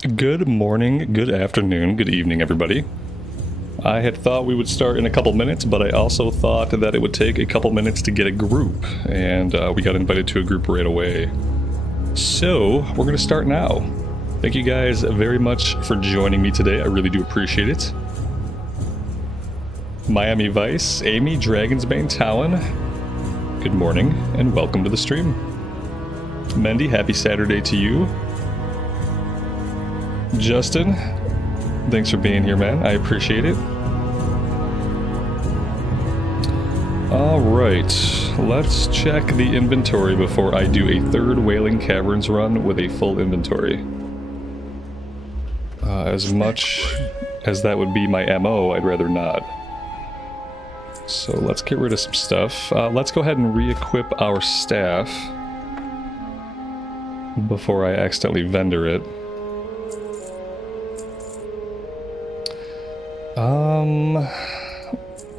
Good morning, good afternoon, good evening, everybody. I had thought we would start in a couple minutes, but I also thought that it would take a couple minutes to get a group, and we got invited to a group right away. So, we're going to start now. Thank you guys very much for joining me today. I really do appreciate it. Miami Vice, Amy, Dragonsbane, Talon, good morning, and welcome to the stream. Mendy, happy Saturday to you. Justin, thanks for being here, man. I appreciate it. Alright, let's check the inventory before I do a third Wailing Caverns run with a full inventory. As much as that would be my MO, I'd rather not. So let's get rid of some stuff. Let's go ahead and re-equip our staff before I accidentally vendor it.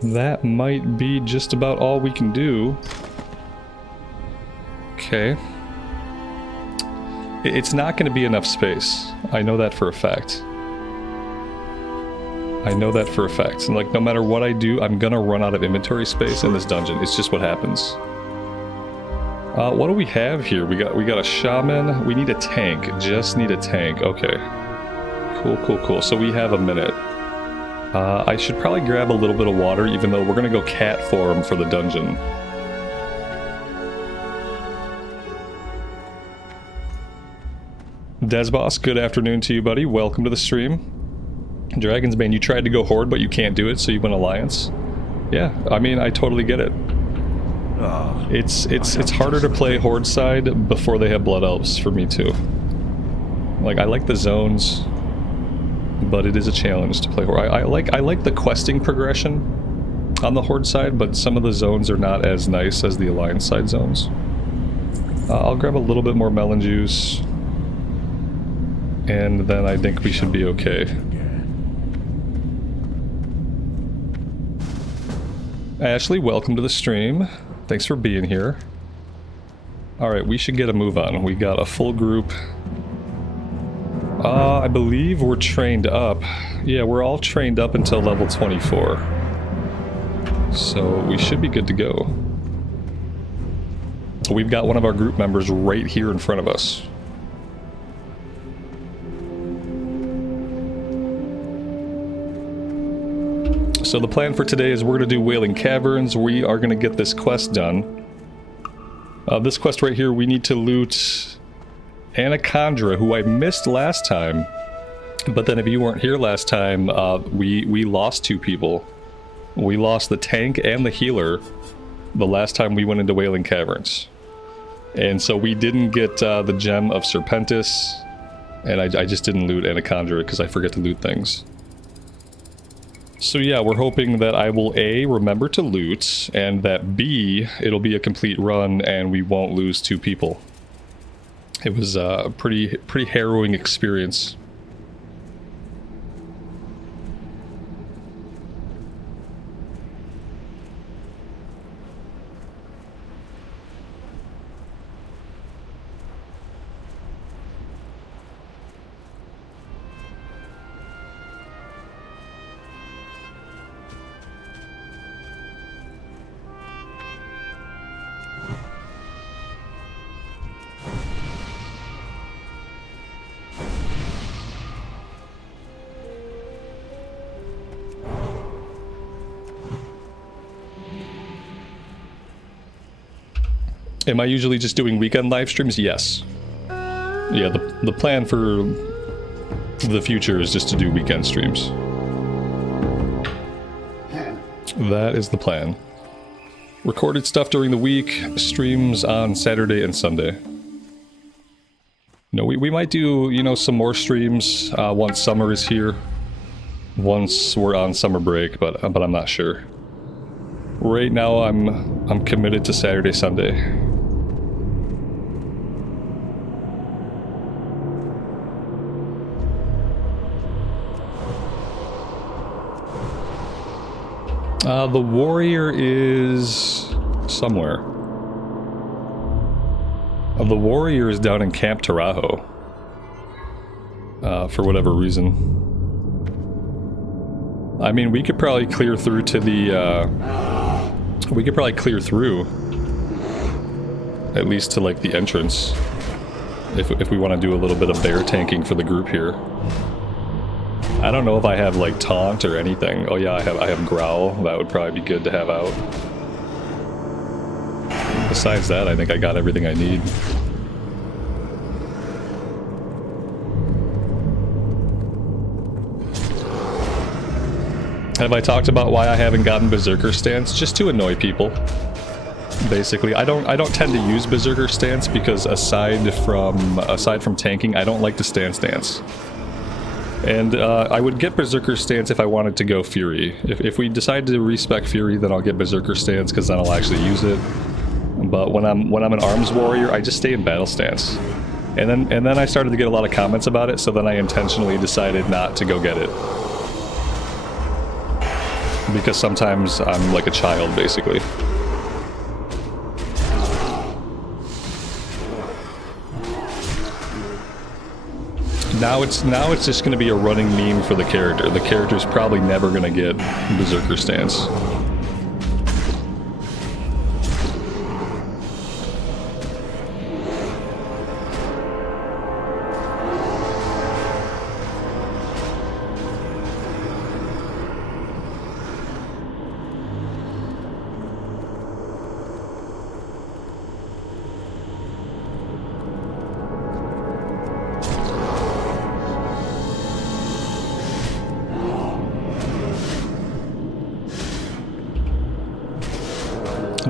That might be just about all we can do. Okay. It's not going to be enough space. I know that for a fact. I know that for a fact. And like, no matter what I do, I'm gonna run out of inventory space in this dungeon. It's just what happens. What do we have here? We got a shaman. We need a tank. Just need a tank. Okay. Cool. So we have a minute. I should probably grab a little bit of water, even though we're gonna go cat form for the dungeon. Desboss, good afternoon to you, buddy. Welcome to the stream. Dragonsbane, you tried to go Horde, but you can't do it, so you went Alliance. Yeah, I mean, I totally get it. It's harder to play Horde side before they have Blood Elves for me too. Like, I like the zones, but it is a challenge to play Horde. I like the questing progression on the Horde side, but some of the zones are not as nice as the Alliance side zones. I'll grab a little bit more melon juice, and then I think we should be okay. Ashley, welcome to the stream. Thanks for being here. Alright, we should get a move on. We got a full group. I believe we're trained up. Yeah, we're all trained up until level 24. So we should be good to go. We've got one of our group members right here in front of us. So the plan for today is we're going to do Wailing Caverns. We are going to get this quest done. This quest right here, we need to loot Anacondra, who I missed last time. But then if you weren't here last time, we lost two people. We lost the tank and the healer the last time we went into Wailing Caverns. And so we didn't get the Gem of Serpentis, and I just didn't loot Anacondra because I forget to loot things. So yeah, we're hoping that I will A, remember to loot, and that B, it'll be a complete run and we won't lose two people. It was a pretty harrowing experience. Am I usually just doing weekend live streams? Yes. Yeah, the plan for the future is just to do weekend streams. That is the plan. Recorded stuff during the week, streams on Saturday and Sunday. No, we might do, you know, some more streams once summer is here. Once we're on summer break, but I'm not sure. Right now I'm committed to Saturday, Sunday. The warrior is somewhere. The warrior is down in Camp Tarajo. for whatever reason. I mean, we could probably clear through to the, we could probably clear through, at least to, like, the entrance, if we want to do a little bit of bear tanking for the group here. I don't know if I have, like, taunt or anything. Oh yeah, I have growl. That would probably be good to have out. Besides that, I think I got everything I need. Have I talked about why I haven't gotten Berserker Stance? Just to annoy people. Basically, I don't tend to use Berserker Stance because aside from tanking, I don't like to stance. And I would get Berserker Stance if I wanted to go Fury. If we decide to respec Fury, then I'll get Berserker Stance because then I'll actually use it. But when I'm an Arms Warrior, I just stay in Battle Stance. And then I started to get a lot of comments about it, so then I intentionally decided not to go get it. Because sometimes I'm like a child, basically. Now it's just going to be a running meme for the character. The character's probably never going to get Berserker Stance.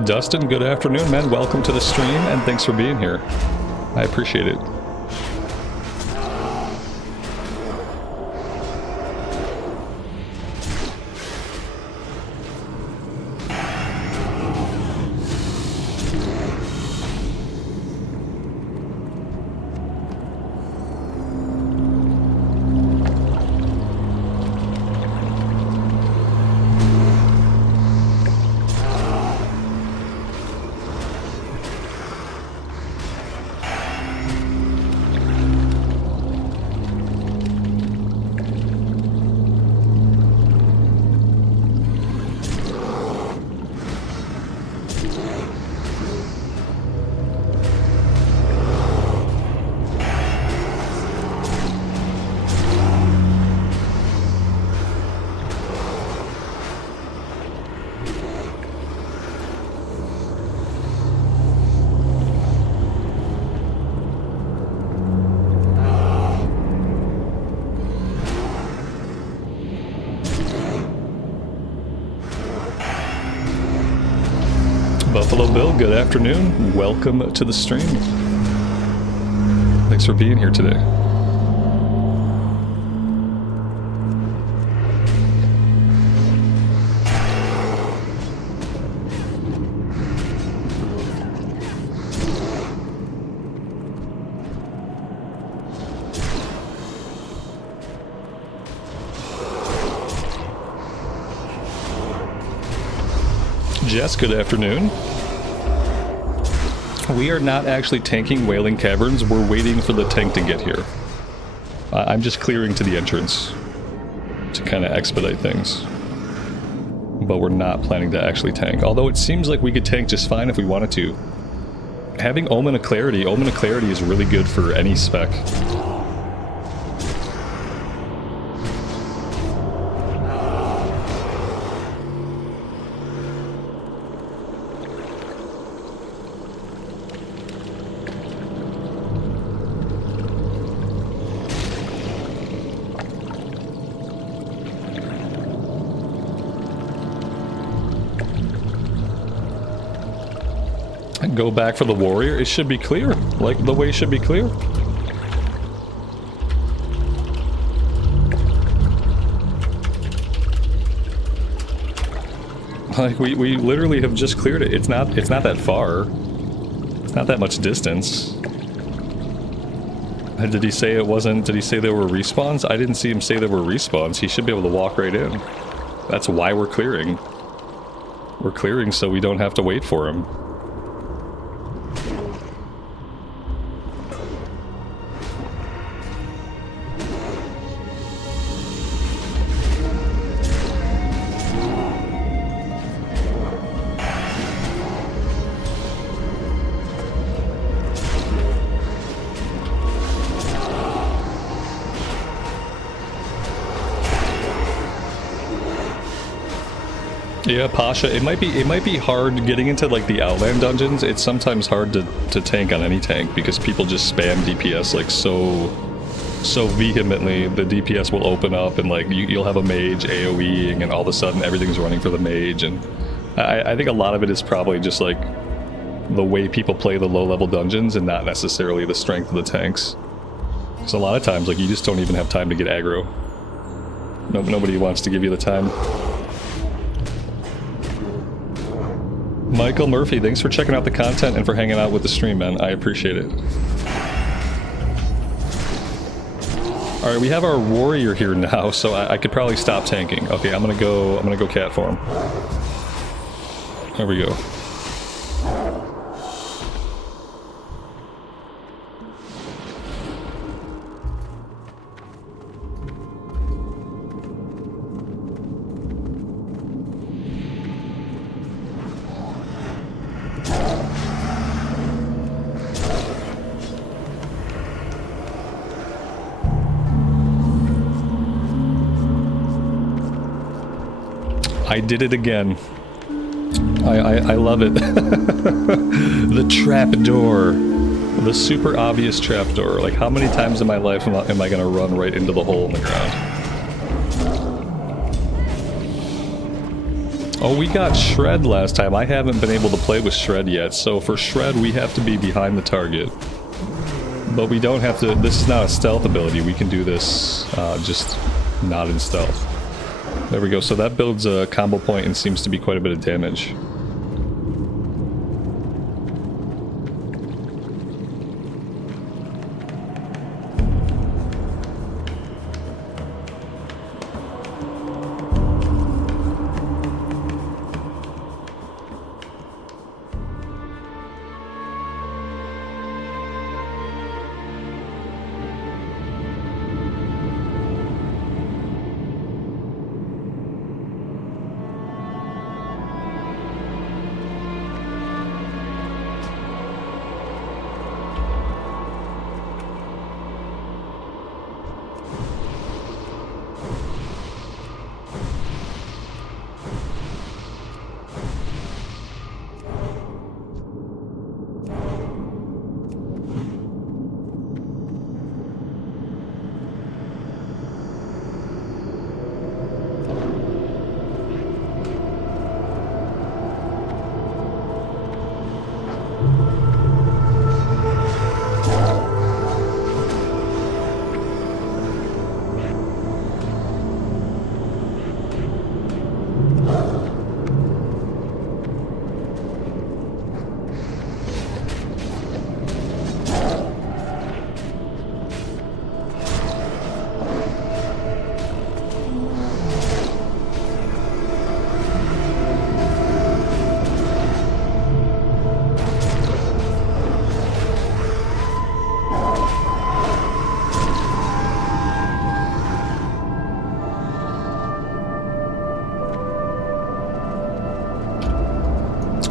Dustin, good afternoon, man. Welcome to the stream, and thanks for being here. I appreciate it. Buffalo Bill, good afternoon. Welcome to the stream. Thanks for being here today. Jess, good afternoon. We are not actually tanking Wailing Caverns, we're waiting for the tank to get here. I'm just clearing to the entrance to kind of expedite things. But we're not planning to actually tank, although it seems like we could tank just fine if we wanted to. Having Omen of Clarity is really good for any spec. Go back for the warrior. It should be clear. Like, the way should be clear. Like, we literally have just cleared it. It's not that far. It's not that much distance. Did he say it wasn't? Did he say there were respawns? I didn't see him say there were respawns. He should be able to walk right in. That's why we're clearing. We're clearing so we don't have to wait for him. Yeah, Pasha, it might be hard getting into like the Outland dungeons. It's sometimes hard to tank on any tank because people just spam DPS like so vehemently. The DPS will open up and like you'll have a mage AoEing and all of a sudden everything's running for the mage, and I think a lot of it is probably just like the way people play the low level dungeons and not necessarily the strength of the tanks. Because a lot of times like you just don't even have time to get aggro. Nobody wants to give you the time. Michael Murphy, thanks for checking out the content and for hanging out with the stream, man. I appreciate it. Alright, we have our warrior here now, so I could probably stop tanking. Okay, I'm gonna go cat form. There we go. I did it again. I love it. The trapdoor. The super obvious trapdoor. Like, how many times in my life am I gonna run right into the hole in the ground? Oh, we got Shred last time. I haven't been able to play with Shred yet, so for Shred we have to be behind the target. But we don't have to... This is not a stealth ability. We can do this just not in stealth. There we go, so that builds a combo point and seems to be quite a bit of damage.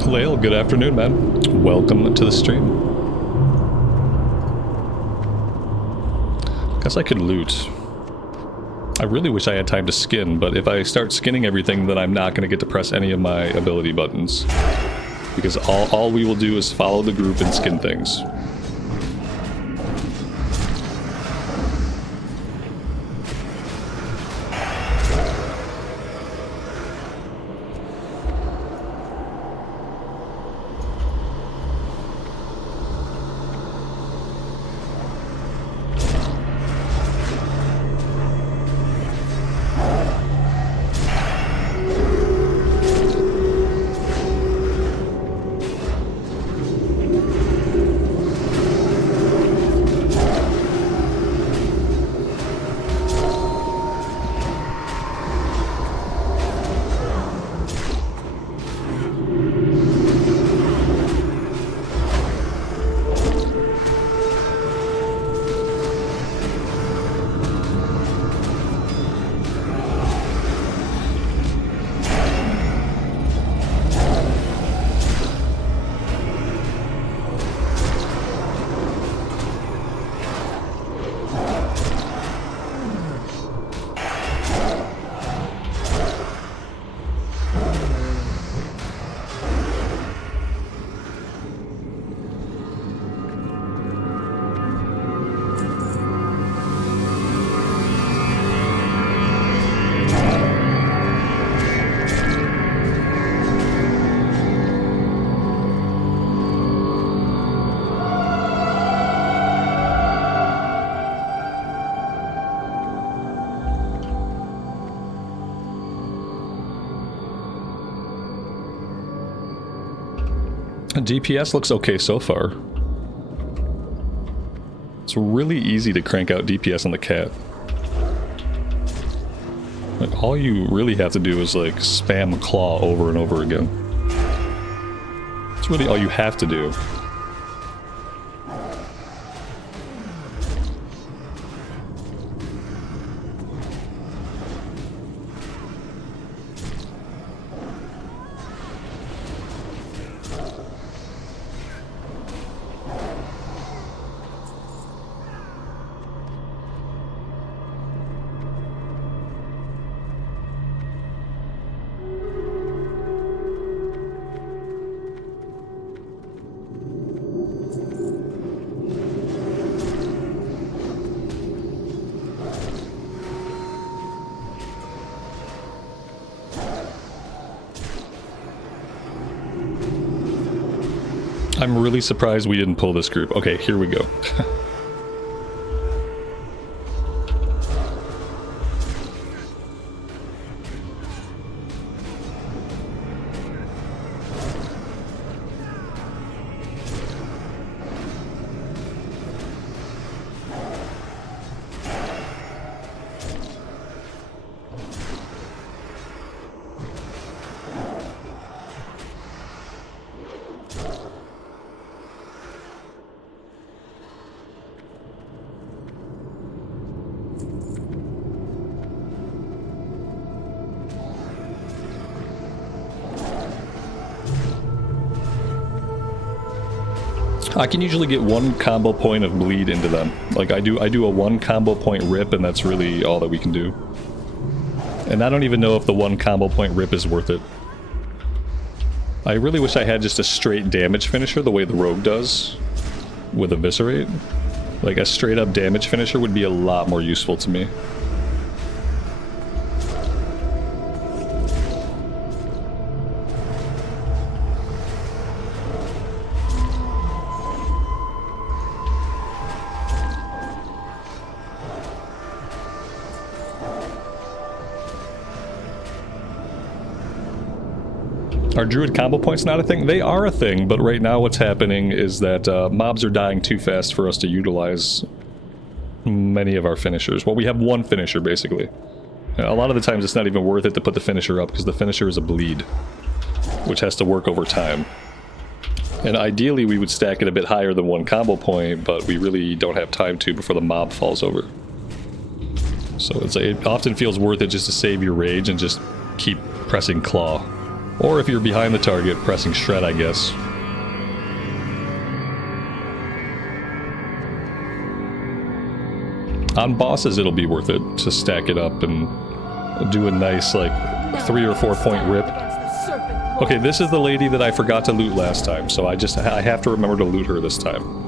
Lael, good afternoon, man. Welcome to the stream. Guess I could loot. I really wish I had time to skin, but if I start skinning everything, then I'm not going to get to press any of my ability buttons. Because all we will do is follow the group and skin things. DPS looks okay so far. It's really easy to crank out DPS on the cat. Like, all you really have to do is like spam claw over and over again. That's really all you have to do. I'm really surprised we didn't pull this group. Okay, here we go. I can usually get one combo point of bleed into them. Like I do a one combo point rip, and that's really all that we can do. And I don't even know if the one combo point rip is worth it. I really wish I had just a straight damage finisher the way the rogue does with Eviscerate. Like a straight up damage finisher would be a lot more useful to me. Are Druid combo points not a thing? They are a thing, but right now what's happening is that mobs are dying too fast for us to utilize many of our finishers. Well, we have one finisher, basically. A lot of the times it's not even worth it to put the finisher up, because the finisher is a bleed, which has to work over time. And ideally we would stack it a bit higher than one combo point, but we really don't have time to before the mob falls over. So it often feels worth it just to save your rage and just keep pressing claw. Or if you're behind the target, pressing shred, I guess. On bosses, it'll be worth it to stack it up and do a nice, like, 3 or 4 point rip. Okay, this is the lady that I forgot to loot last time, so I have to remember to loot her this time.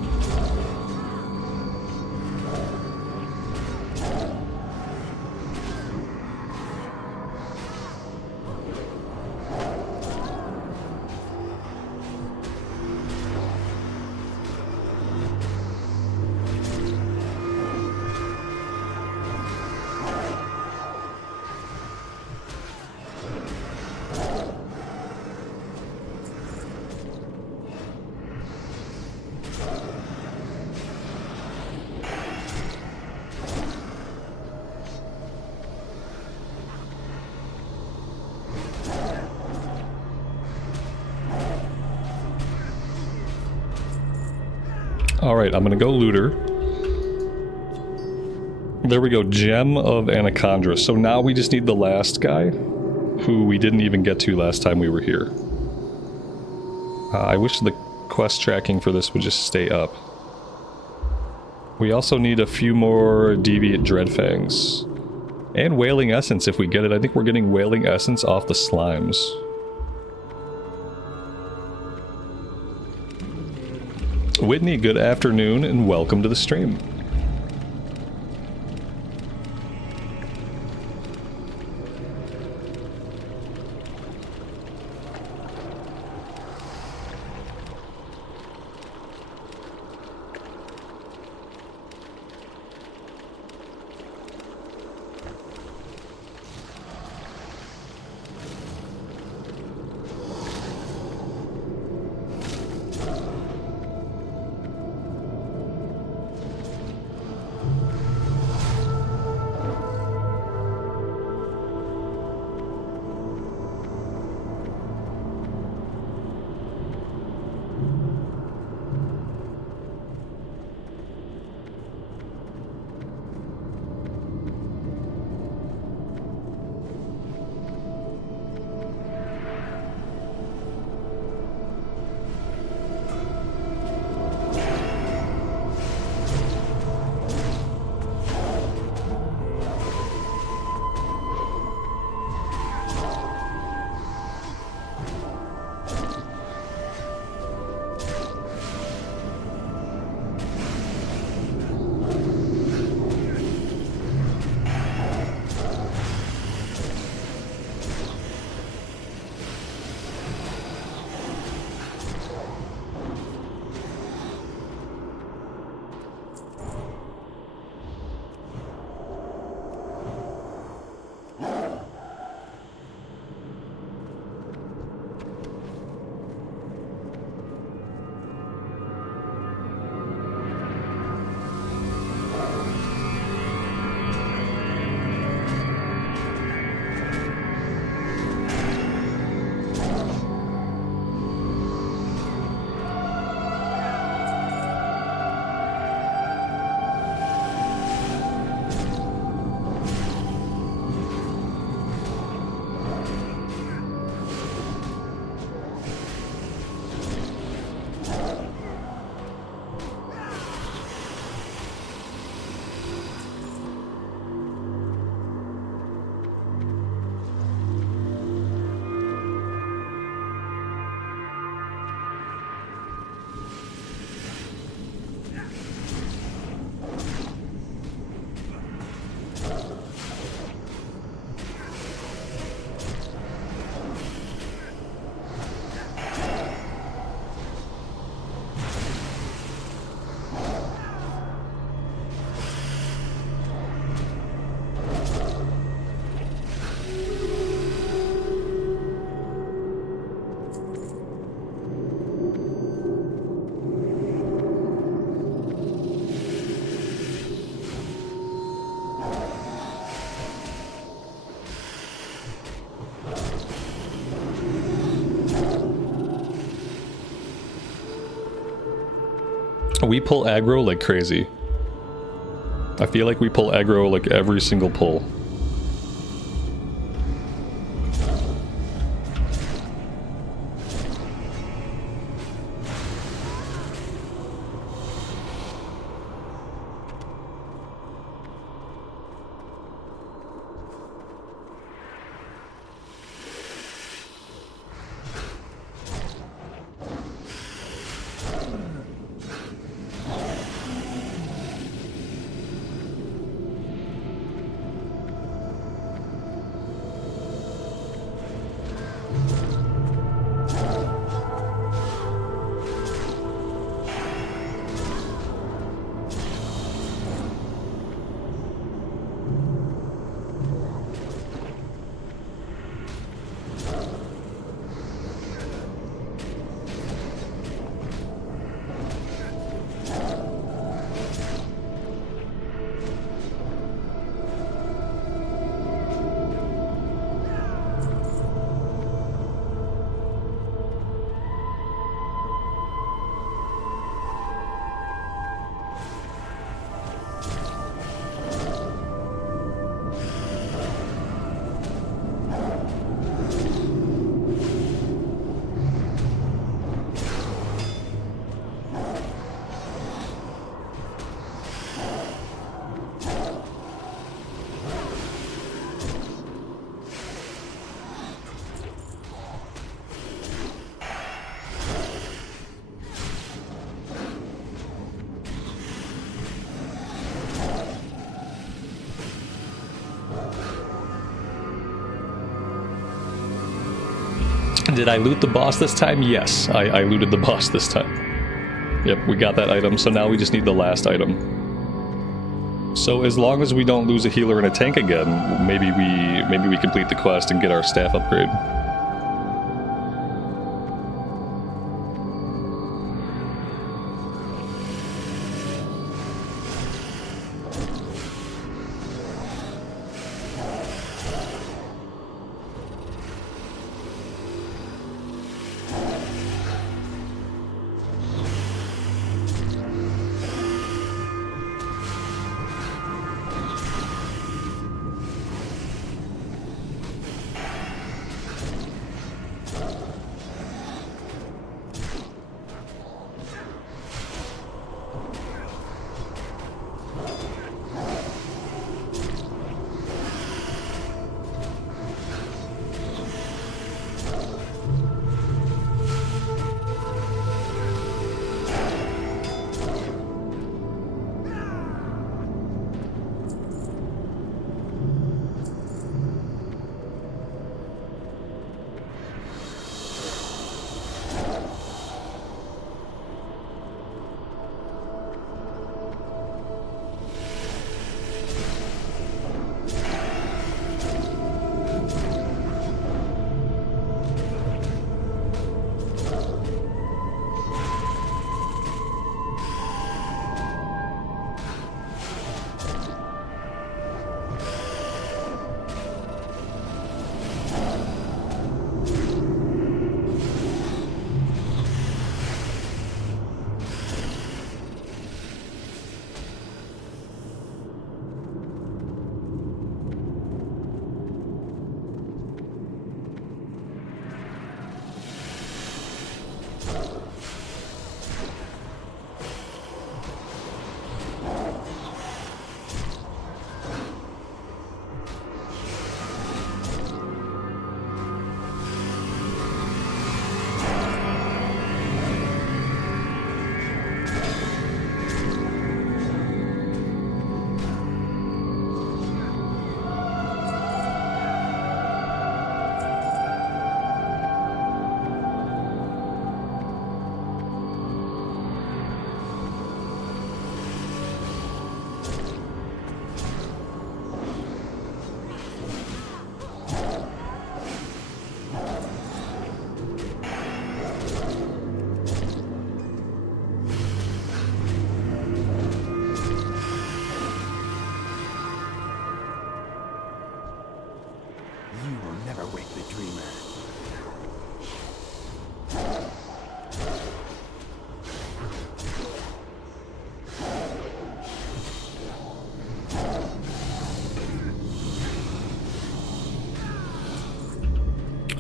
Alright, I'm gonna go loot her. There we go, Gem of Anacondra. So now we just need the last guy, who we didn't even get to last time we were here. I wish the quest tracking for this would just stay up. We also need a few more Deviant Dreadfangs. And Wailing Essence if we get it. I think we're getting Wailing Essence off the slimes. Whitney, good afternoon and welcome to the stream. we pull aggro like crazy. I feel like we pull aggro like every single pull. Did I loot the boss this time? Yes, I looted the boss this time. Yep, we got that item, so now we just need the last item. So as long as we don't lose a healer and a tank again, maybe we complete the quest and get our staff upgrade.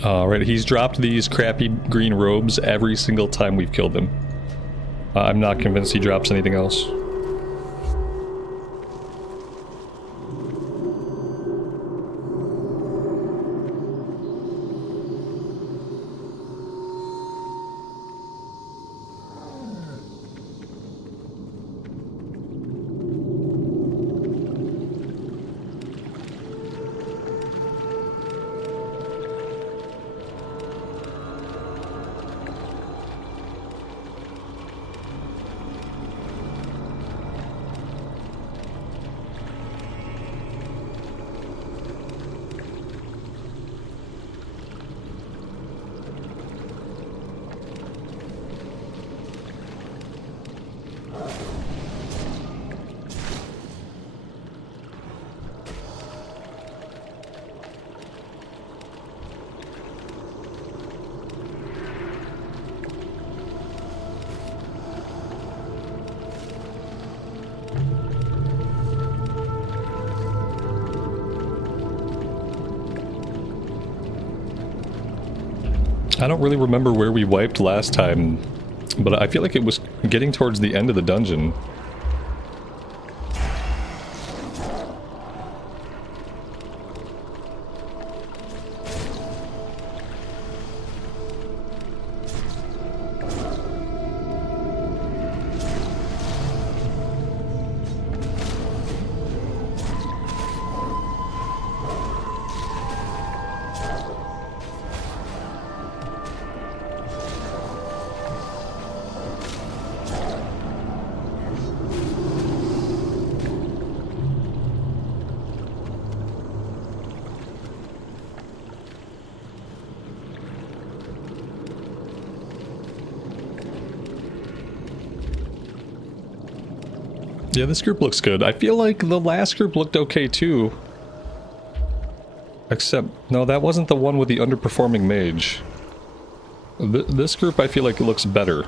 Alright, he's dropped these crappy green robes every single time we've killed him. I'm not convinced he drops anything else. I don't really remember where we wiped last time, but I feel like it was getting towards the end of the dungeon. Yeah, this group looks good. I feel like the last group looked okay too. Except, no, that wasn't the one with the underperforming mage. This group I feel like it looks better.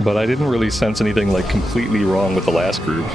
But I didn't really sense anything like completely wrong with the last group.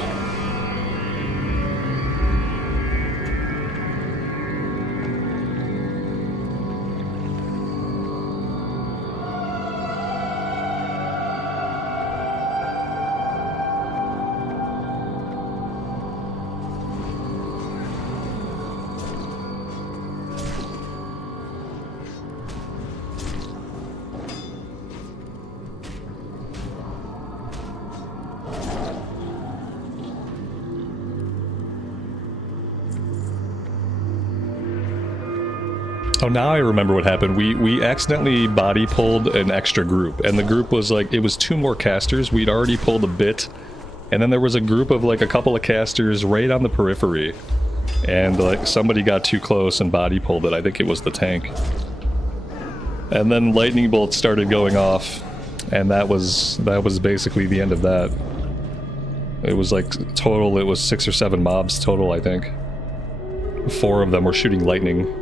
Oh, now I remember what happened. We accidentally body pulled an extra group, and the group was like, it was 2 more casters. We'd already pulled a bit, and then there was a group of like a couple of casters right on the periphery, and like somebody got too close and body pulled it. I think it was the tank. And then lightning bolts started going off, and that was basically the end of that. It was like total, it was 6 or 7 mobs total, I think. 4 of them were shooting lightning.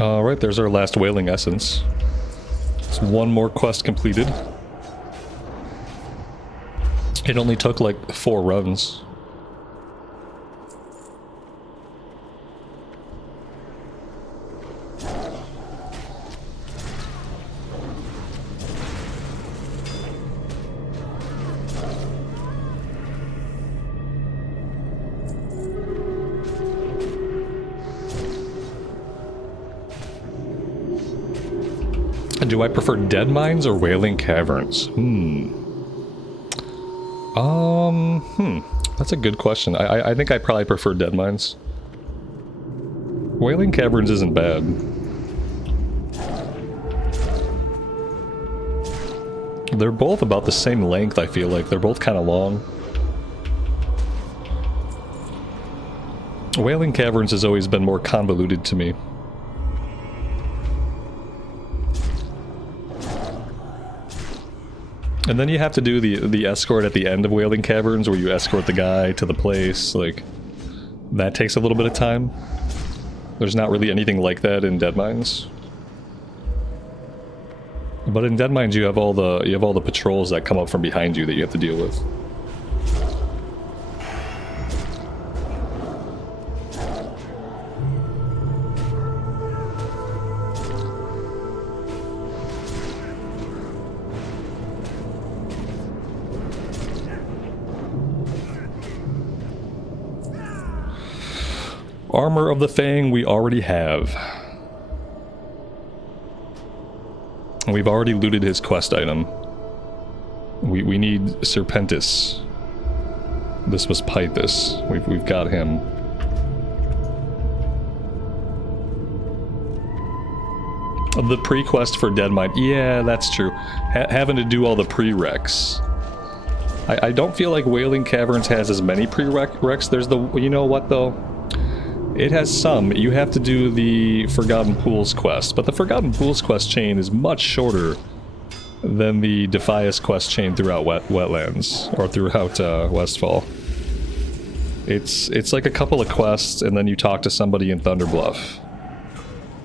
Alright, there's our last Wailing Essence. It's one more quest completed. It only took like 4 runs. Do I prefer Dead Mines or Wailing Caverns? That's a good question. I think I probably prefer Dead Mines. Wailing Caverns isn't bad. They're both about the same length, I feel like. They're both kind of long. Wailing Caverns has always been more convoluted to me. And then you have to do the escort at the end of Wailing Caverns, where you escort the guy to the place, like... That takes a little bit of time. There's not really anything like that in Dead Mines. But in Dead Mines you have all the patrols that come up from behind you that you have to deal with. Armor of the Fang we already have. We've already looted his quest item. We need Serpentis. This was Pythus. We've got him. The pre-quest for Dead Mine. Yeah, that's true. Having to do all the prereqs. I don't feel like Wailing Caverns has as many prereqs. There's the... You know what, though? It has some. You have to do the Forgotten Pools quest, but the Forgotten Pools quest chain is much shorter than the Defias quest chain throughout Wetlands, or throughout Westfall. It's like a couple of quests, and then you talk to somebody in Thunderbluff.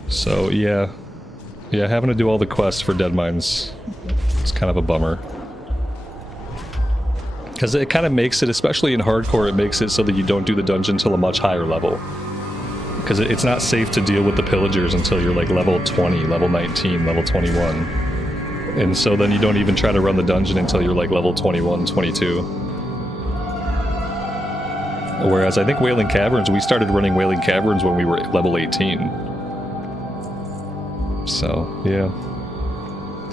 So, yeah. Yeah, having to do all the quests for Dead Mines is kind of a bummer. Because it kind of makes it, especially in hardcore, it makes it so that you don't do the dungeon till a much higher level. Because it's not safe to deal with the pillagers until you're like level 20, level 19, level 21. And so then you don't even try to run the dungeon until you're like level 21, 22. Whereas I think Wailing Caverns, we started running Wailing Caverns when we were level 18. So, yeah.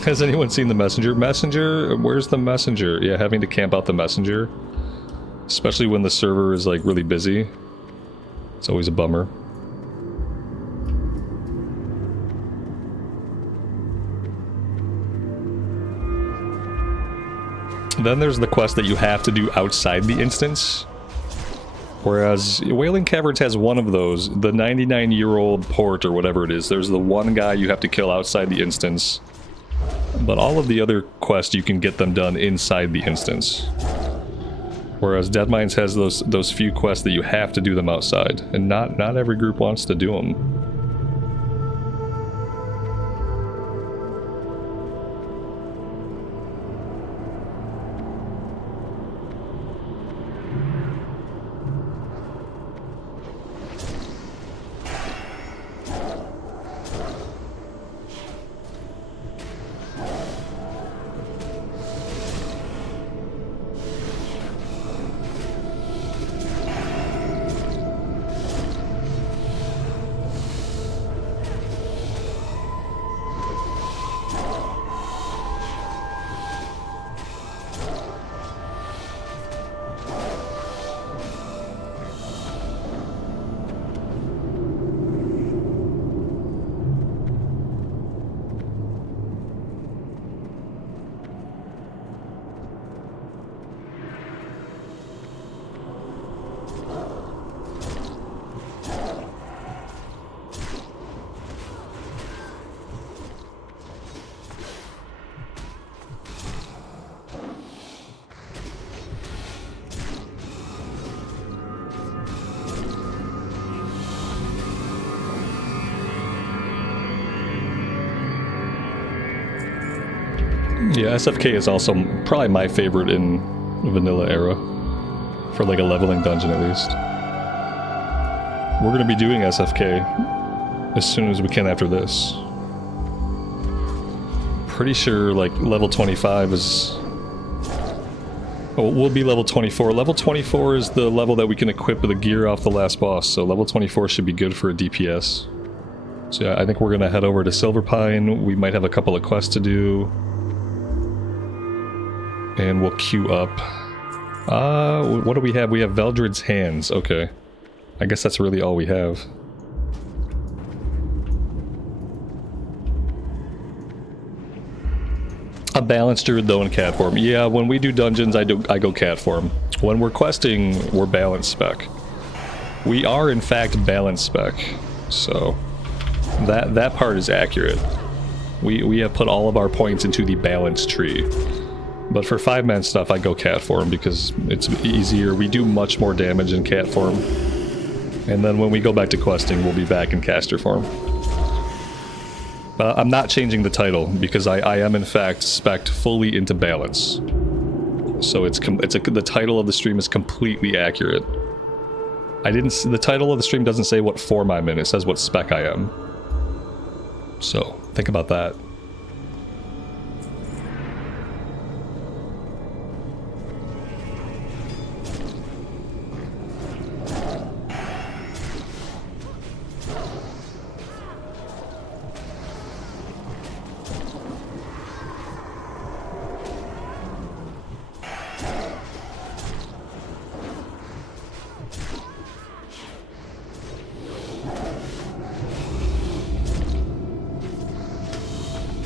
Has anyone seen the messenger? Messenger? Where's the messenger? Yeah, having to camp out the messenger. Especially when the server is like really busy. It's always a bummer. Then there's the quest that you have to do outside the instance. Whereas Wailing Caverns has one of those, the 99-year-old port or whatever it is. There's the one guy you have to kill outside the instance. But all of the other quests, you can get them done inside the instance. Whereas Dead Mines has those few quests that you have to do them outside. And not every group wants to do them. Yeah, SFK is also probably my favorite in vanilla era. For like a leveling dungeon at least. We're going to be doing SFK as soon as we can after this. Pretty sure like level 25 is... Oh, we'll be level 24. Level 24 is the level that we can equip the gear off the last boss, so level 24 should be good for a DPS. So yeah, I think we're going to head over to Silverpine. We might have a couple of quests to do. And we'll queue up. What do we have? We have Veldred's Hands. Okay. I guess that's really all we have. A balanced druid though in cat form. Yeah, when we do dungeons, I go cat form. When we're questing, we're balanced spec. We are in fact balanced spec, so that part is accurate. We have put all of our points into the balance tree. But for 5-man stuff, I go cat form because it's easier. We do much more damage in cat form. And then when we go back to questing, we'll be back in caster form. I'm not changing the title because I am in fact spec'd fully into balance. So the title of the stream is completely accurate. The title of the stream doesn't say what form I'm in, it says what spec I am. So think about that.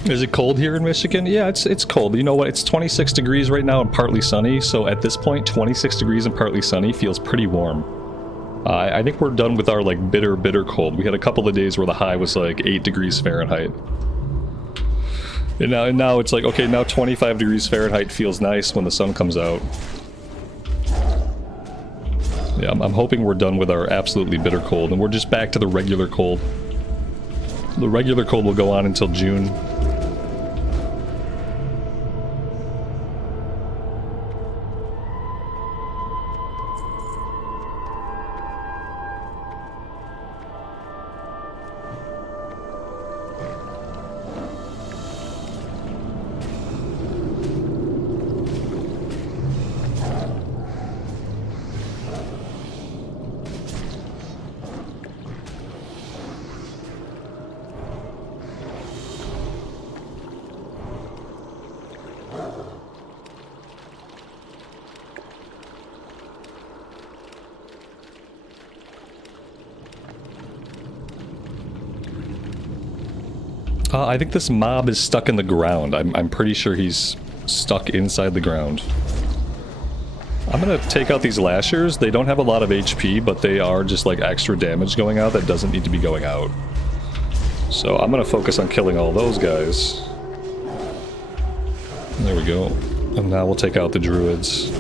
Is it cold here in Michigan? Yeah, it's cold. You know what? It's 26 degrees right now and partly sunny, so at this point, 26 degrees and partly sunny feels pretty warm. I think we're done with our, like, bitter cold. We had a couple of days where the high was, like, 8 degrees Fahrenheit. And now it's like, okay, now 25 degrees Fahrenheit feels nice when the sun comes out. Yeah, I'm hoping we're done with our absolutely bitter cold, and we're just back to the regular cold. The regular cold will go on until June. I think this mob is stuck in the ground. I'm pretty sure he's stuck inside the ground. I'm gonna take out these lashers. They don't have a lot of HP, but they are just like extra damage going out that doesn't need to be going out. So I'm gonna focus on killing all those guys. There we go. And now we'll take out the druids.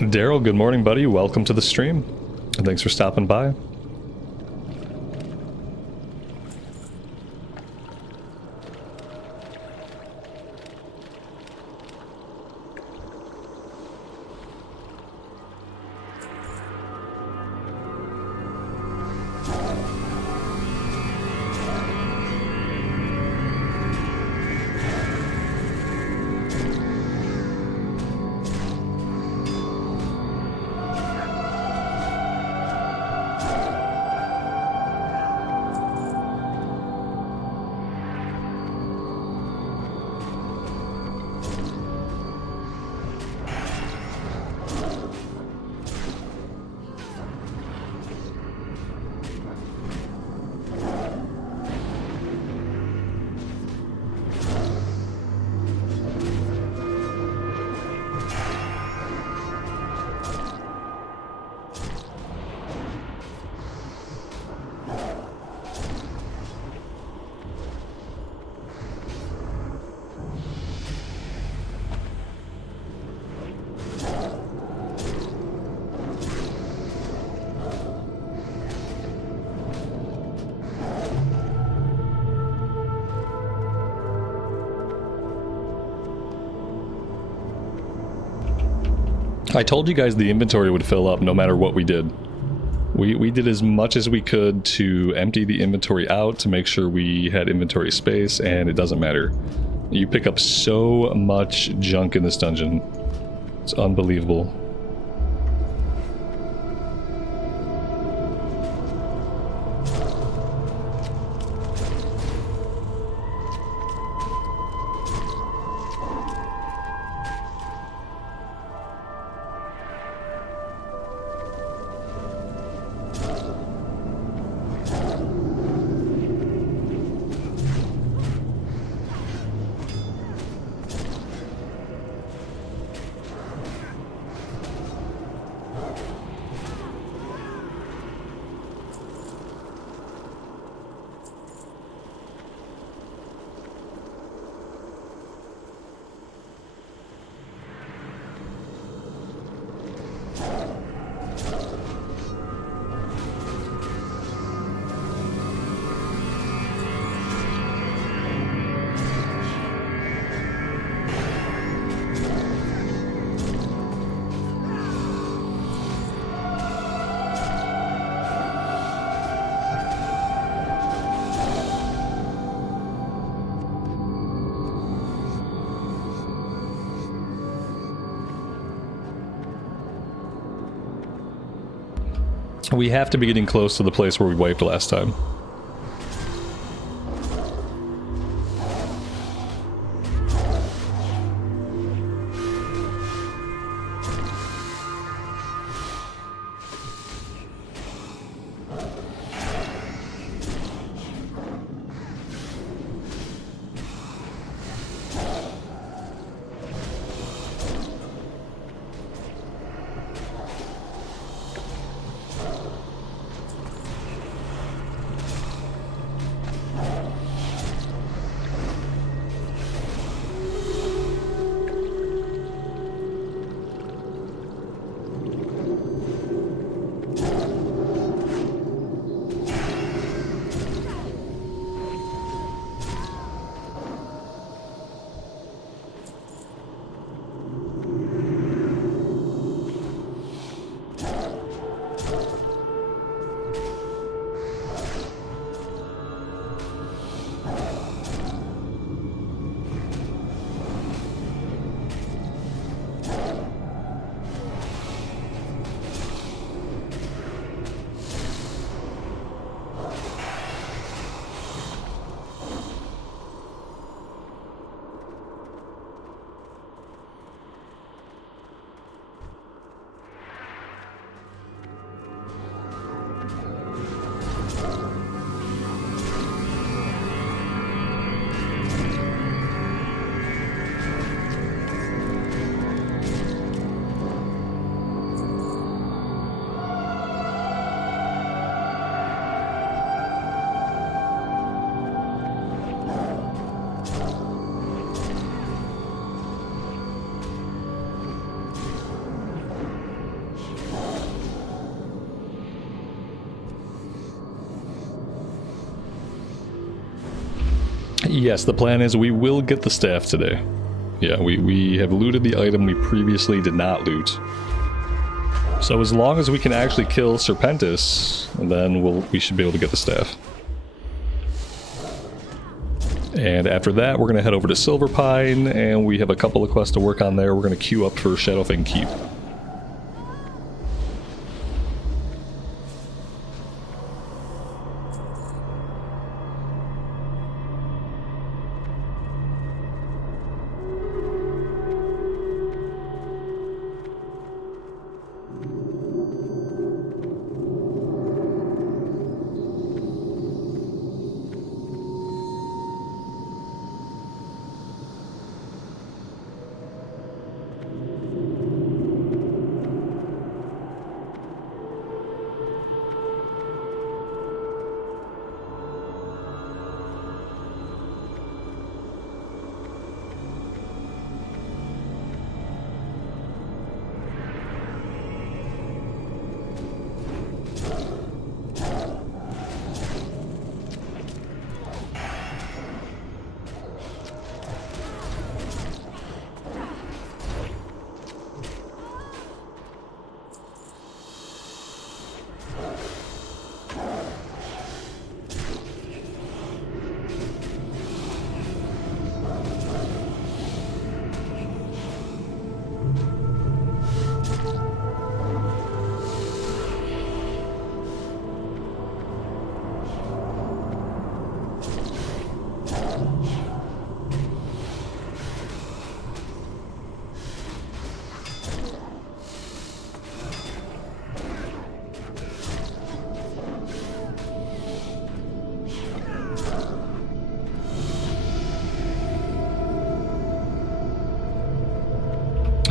Daryl, good morning, buddy. Welcome to the stream. And thanks for stopping by. I told you guys the inventory would fill up no matter what we did. We did as much as we could to empty the inventory out to make sure we had inventory space, and it doesn't matter. You pick up so much junk in this dungeon. It's unbelievable. We have to be getting close to the place where we wiped last time. Yes, the plan is we will get the staff today. Yeah, we have looted the item we previously did not loot. So as long as we can actually kill Serpentis, then we should be able to get the staff. And after that, we're going to head over to Silverpine, and we have a couple of quests to work on there. We're going to queue up for Shadowfang Keep.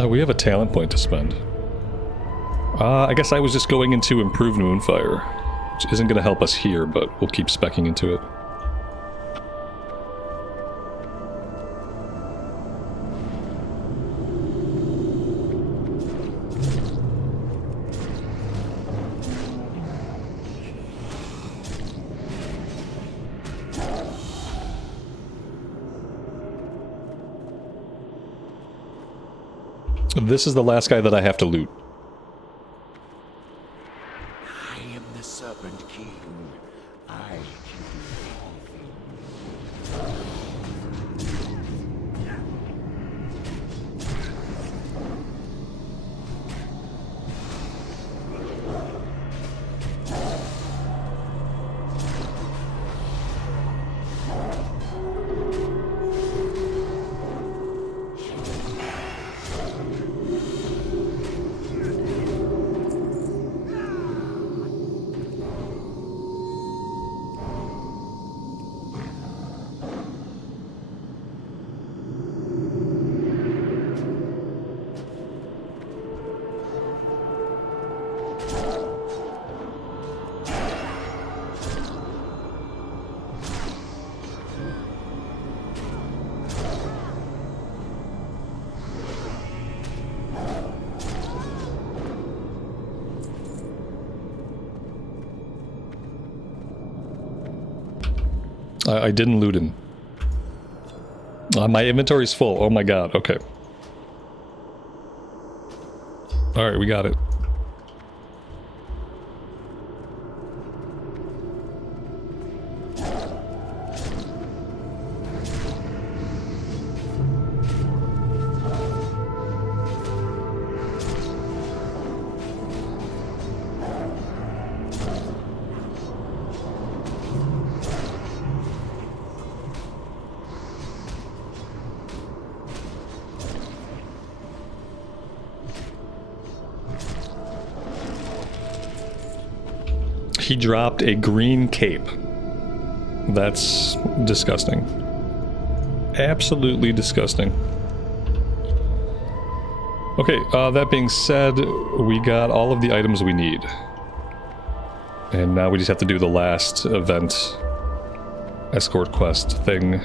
We have a talent point to spend. I guess I was just going into Improved Moonfire, which isn't going to help us here, but we'll keep speccing into it. This is the last guy that I have to loot. I am the Serpent King. I can I didn't loot him. My inventory's full. Oh my god, okay. Alright, we got it. He dropped a green cape. That's disgusting. Absolutely disgusting. Okay, that being said, we got all of the items we need. And now we just have to do the last event escort quest thing.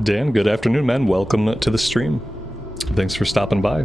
Dan, good afternoon, man. Welcome to the stream. Thanks for stopping by.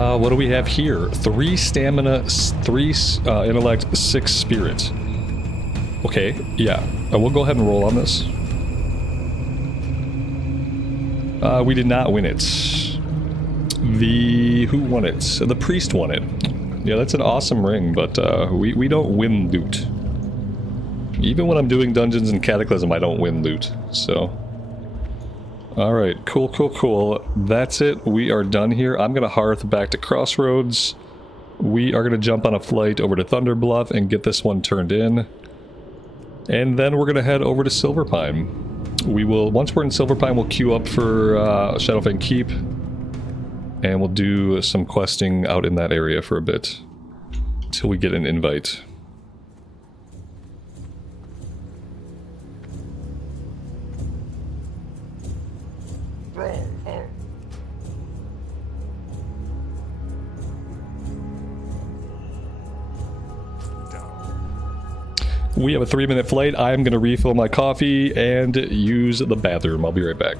What do we have here? 3 stamina, 3 intellect, 6 spirit. Okay, yeah. We'll go ahead and roll on this. We did not win it. Who won it? The priest won it. Yeah, that's an awesome ring, but we don't win loot. Even when I'm doing dungeons and Cataclysm, I don't win loot, so... Alright, cool. That's it. We are done here. I'm gonna hearth back to Crossroads. We are gonna jump on a flight over to Thunderbluff and get this one turned in. And then we're gonna head over to Silverpine. We will, once we're in Silverpine, we'll queue up for Shadowfang Keep. And we'll do some questing out in that area for a bit. Until we get an invite. We have a 3-minute flight. I'm going to refill my coffee and use the bathroom. I'll be right back.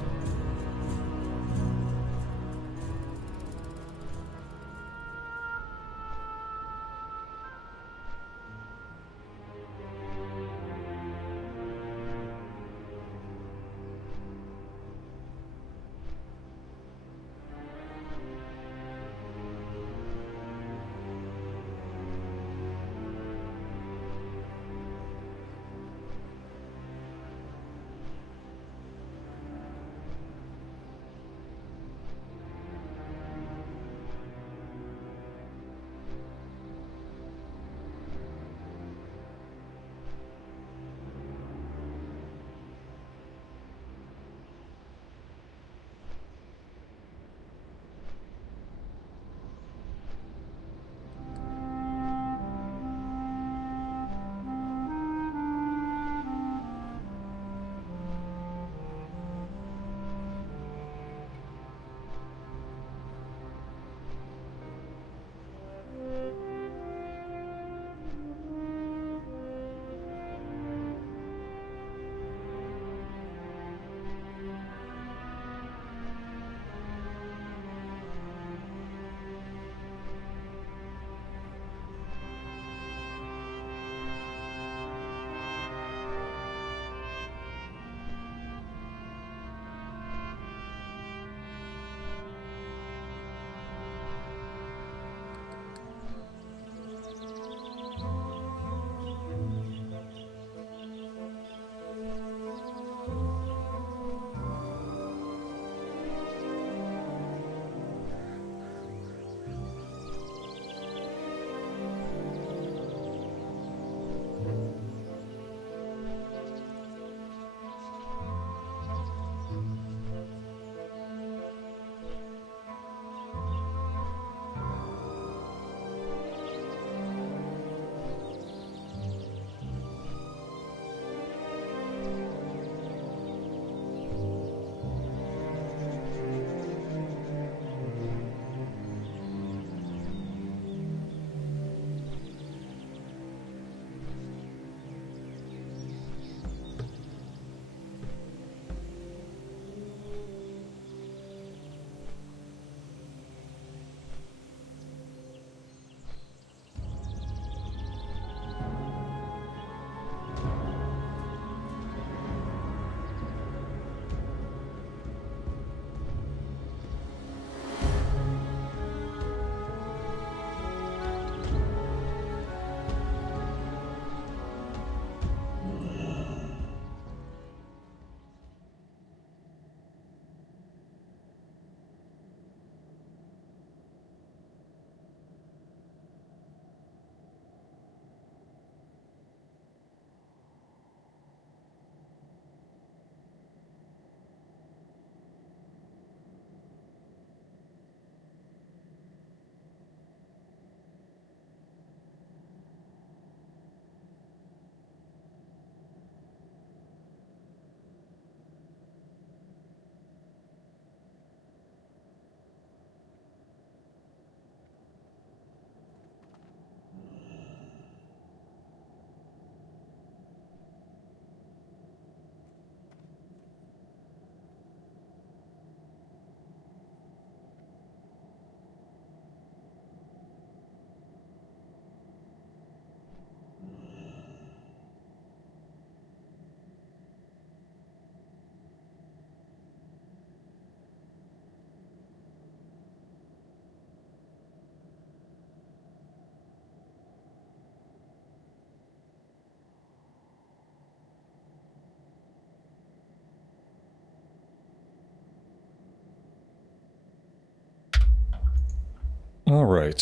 All right.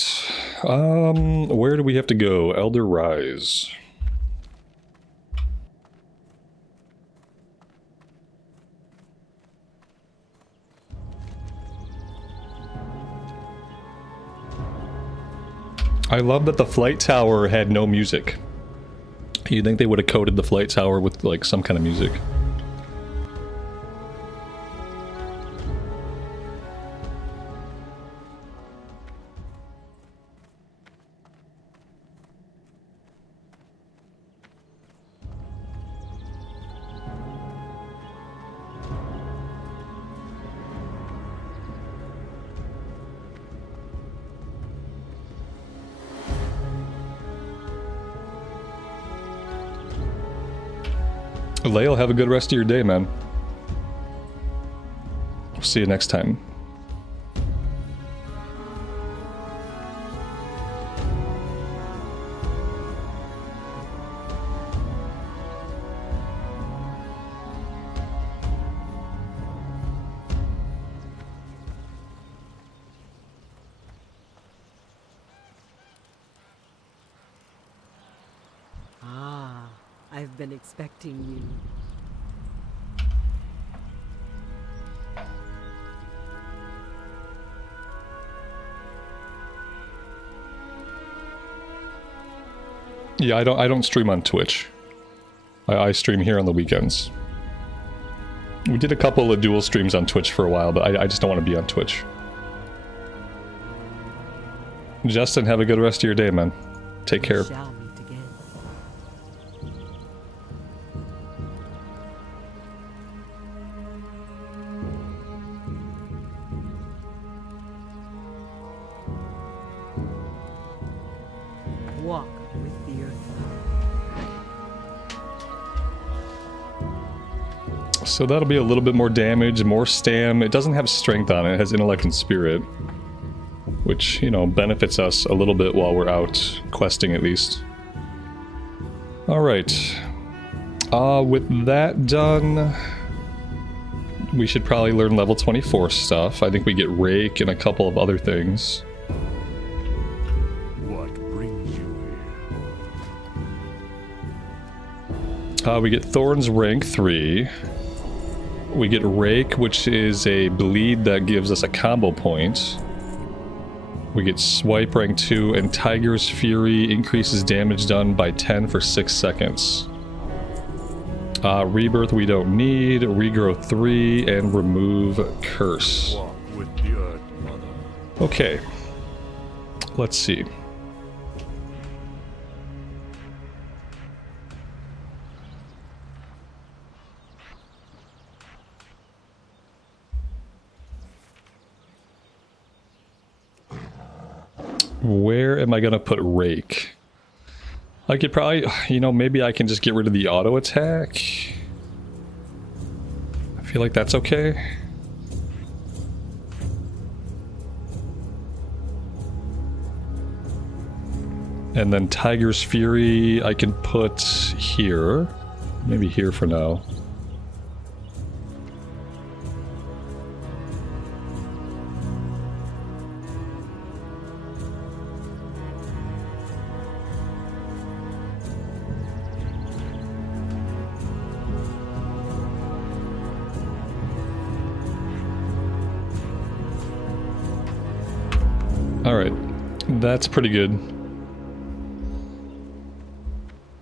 Where do we have to go? Elder Rise. I love that the flight tower had no music. You'd think they would have coded the flight tower with like some kind of music. Lael, have a good rest of your day, man. See you next time. I've been expecting you. Yeah, I don't stream on Twitch. I stream here on the weekends. We did a couple of dual streams on Twitch for a while, but I just don't want to be on Twitch. Justin, have a good rest of your day, man. Take care. Shall meet again. Walk with the earth. So that'll be a little bit more damage, more stam. It doesn't have strength on it. It has intellect and spirit, which, you know, benefits us a little bit while we're out questing at least. Alright. With that done, we should probably learn level 24 stuff. I think we get Rake and a couple of other things. What brings you here? We get Thorn's rank 3. We get Rake, which is a bleed that gives us a combo point. We get Swipe rank 2, and Tiger's Fury increases damage done by 10 for 6 seconds. Rebirth we don't need, Regrow 3, and Remove Curse. Walk with the earth, mother. Okay. Let's see. Where am I gonna put Rake? I could probably, you know, maybe I can just get rid of the auto attack. I feel like that's okay. And then Tiger's Fury I can put here. Maybe here for now. Alright, that's pretty good.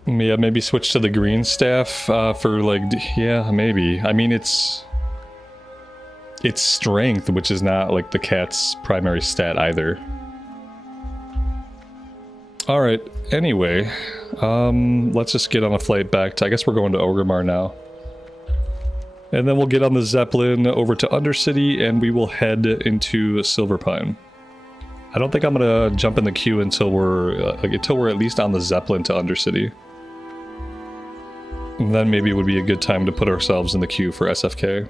Yeah, maybe switch to the green staff for like, yeah, maybe. I mean, it's strength, which is not like the cat's primary stat either. Alright, anyway, let's just get on a flight back to, I guess we're going to Orgrimmar now. And then we'll get on the Zeppelin over to Undercity and we will head into Silverpine. I don't think I'm gonna jump in the queue until we're at least on the Zeppelin to Undercity. And then maybe it would be a good time to put ourselves in the queue for SFK.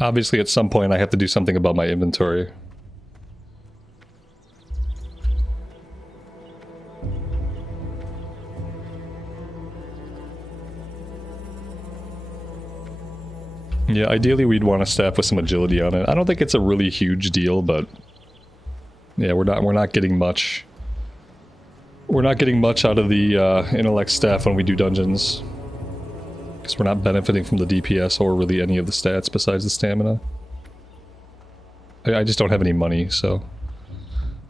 Obviously, at some point I have to do something about my inventory. Yeah, ideally we'd want a staff with some agility on it. I don't think it's a really huge deal, but yeah, we're not getting much. We're not getting much out of the intellect staff when we do dungeons, because we're not benefiting from the DPS or really any of the stats besides the stamina. I just don't have any money, so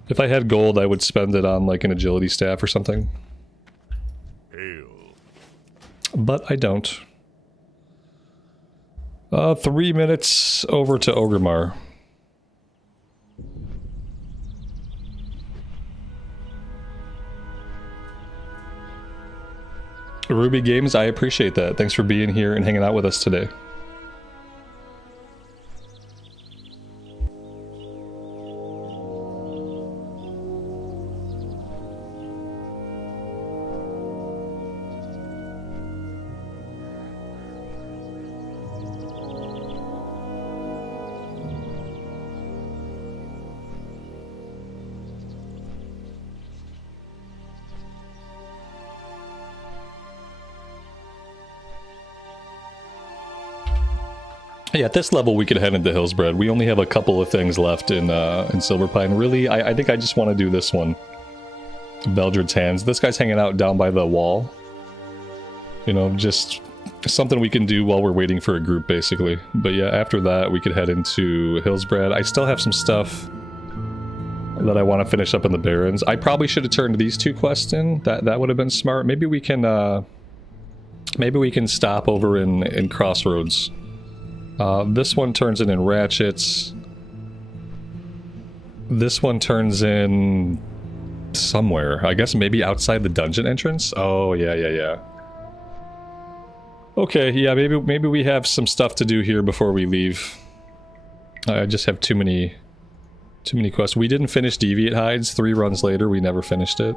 if I had gold, I would spend it on like an agility staff or something. But I don't. 3 minutes over to Ogremar. Ruby Games, I appreciate that. Thanks for being here and hanging out with us today. Yeah, at this level we could head into Hillsbred. We only have a couple of things left in Silverpine. Really, I think I just want to do this one. Beldred's Hands. This guy's hanging out down by the wall. You know, just something we can do while we're waiting for a group, basically. But yeah, after that we could head into Hillsbred. I still have some stuff that I want to finish up in the Barrens. I probably should have turned these two quests in. That would have been smart. Maybe we can stop over in Crossroads. This one turns in Ratchets. This one turns in somewhere. I guess maybe outside the dungeon entrance? Oh, yeah. Okay, yeah, maybe we have some stuff to do here before we leave. I just have too many quests. We didn't finish Deviate Hides. 3 runs later, we never finished it.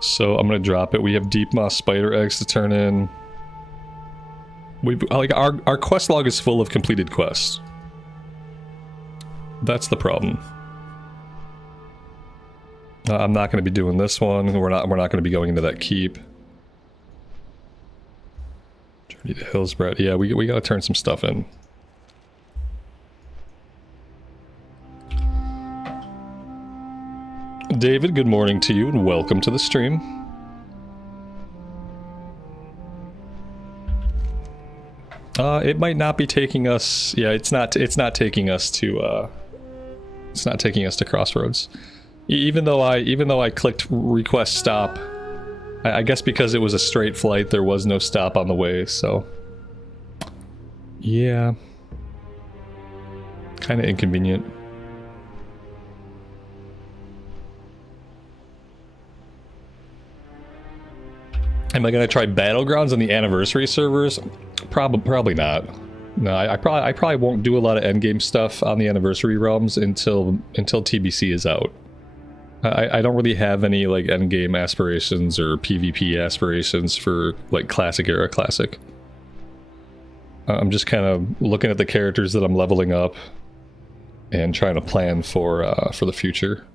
So I'm gonna drop it. We have Deep Moss Spider Eggs to turn in. Our quest log is full of completed quests. That's the problem. I'm not going to be doing this one. We're not going to be going into that keep. Journey to Hillsbred. Yeah, we got to turn some stuff in. David, good morning to you and welcome to the stream. It might not be taking us. Yeah, it's not taking us to. It's not taking us to Crossroads. Even though I clicked request stop, I guess because it was a straight flight, there was no stop on the way. So, yeah, kind of inconvenient. Am I gonna try Battlegrounds on the anniversary servers? Probably not. No, I probably won't do a lot of endgame stuff on the anniversary realms until TBC is out. I don't really have any like endgame aspirations or PvP aspirations for like classic era classic. I'm just kind of looking at the characters that I'm leveling up and trying to plan for the future.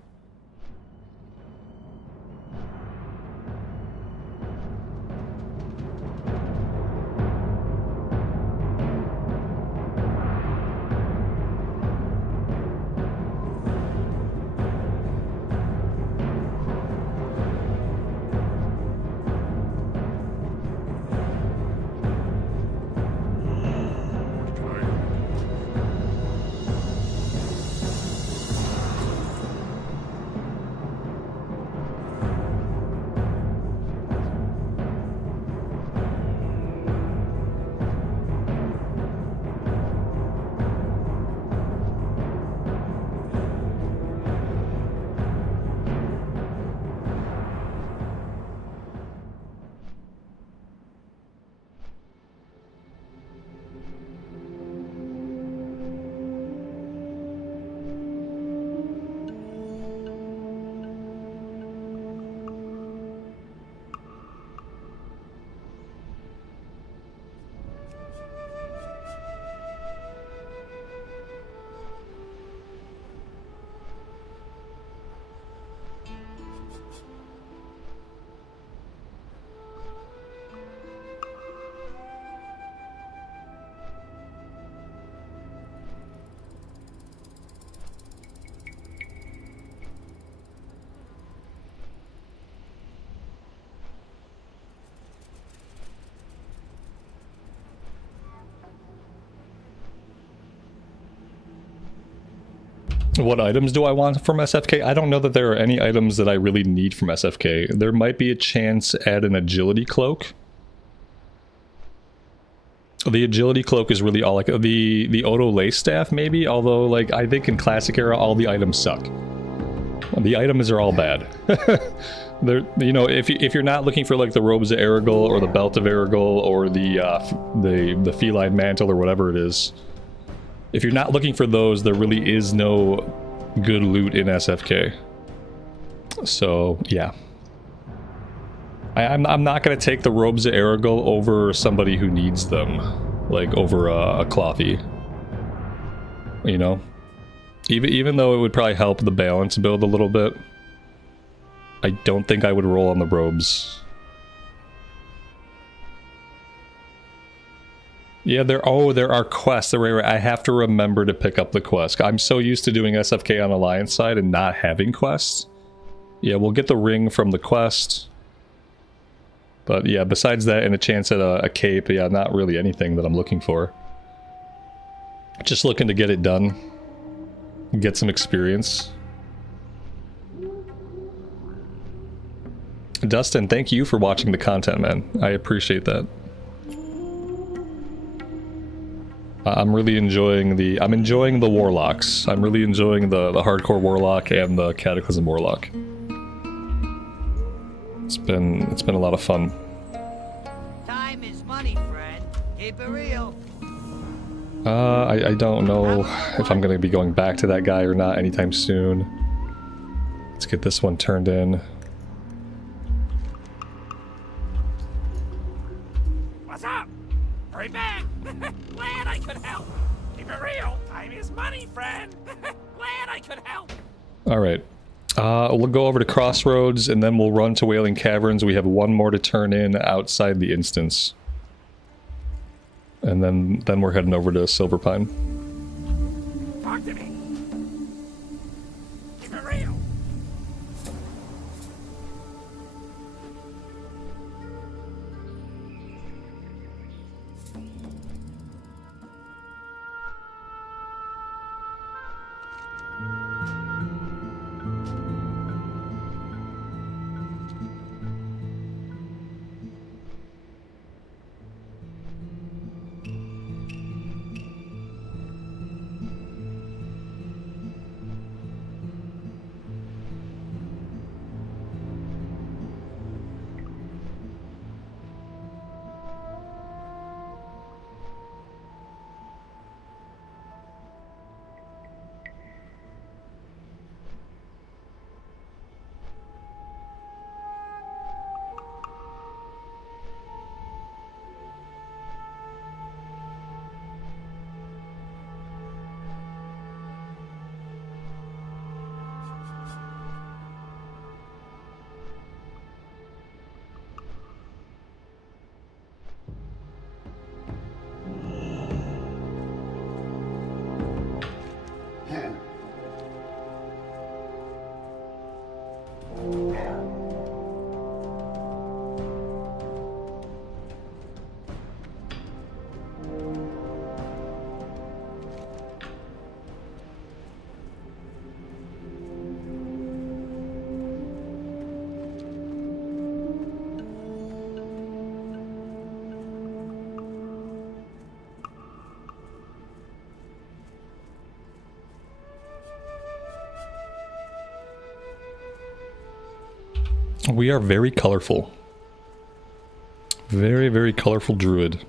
What items do I want from SFK? I don't know that there are any items that I really need from SFK. There might be a chance to add an agility cloak. The agility cloak is really all like the Odo lace staff maybe, although like I think in classic era all the items suck. The items are all bad. They're, you know, if you're not looking for like the robes of Aragorn or the belt of Aragorn or the feline mantle or whatever it is, if you're not looking for those, there really is no good loot in SFK. So yeah. I'm not going to take the robes of Aragorn over somebody who needs them, like over a clothy, you know? Even though it would probably help the balance build a little bit, I don't think I would roll on the robes. Yeah, there are quests. I have to remember to pick up the quest. I'm so used to doing SFK on Alliance side and not having quests. Yeah, we'll get the ring from the quest. But yeah, besides that and a chance at a cape, yeah, not really anything that I'm looking for. Just looking to get it done. Get some experience. Dustin, thank you for watching the content, man. I appreciate that. I'm really enjoying the warlocks. I'm really enjoying the hardcore warlock and the cataclysm warlock. It's been a lot of fun. Time is money, friend. Keep it real. I don't know if I'm gonna be going back to that guy or not anytime soon. Let's get this one turned in. What's up? Hurry back! Glad I could help. Keep it real. Time is money, friend. Glad I could help. All right. We'll go over to Crossroads, and then we'll run to Wailing Caverns. We have one more to turn in outside the instance. And then we're heading over to Silverpine. Talk to me. Keep it real. We are very colorful. Very, very colorful druid.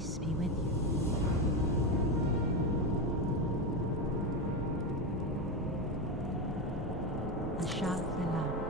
Peace be with you. Asha Fela.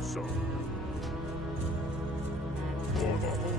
So. For the whole.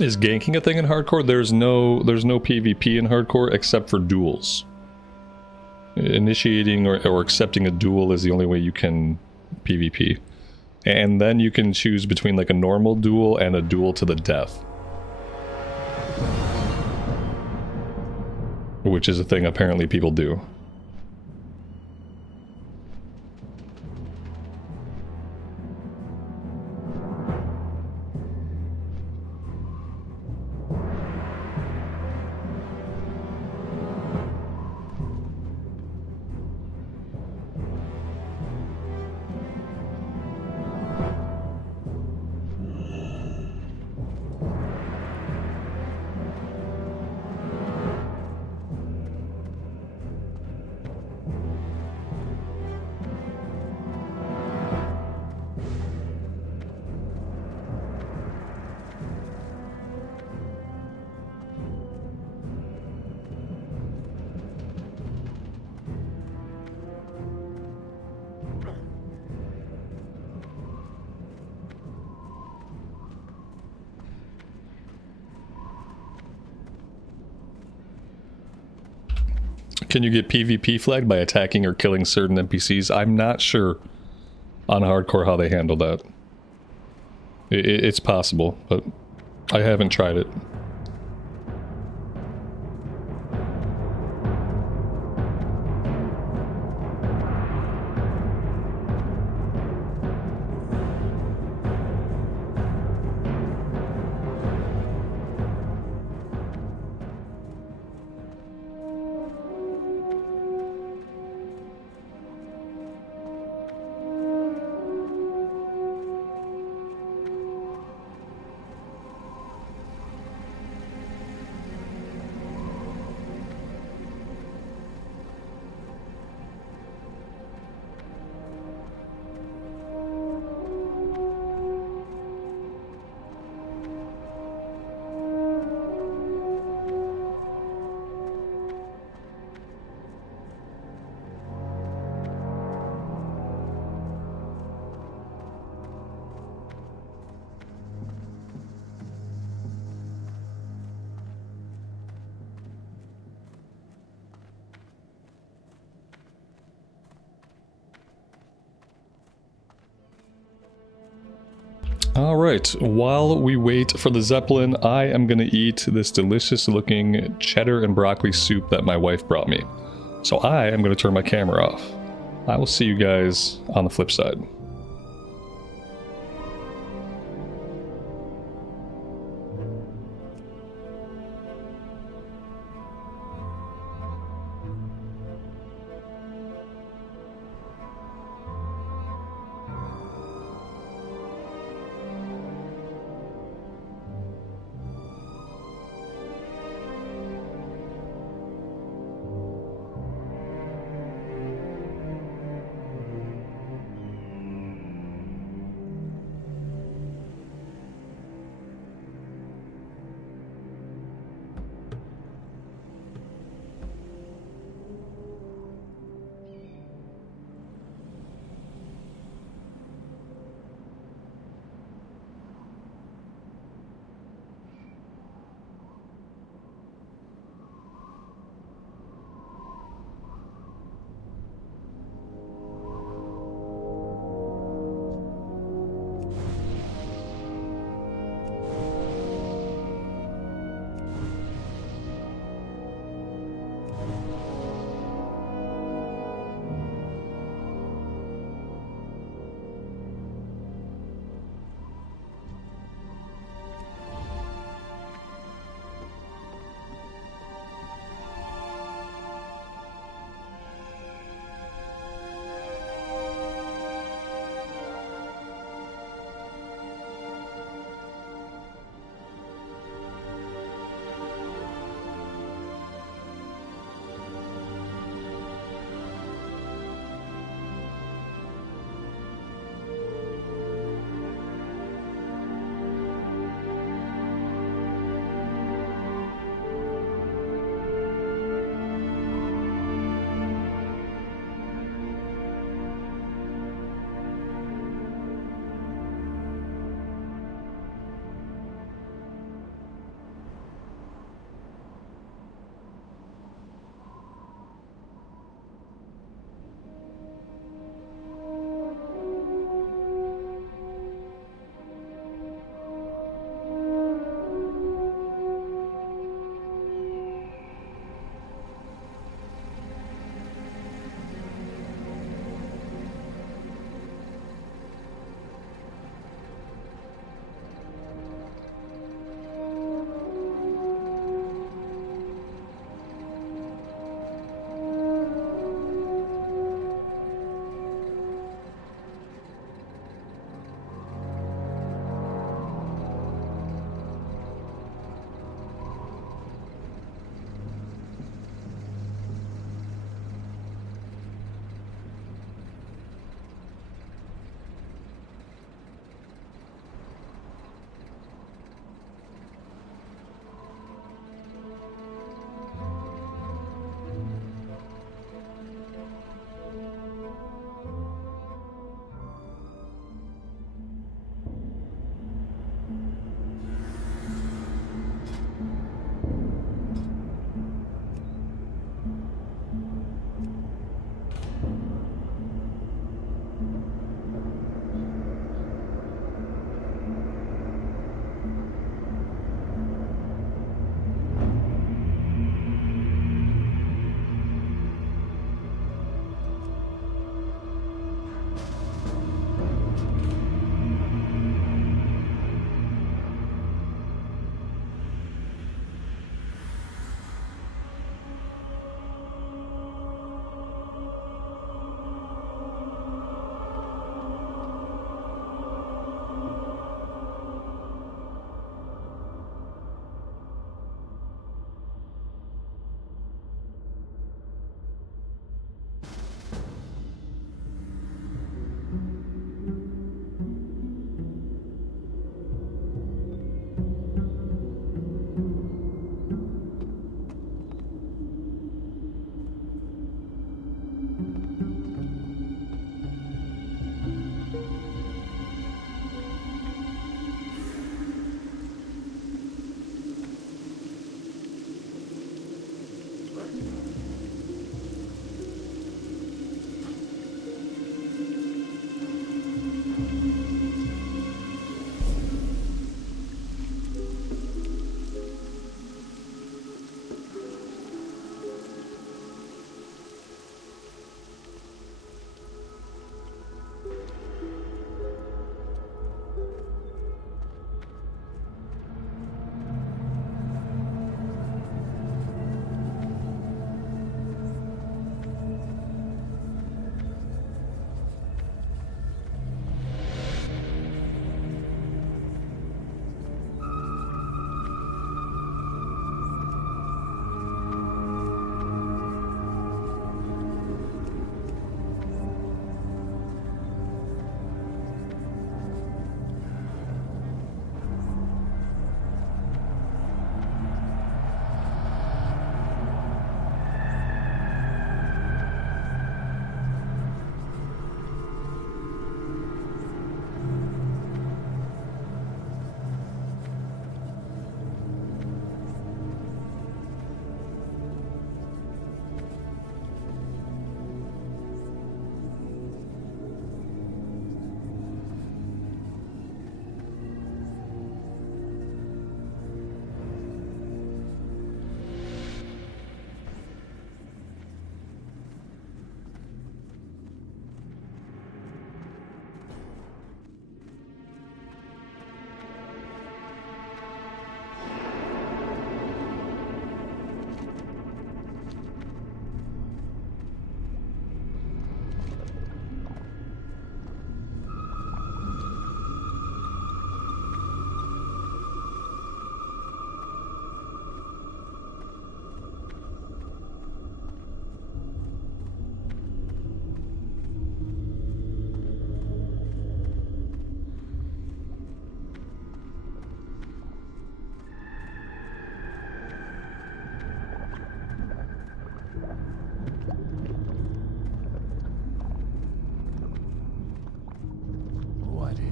Is ganking a thing in hardcore? There's no PvP in hardcore except for duels. Initiating or accepting a duel is the only way you can PvP. And then you can choose between like a normal duel and a duel to the death. Which is a thing apparently people do. Can you get PvP flagged by attacking or killing certain NPCs? I'm not sure on hardcore how they handle that. It's possible, but I haven't tried it. Alright, while we wait for the Zeppelin, I am going to eat this delicious looking cheddar and broccoli soup that my wife brought me. So I am going to turn my camera off. I will see you guys on the flip side.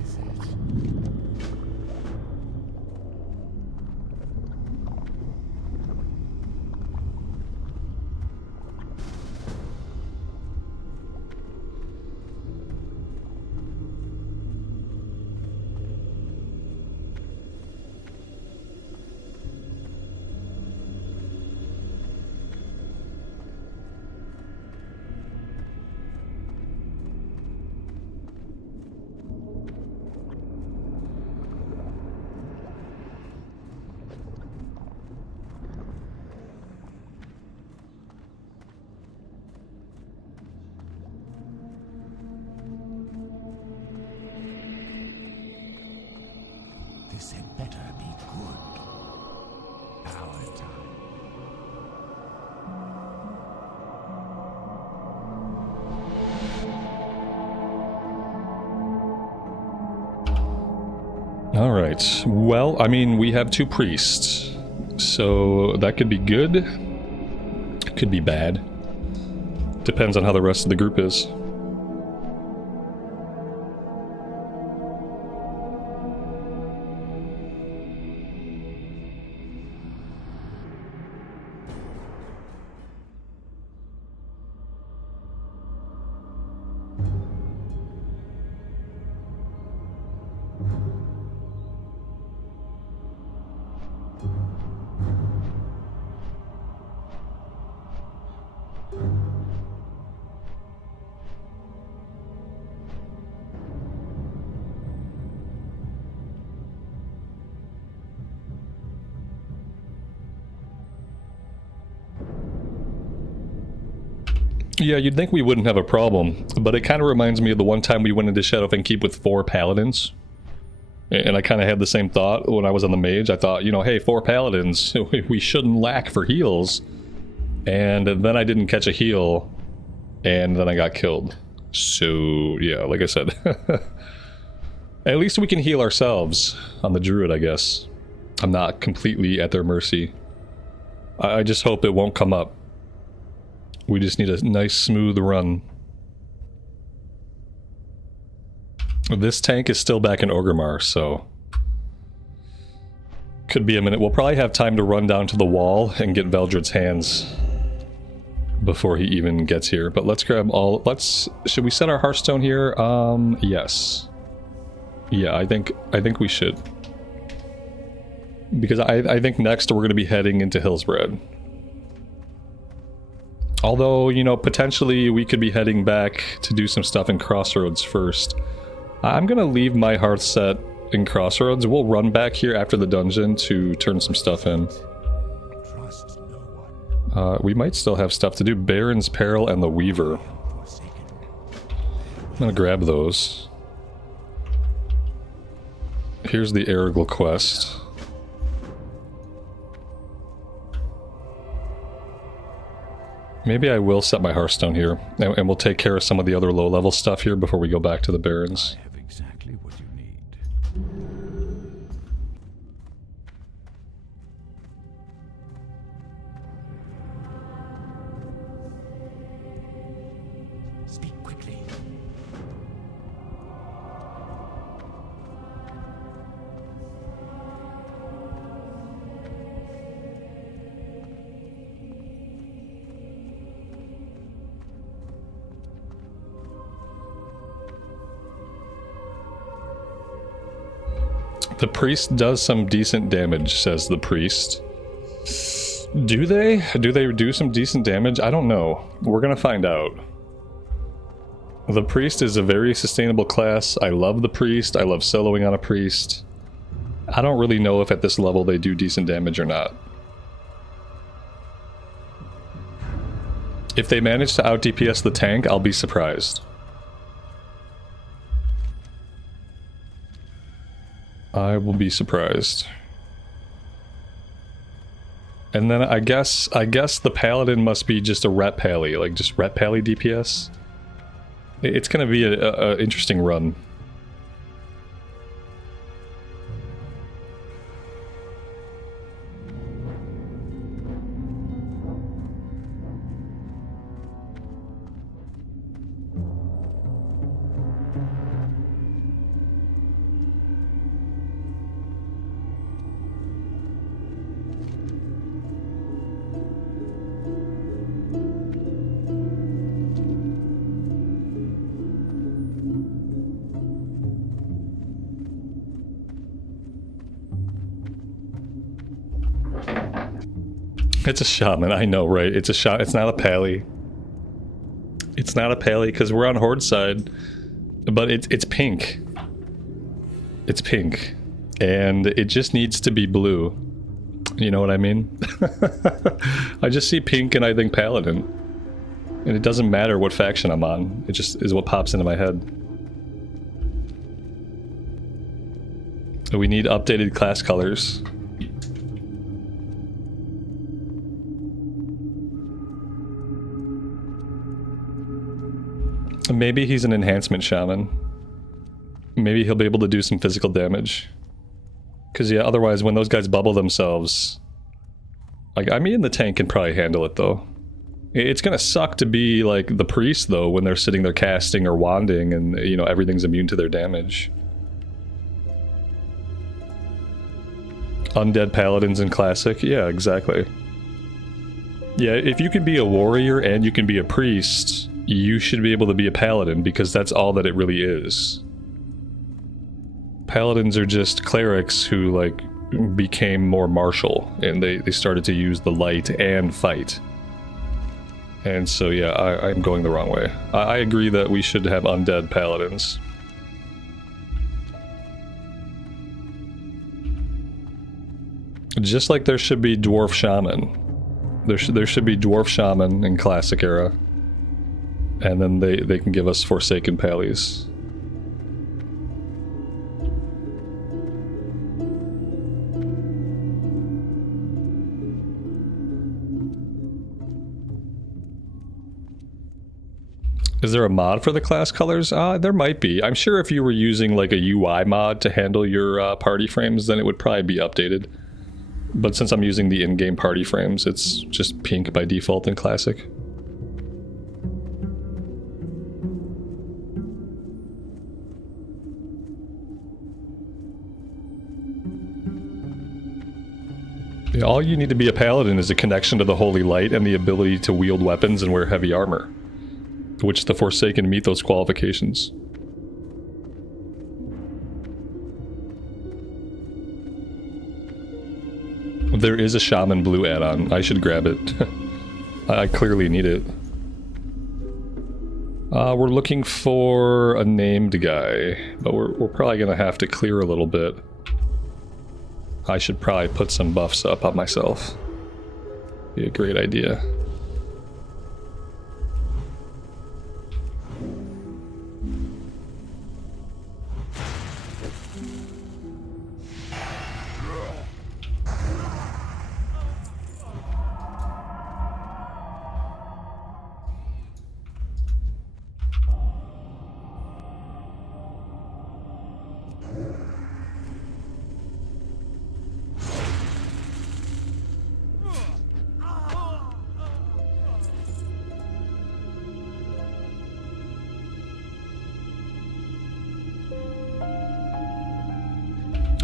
is it? This had better be good. Our time. All right. Well, I mean, we have 2 priests, so that could be good. Could be bad. Depends on how the rest of the group is. Yeah, you'd think we wouldn't have a problem, but it kind of reminds me of the one time we went into Shadowfang Keep with 4 paladins. And I kind of had the same thought when I was on the mage. I thought, you know, hey, 4 paladins, we shouldn't lack for heals. And then I didn't catch a heal, and then I got killed. So, yeah, like I said. At least we can heal ourselves on the Druid, I guess. I'm not completely at their mercy. I just hope it won't come up. We just need a nice smooth run. This tank is still back in Orgrimmar, so could be a minute. We'll probably have time to run down to the wall and get Veldred's hands before he even gets here. But let's grab all. Should we set our Hearthstone here? Yes. Yeah, I think we should, because I think next we're going to be heading into Hillsbrad. Although, you know, potentially we could be heading back to do some stuff in Crossroads first. I'm gonna leave my hearth set in Crossroads. We'll run back here after the dungeon to turn some stuff in. Trust no one. We might still have stuff to do. Baron's Peril and the Weaver. Forsaken. I'm gonna grab those. Here's the Erigel quest. Maybe I will set my Hearthstone here, and we'll take care of some of the other low-level stuff here before we go back to the Barons. I have exactly what you need. Speak quickly. The priest does some decent damage, says the priest. Do they? Do they do some decent damage? I don't know. We're gonna find out. The priest is a very sustainable class. I love the priest. I love soloing on a priest. I don't really know if at this level they do decent damage or not. If they manage to out DPS the tank, I'll be surprised. I will be surprised. And then I guess the paladin must be just a ret pally, like just ret pally DPS. It's gonna be a interesting run. It's a shaman, I know, right? It's a shot. It's not a pally. It's not a pally because we're on Horde side, but it's pink. It's pink, and it just needs to be blue. You know what I mean? I just see pink and I think paladin, and it doesn't matter what faction I'm on. It just is what pops into my head. We need updated class colors. Maybe he's an enhancement shaman. Maybe he'll be able to do some physical damage. Because yeah, otherwise when those guys bubble themselves... Like, I mean the tank can probably handle it though. It's gonna suck to be like the priest though when they're sitting there casting or wanding and, you know, everything's immune to their damage. Undead paladins in classic? Yeah, exactly. Yeah, if you can be a warrior and you can be a priest, you should be able to be a paladin because that's all that it really is. Paladins are just clerics who, like, became more martial and they started to use the light and fight. And so, yeah, I'm going the wrong way. I agree that we should have undead paladins. Just like there should be dwarf shaman. There should be dwarf shaman in classic era. And then they can give us Forsaken Pallies. Is there a mod for the class colors? There might be. I'm sure if you were using like a UI mod to handle your party frames, then it would probably be updated. But since I'm using the in-game party frames, it's just pink by default in classic. Yeah, all you need to be a paladin is a connection to the Holy Light and the ability to wield weapons and wear heavy armor, which the Forsaken meet those qualifications. There is a Shaman Blue add-on. I should grab it. I clearly need it. We're looking for a named guy, but we're probably gonna have to clear a little bit. I should probably put some buffs up on myself. Be a great idea.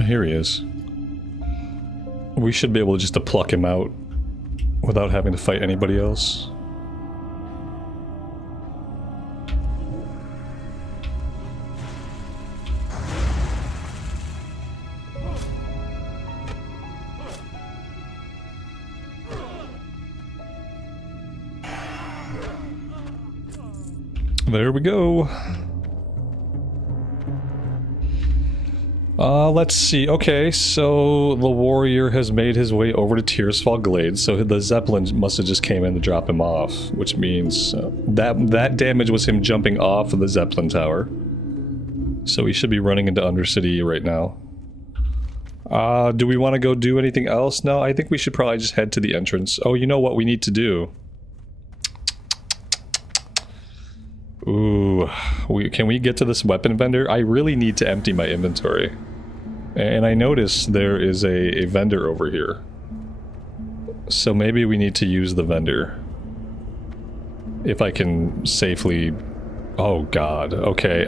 Here he is. We should be able just to pluck him out without having to fight anybody else. There we go. Let's see. Okay, so the warrior has made his way over to Tearsfall Glade, so the Zeppelin must have just came in to drop him off, which means that damage was him jumping off of the Zeppelin tower. So he should be running into Undercity right now. Do we want to go do anything else? No, I think we should probably just head to the entrance. Oh, you know what we need to do? Ooh, can we get to this weapon vendor? I really need to empty my inventory. And I noticed there is a vendor over here. So maybe we need to use the vendor. If I can safely... Oh god, okay,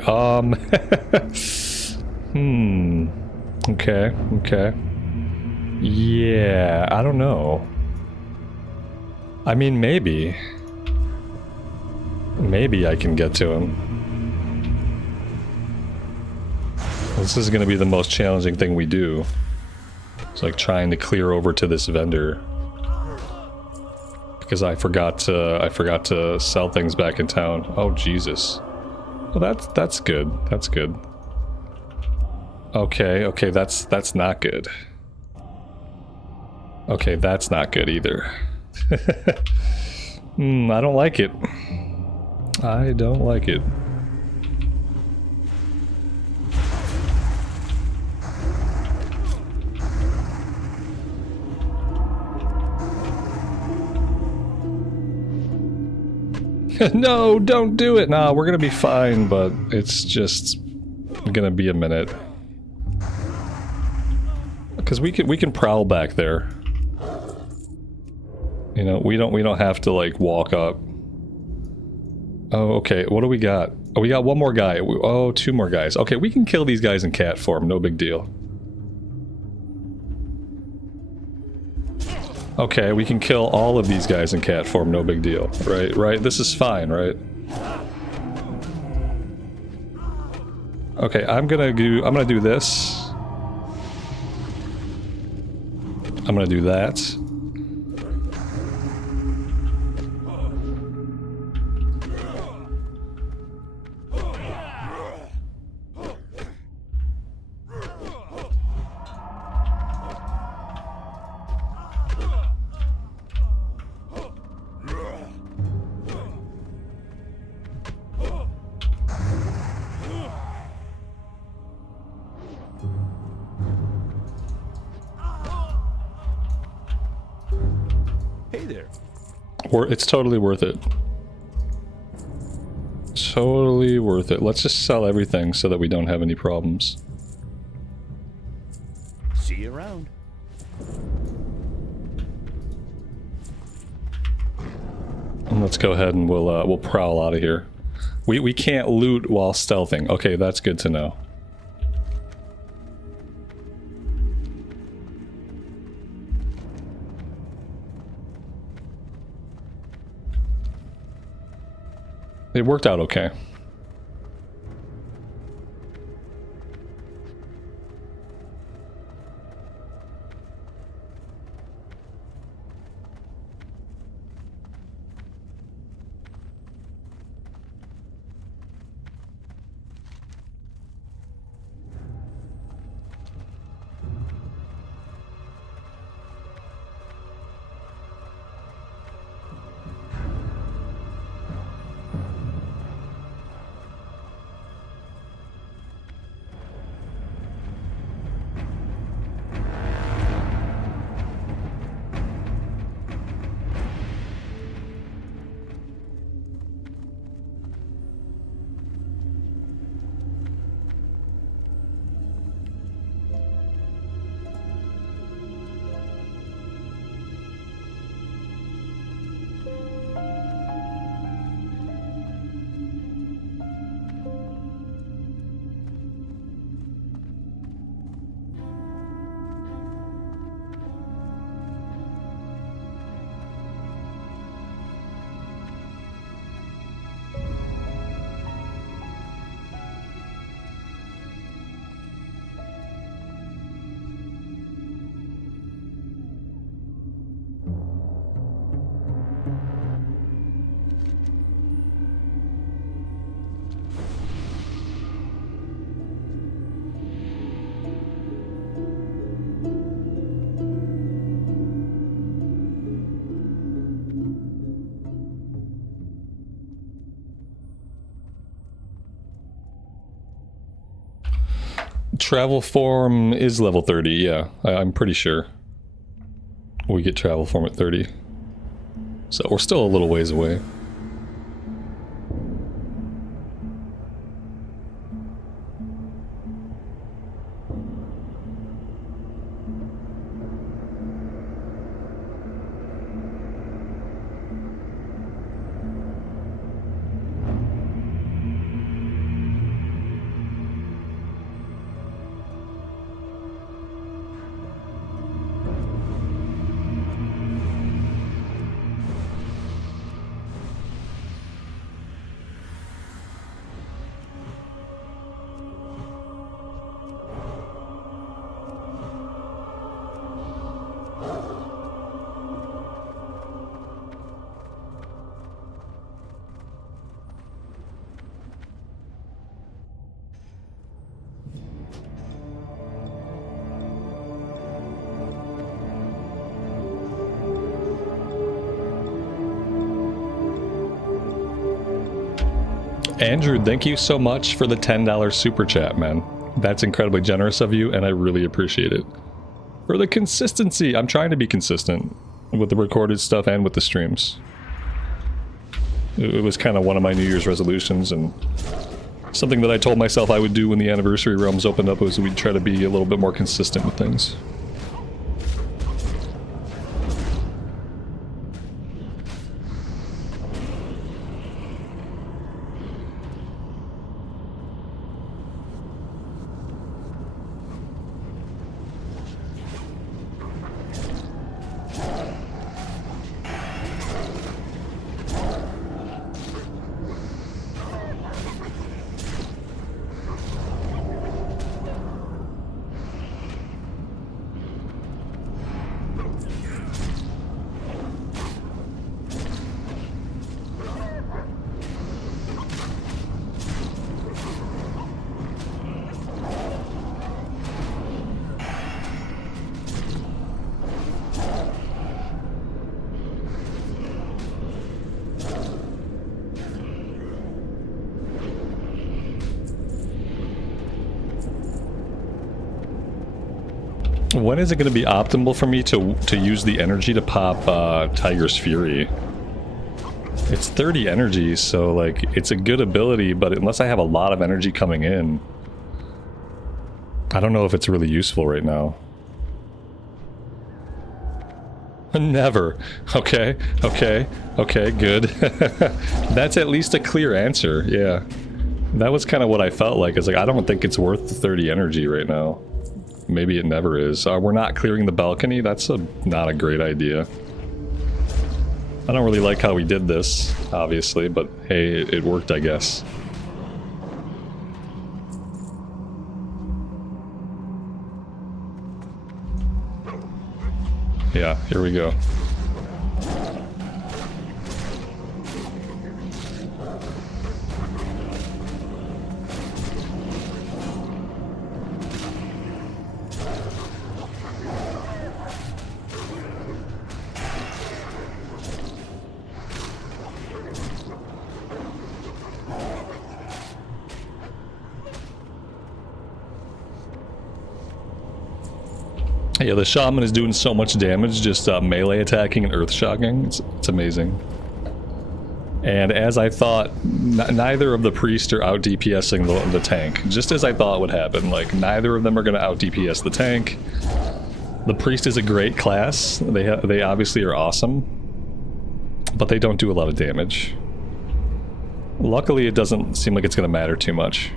okay, okay. Yeah, I don't know. I mean, maybe. Maybe I can get to him. This is going to be the most challenging thing we do. It's like trying to clear over to this vendor. because I forgot to sell things back in town. Oh Jesus. Well, that's good. That's good. Okay, that's not good. Okay, that's not good either. I don't like it. I don't like it. No, don't do it! Nah, we're gonna be fine, but it's just gonna be a minute. Because we can prowl back there. You know, we don't have to like walk up. Oh, okay, what do we got? Oh, we got one more guy. Oh, two more guys. Okay, we can kill these guys in cat form, no big deal. Okay, we can kill all of these guys in cat form, no big deal. Right? This is fine, right? Okay, I'm gonna do this. I'm gonna do that. It's totally worth it. Totally worth it. Let's just sell everything so that we don't have any problems. See you around. And let's go ahead and we'll prowl out of here. We can't loot while stealthing. Okay, that's good to know. It worked out okay. Travel form is level 30, yeah. I'm pretty sure. We get travel form at 30. So we're still a little ways away. Andrew, thank you so much for the $10 super chat, man. That's incredibly generous of you, and I really appreciate it. For the consistency, I'm trying to be consistent with the recorded stuff and with the streams. It was kind of one of my New Year's resolutions, and something that I told myself I would do when the anniversary realms opened up was we'd try to be a little bit more consistent with things. When is it going to be optimal for me to use the energy to pop Tiger's Fury? It's 30 energy, so like it's a good ability, but unless I have a lot of energy coming in, I don't know if it's really useful right now. Never. Okay, okay, okay, good. That's at least a clear answer, yeah. That was kind of what I felt like. It's like, I don't think it's worth the 30 energy right now. Maybe it never is. We're not clearing the balcony? That's not a great idea. I don't really like how we did this, obviously, but hey, it worked, I guess. Yeah, here we go. Yeah, the shaman is doing so much damage, just melee attacking and earth shocking. It's amazing. And as I thought, neither of the priests are out DPSing the tank. Just as I thought would happen. Like, neither of them are going to out DPS the tank. The priest is a great class. They obviously are awesome. But they don't do a lot of damage. Luckily, it doesn't seem like it's going to matter too much.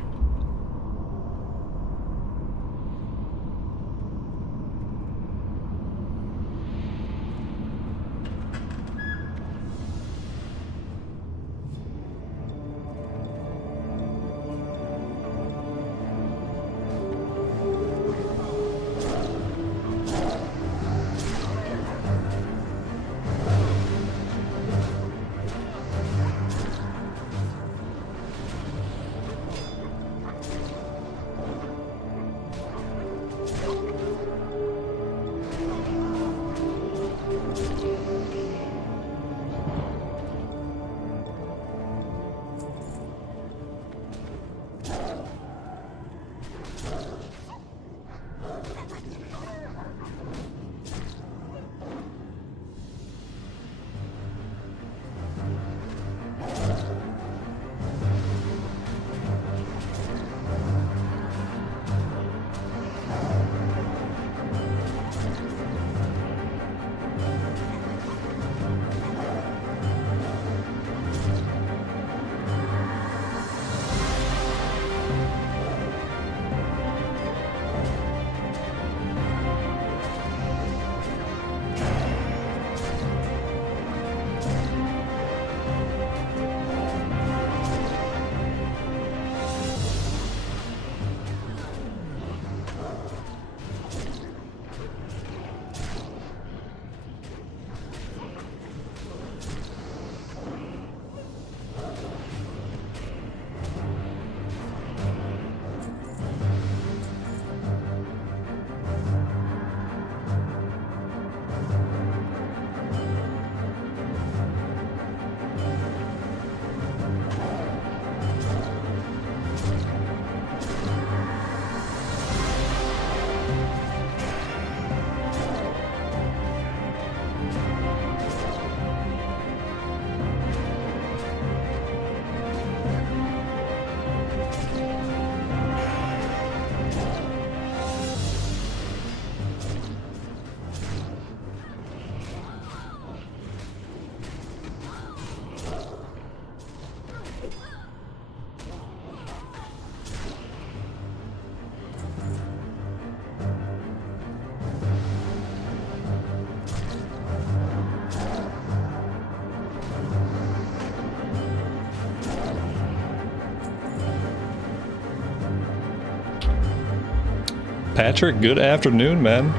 Patrick, good afternoon, man.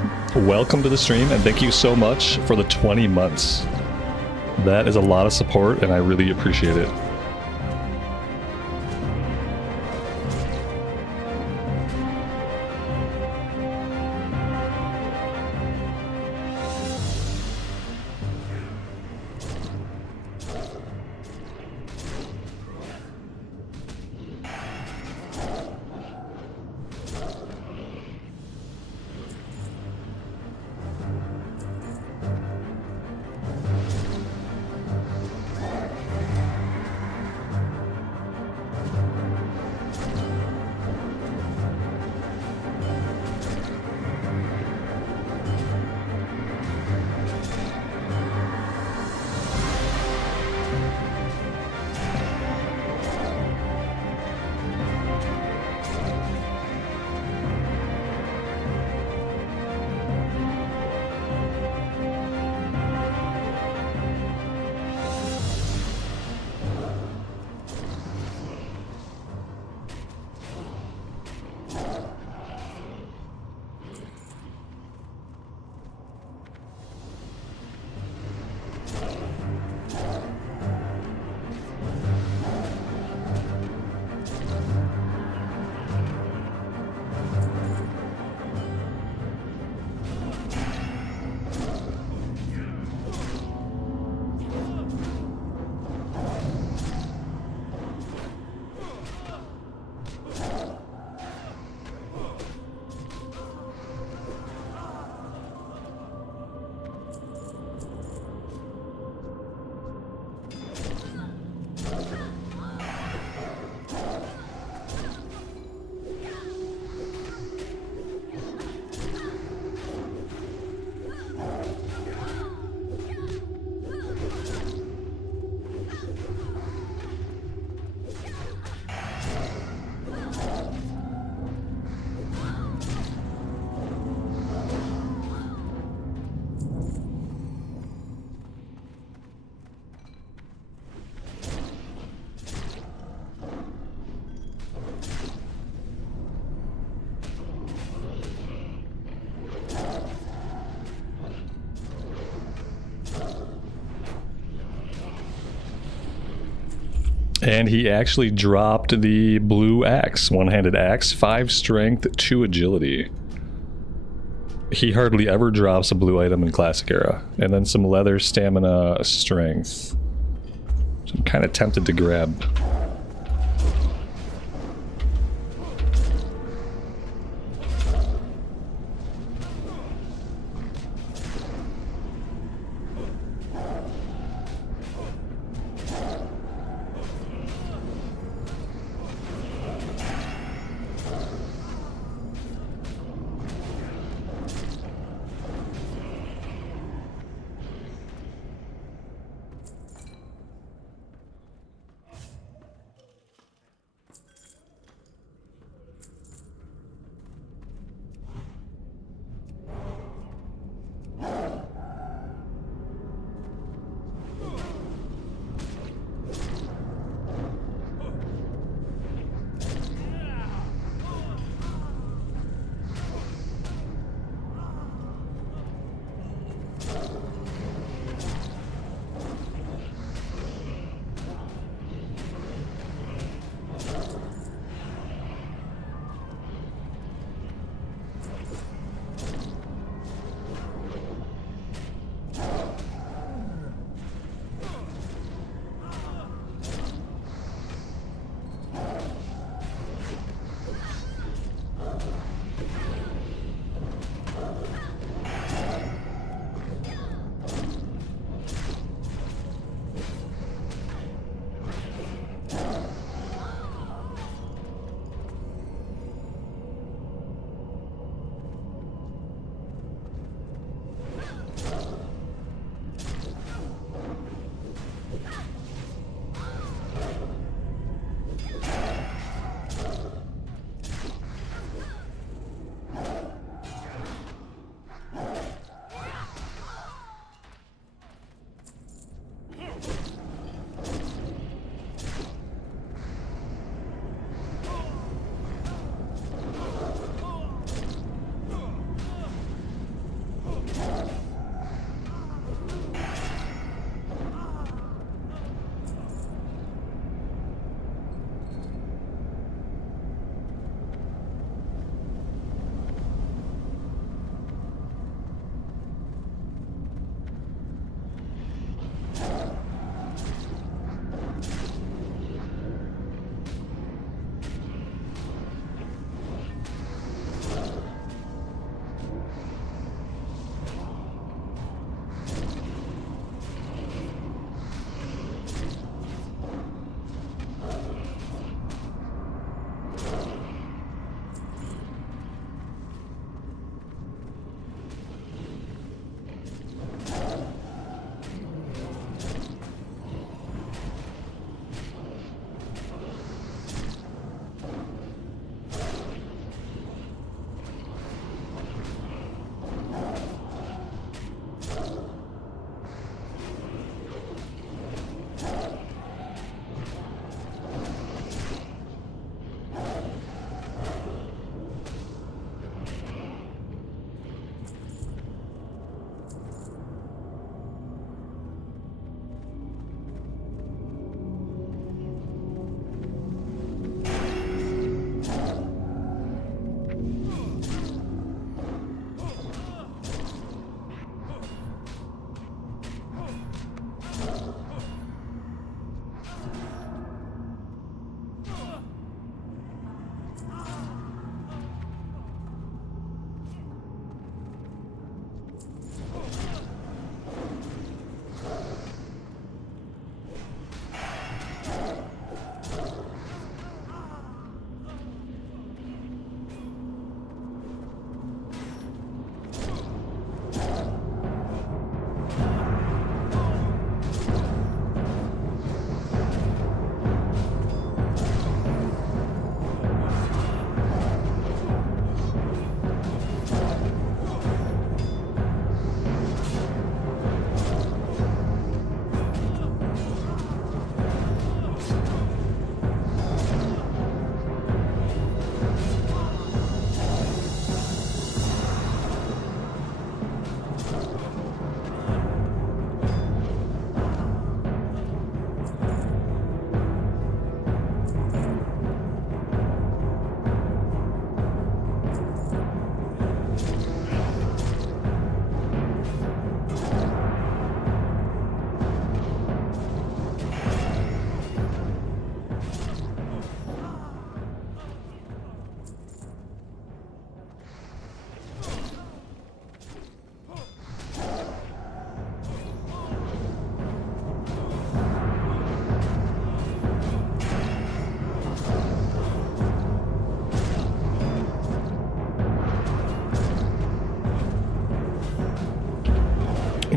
Welcome to the stream, and thank you so much for the 20 months. That is a lot of support, and I really appreciate it. And he actually dropped the blue axe, one-handed axe, 5 strength, 2 agility. He hardly ever drops a blue item in Classic Era. And then some leather, stamina, strength. So I'm kind of tempted to grab.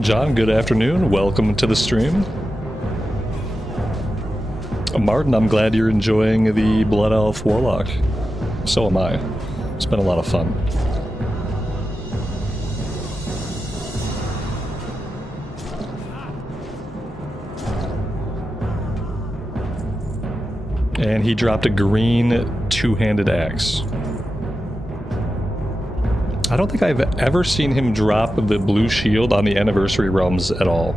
John, good afternoon. Welcome to the stream. Martin, I'm glad you're enjoying the Blood Elf Warlock. So am I. It's been a lot of fun. And he dropped a green two-handed axe. I don't think I've ever seen him drop the blue shield on the Anniversary Realms at all.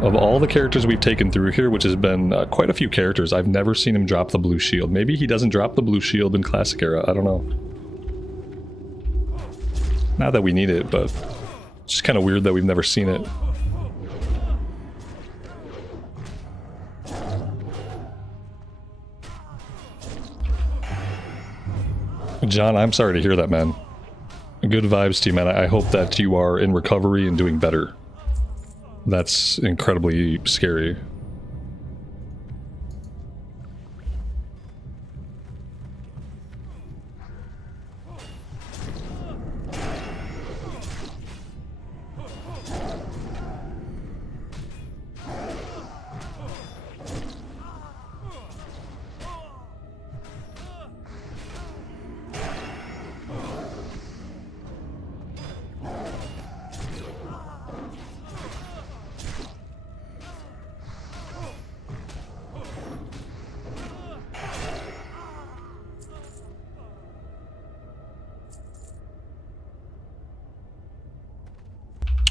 Of all the characters we've taken through here, which has been quite a few characters, I've never seen him drop the blue shield. Maybe he doesn't drop the blue shield in Classic Era, I don't know. Not that we need it, but it's just kind of weird that we've never seen it. John, I'm sorry to hear that, man. Good vibes to you, man. I hope that you are in recovery and doing better. That's incredibly scary.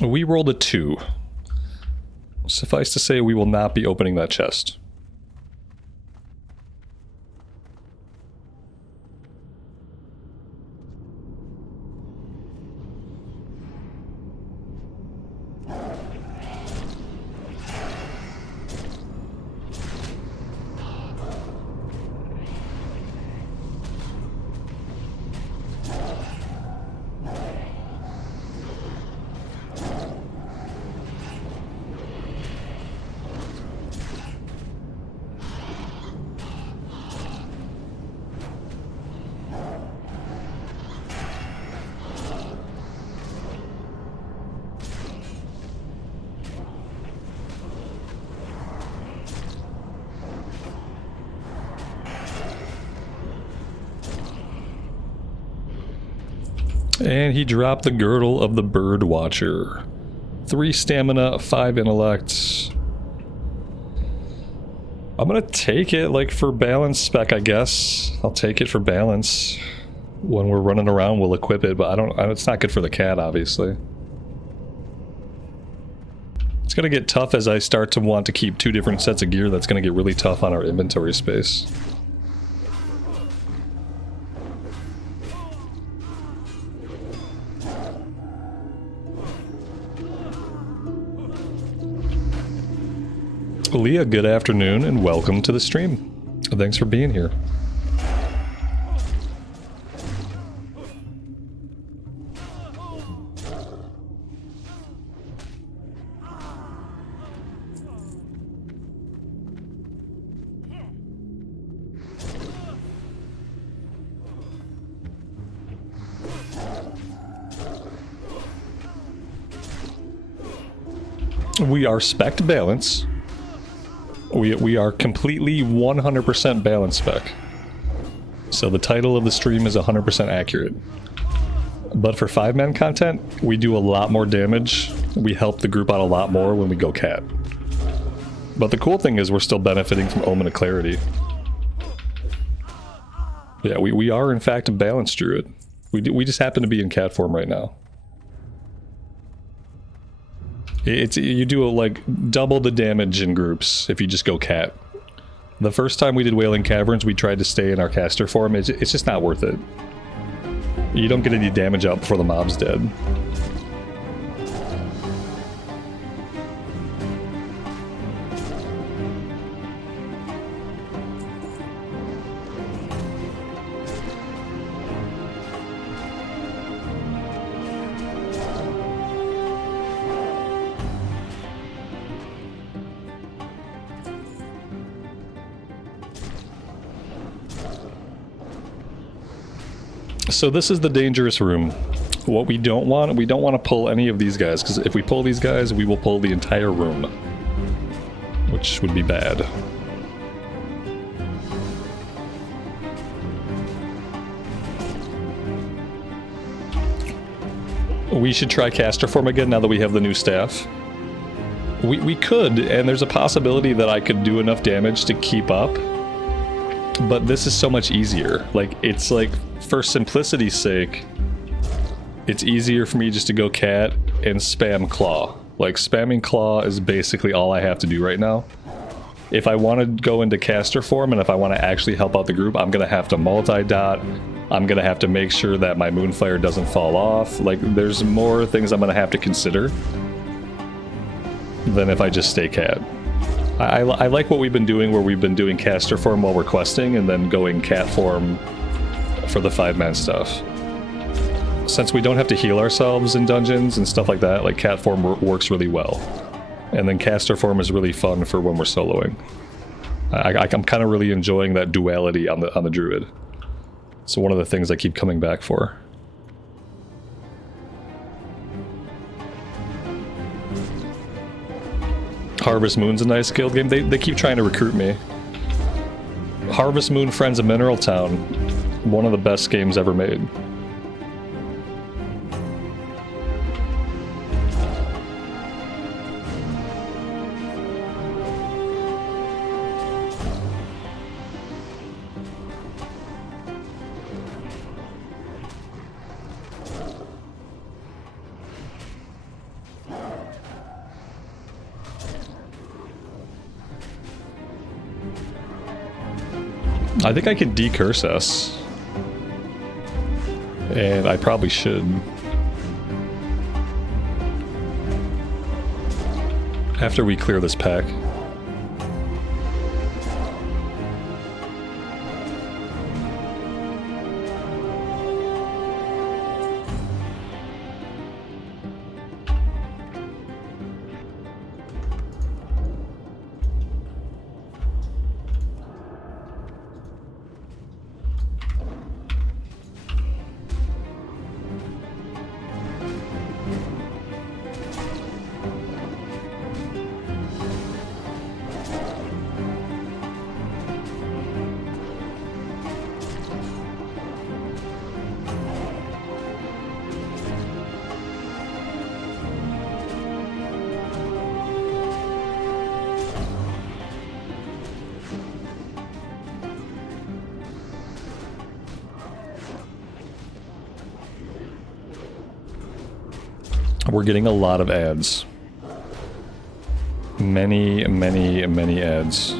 We rolled a 2. Suffice to say, we will not be opening that chest. And he dropped the Girdle of the Bird Watcher. 3 stamina, 5 intellect. I'm gonna take it, like, for balance spec, I guess. I'll take it for balance. When we're running around, we'll equip it, but it's not good for the cat, obviously. It's gonna get tough as I start to want to keep 2 different sets of gear. That's gonna get really tough on our inventory space. Leah, good afternoon and welcome to the stream. Thanks for being here. We are spec'd balance. We are completely 100% balance spec. So the title of the stream is 100% accurate. But for 5-man content, we do a lot more damage. We help the group out a lot more when we go cat. But the cool thing is we're still benefiting from Omen of Clarity. Yeah, we are in fact a balanced druid. We just happen to be in cat form right now. You do like double the damage in groups if you just go cat. The first time we did Wailing Caverns, we tried to stay in our caster form. It's just not worth it. You don't get any damage out before the mob's dead. So this is the dangerous room. What we don't want to pull any of these guys, because if we pull these guys, we will pull the entire room, which would be bad. We should try caster form again now that we have the new staff. We could, and there's a possibility that I could do enough damage to keep up, but this is so much easier. Like, it's like, for simplicity's sake, it's easier for me just to go cat and spam claw. Like, spamming claw is basically all I have to do right now. If I want to go into caster form and if I want to actually help out the group, I'm going to have to multi-dot. I'm going to have to make sure that my Moonfire doesn't fall off. Like, there's more things I'm going to have to consider than if I just stay cat. I like what we've been doing, where we've been doing caster form while we're questing and then going cat form for the 5-man stuff. Since we don't have to heal ourselves in dungeons and stuff like that, like, cat form works really well. And then caster form is really fun for when we're soloing. I'm kind of really enjoying that duality on the Druid. So one of the things I keep coming back for. Harvest Moon's a nice guild game. They keep trying to recruit me. Harvest Moon Friends of Mineral Town, one of the best games ever made. I think I can decurse us. And I probably should. After we clear this pack. We're getting a lot of ads. Many, many, many ads.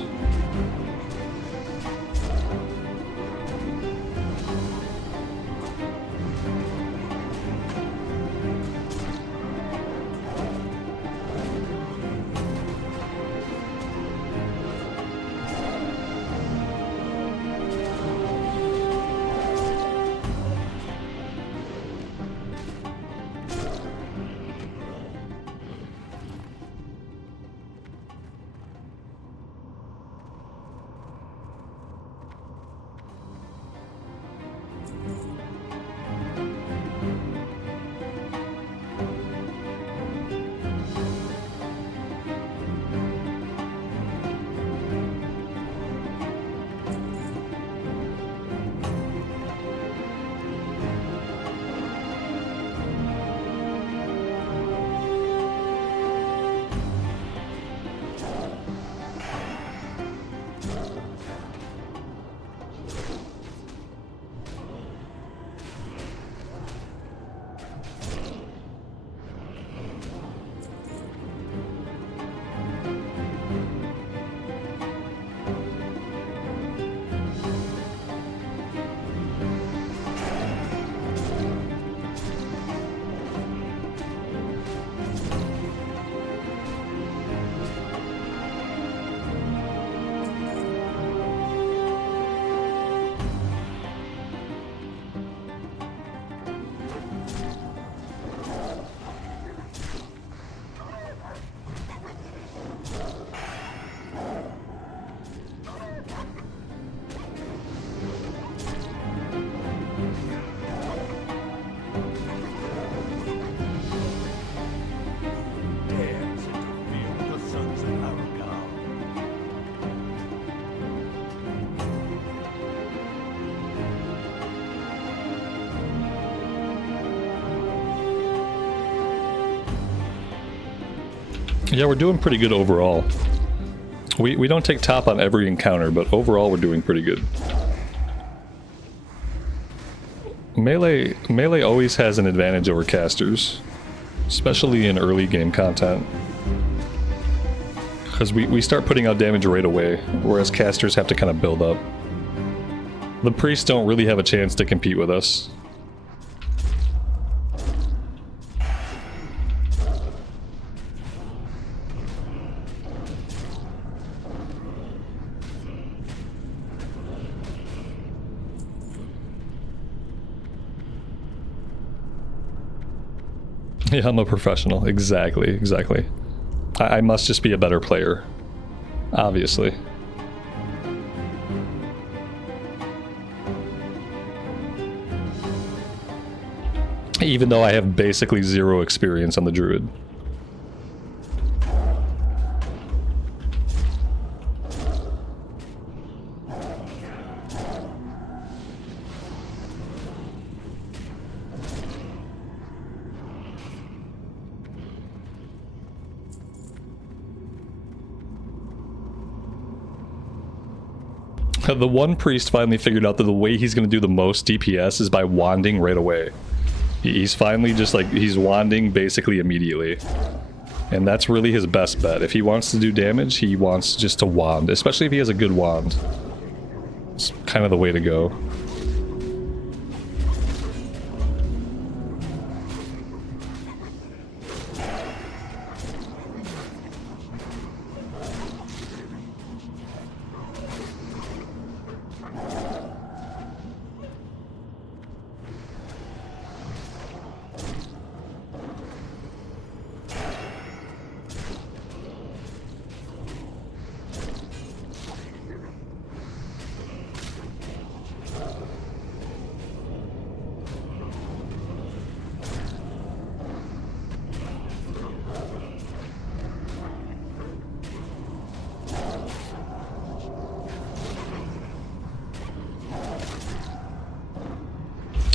Yeah, we're doing pretty good overall. We don't take top on every encounter, but overall we're doing pretty good. Melee always has an advantage over casters, especially in early game content. Because we start putting out damage right away, whereas casters have to kind of build up. The priests don't really have a chance to compete with us. Yeah, I'm a professional. Exactly. I must just be a better player. Obviously. Even though I have basically zero experience on the Druid. The one priest finally figured out that the way he's going to do the most DPS is by wanding right away. He's finally just like, he's wanding basically immediately. And that's really his best bet. If he wants to do damage, he wants just to wand, especially if he has a good wand. It's kind of the way to go.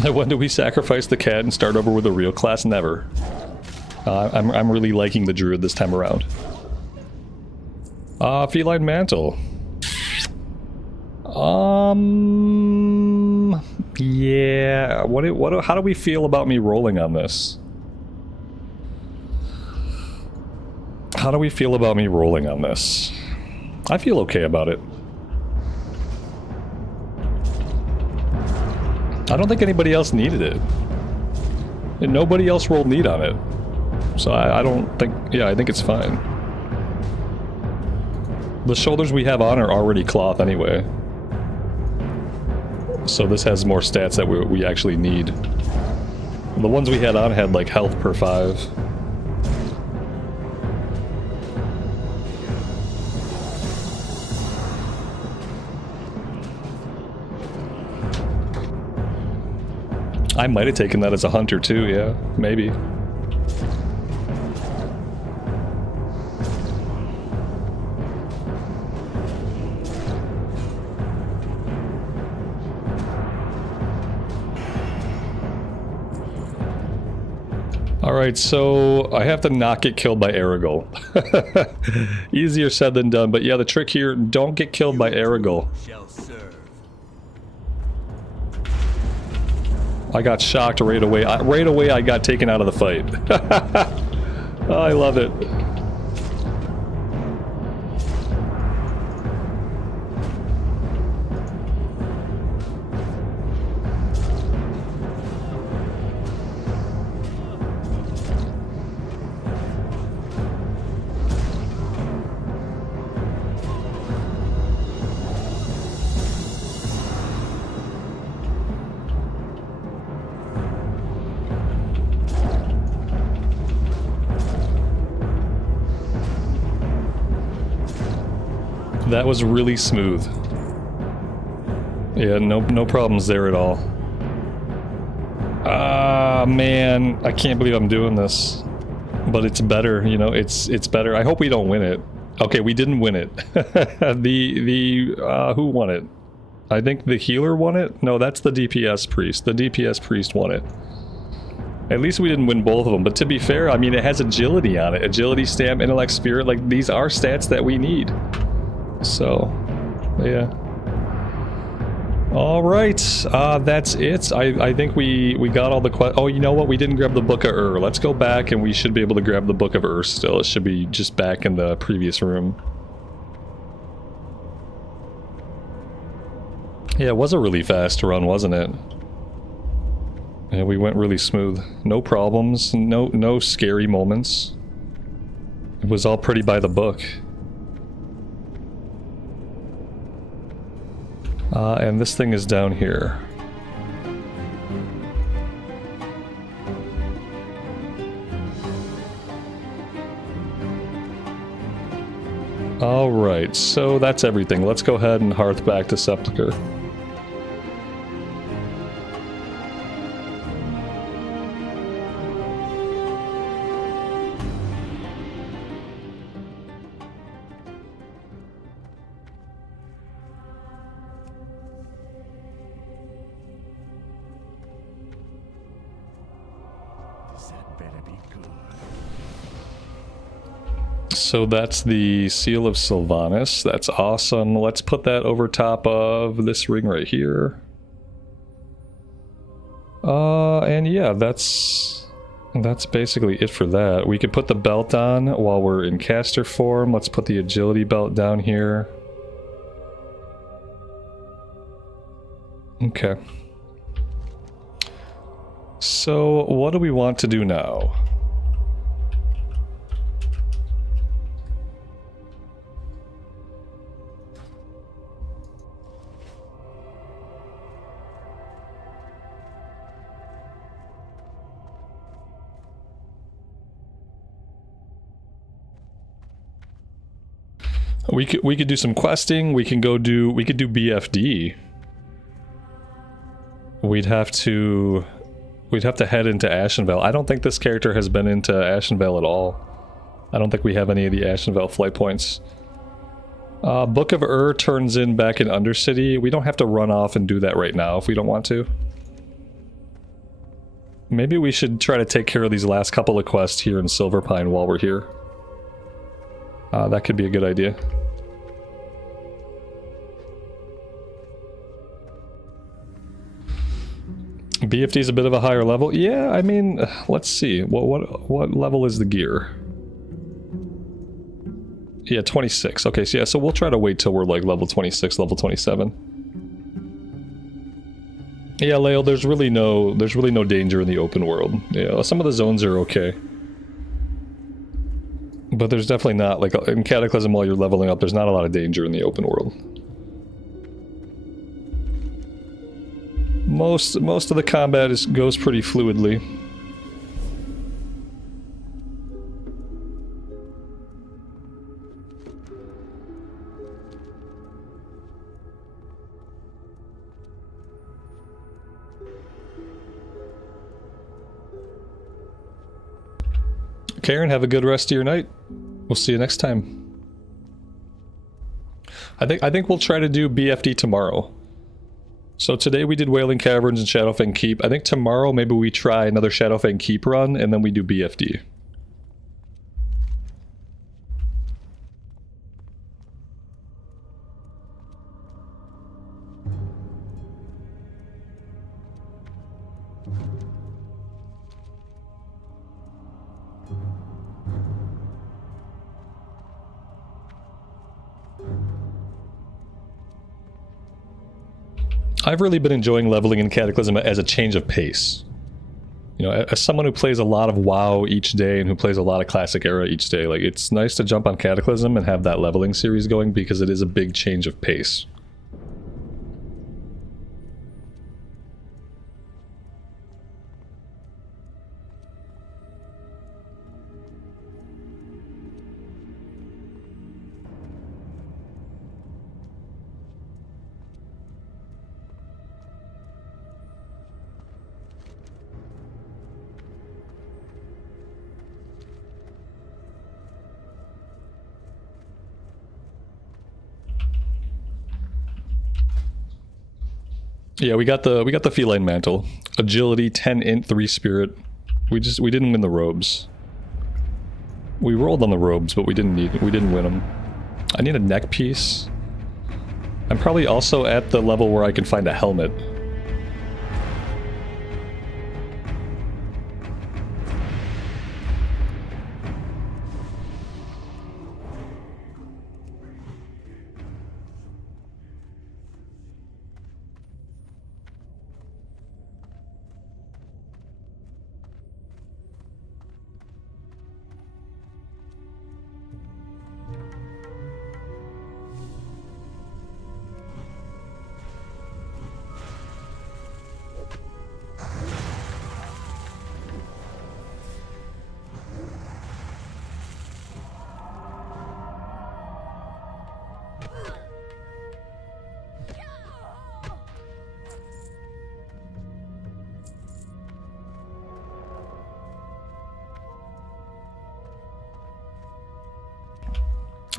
When do we sacrifice the cat and start over with a real class? Never. I'm really liking the Druid this time around. Feline Mantle. Yeah. How do we feel about me rolling on this? How do we feel about me rolling on this? I feel okay about it. I don't think anybody else needed it. And nobody else rolled need on it. So I don't think... Yeah, I think it's fine. The shoulders we have on are already cloth anyway. So this has more stats that we actually need. The ones we had on had like health per 5. I might have taken that as a hunter too, yeah, maybe. Alright, so I have to not get killed by Aragol. Easier said than done, but yeah, the trick here, don't get killed by Aragol. I got shocked right away. Right away I got taken out of the fight. Oh, I love it. That was really smooth. Yeah, no problems there at all. Ah, man, I can't believe I'm doing this. But it's better, you know, it's better. I hope we don't win it. Okay, we didn't win it. Who won it? I think the healer won it? No, that's the DPS priest. The DPS priest won it. At least we didn't win both of them, but to be fair, I mean, it has agility on it. Agility, stamp, intellect, spirit, like, these are stats that we need. So, yeah. Alright, that's it. I think we got all the oh, you know what? We didn't grab the Book of Ur. Let's go back and we should be able to grab the Book of Ur still. It should be just back in the previous room. Yeah, it was a really fast run, wasn't it? Yeah, we went really smooth. No problems, no scary moments. It was all pretty by the book. And this thing is down here. Alright, so that's everything. Let's go ahead and hearth back to Sepulchre. So that's the Seal of Sylvanas. That's awesome. Let's put that over top of this ring right here. And yeah, that's basically it for that. We could put the belt on while we're in caster form. Let's put the agility belt down here. Okay. So what do we want to do now? We could do some questing. We could do BFD. We'd have to head into Ashenvale. I don't think this character has been into Ashenvale at all. I don't think we have any of the Ashenvale flight points. Book of Ur turns in back in Undercity. We don't have to run off and do that right now if we don't want to. Maybe we should try to take care of these last couple of quests here in Silverpine while we're here. That could be a good idea. BFD is a bit of a higher level. Yeah, I mean, let's see. What level is the gear? Yeah, 26. Okay, so yeah, so we'll try to wait till we're like level 26, level 27. Yeah, Lael, there's really no danger in the open world. Yeah, some of the zones are okay. But there's definitely not, like, in Cataclysm while you're leveling up, there's not a lot of danger in the open world. Most of the combat goes pretty fluidly. Karen, have a good rest of your night. We'll see you next time. I think we'll try to do BFD tomorrow. So today we did Wailing Caverns and Shadowfang Keep. I think tomorrow maybe we try another Shadowfang Keep run and then we do BFD. I've really been enjoying leveling in Cataclysm as a change of pace. You know, as someone who plays a lot of WoW each day and who plays a lot of Classic Era each day, like, it's nice to jump on Cataclysm and have that leveling series going because it is a big change of pace. Yeah, we got the feline mantle. Agility, 10 int, 3 spirit. We didn't win the robes. We rolled on the robes, but we didn't win them. I need a neck piece. I'm probably also at the level where I can find a helmet.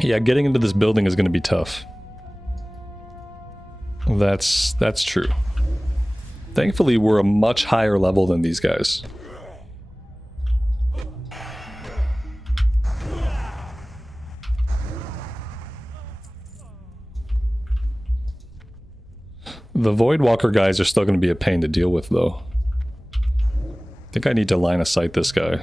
Yeah, getting into this building is going to be tough. That's true. Thankfully, we're a much higher level than these guys. The Voidwalker guys are still going to be a pain to deal with, though. I think I need to line of sight this guy.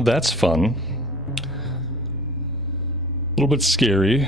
That's fun. A little bit scary.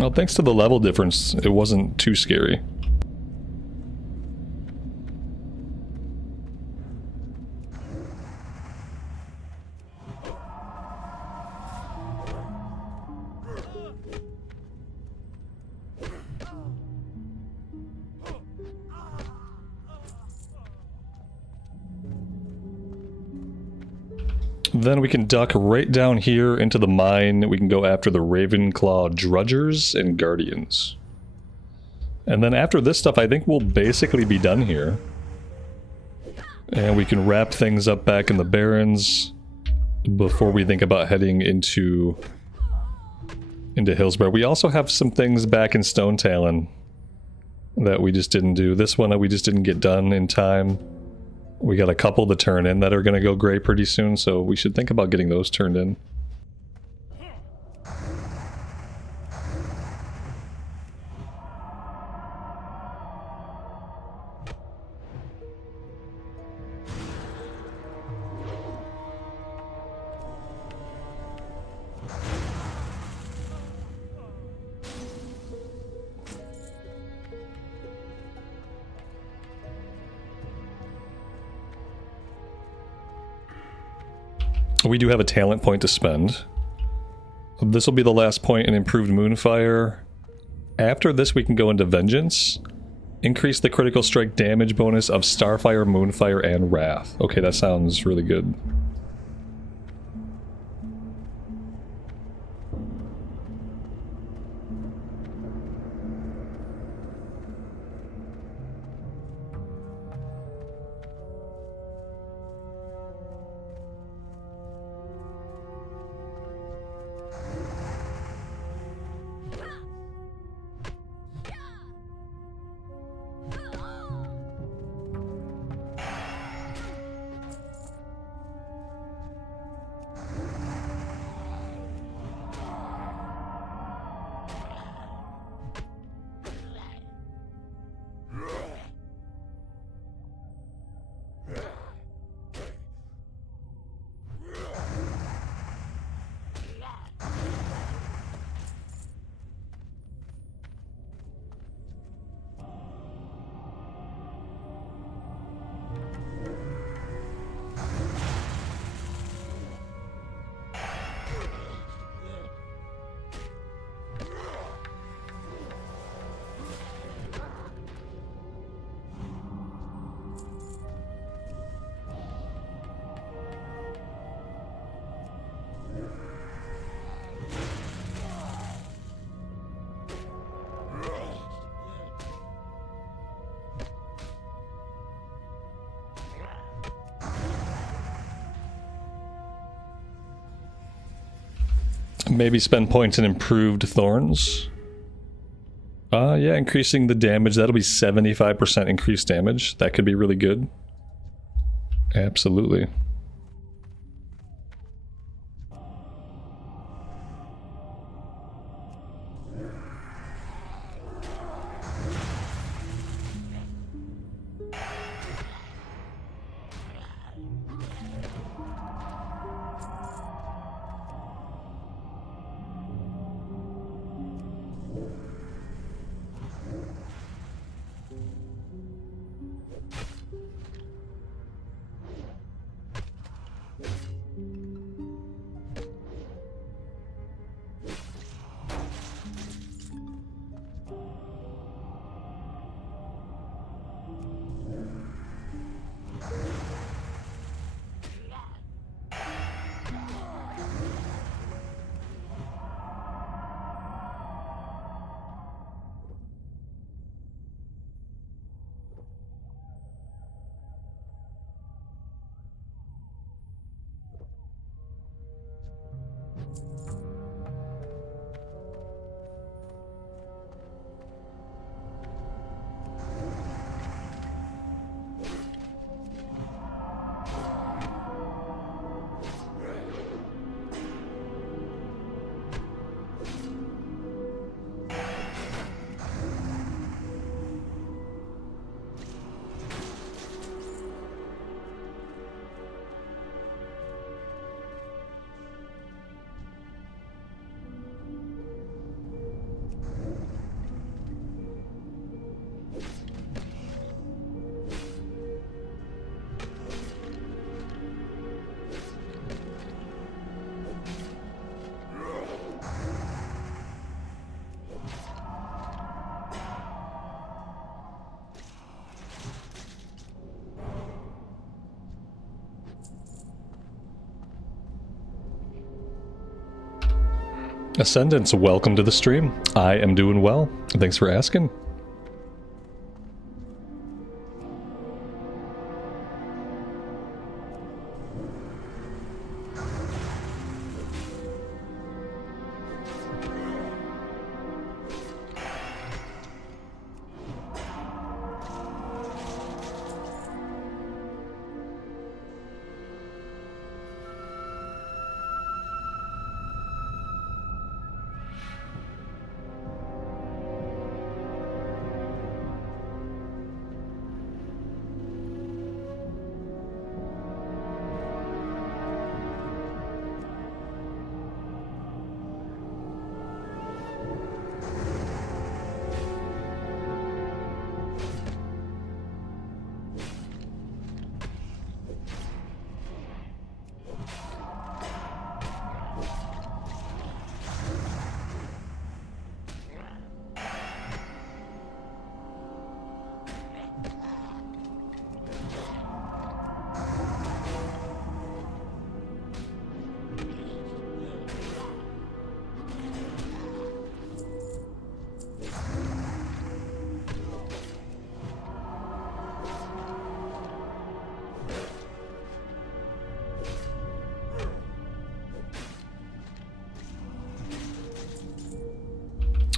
Well, thanks to the level difference, it wasn't too scary. Then we can duck right down here into the mine. We can go after the Ravenclaw Drudgers and Guardians. And then after this stuff, I think we'll basically be done here. And we can wrap things up back in the Barrens before we think about heading into Hillsborough. We also have some things back in Stonetalon that we just didn't do. This one that we just didn't get done in time. We got a couple to turn in that are going to go gray pretty soon, so we should think about getting those turned in. We do have a talent point to spend. This will be the last point in Improved Moonfire. After this we can go into Vengeance. Increase the critical strike damage bonus of Starfire, Moonfire, and Wrath. Okay, that sounds really good. Maybe spend points in Improved Thorns. Yeah, increasing the damage. That'll be 75% increased damage. That could be really good. Absolutely. Ascendants, welcome to the stream. I am doing well. Thanks for asking.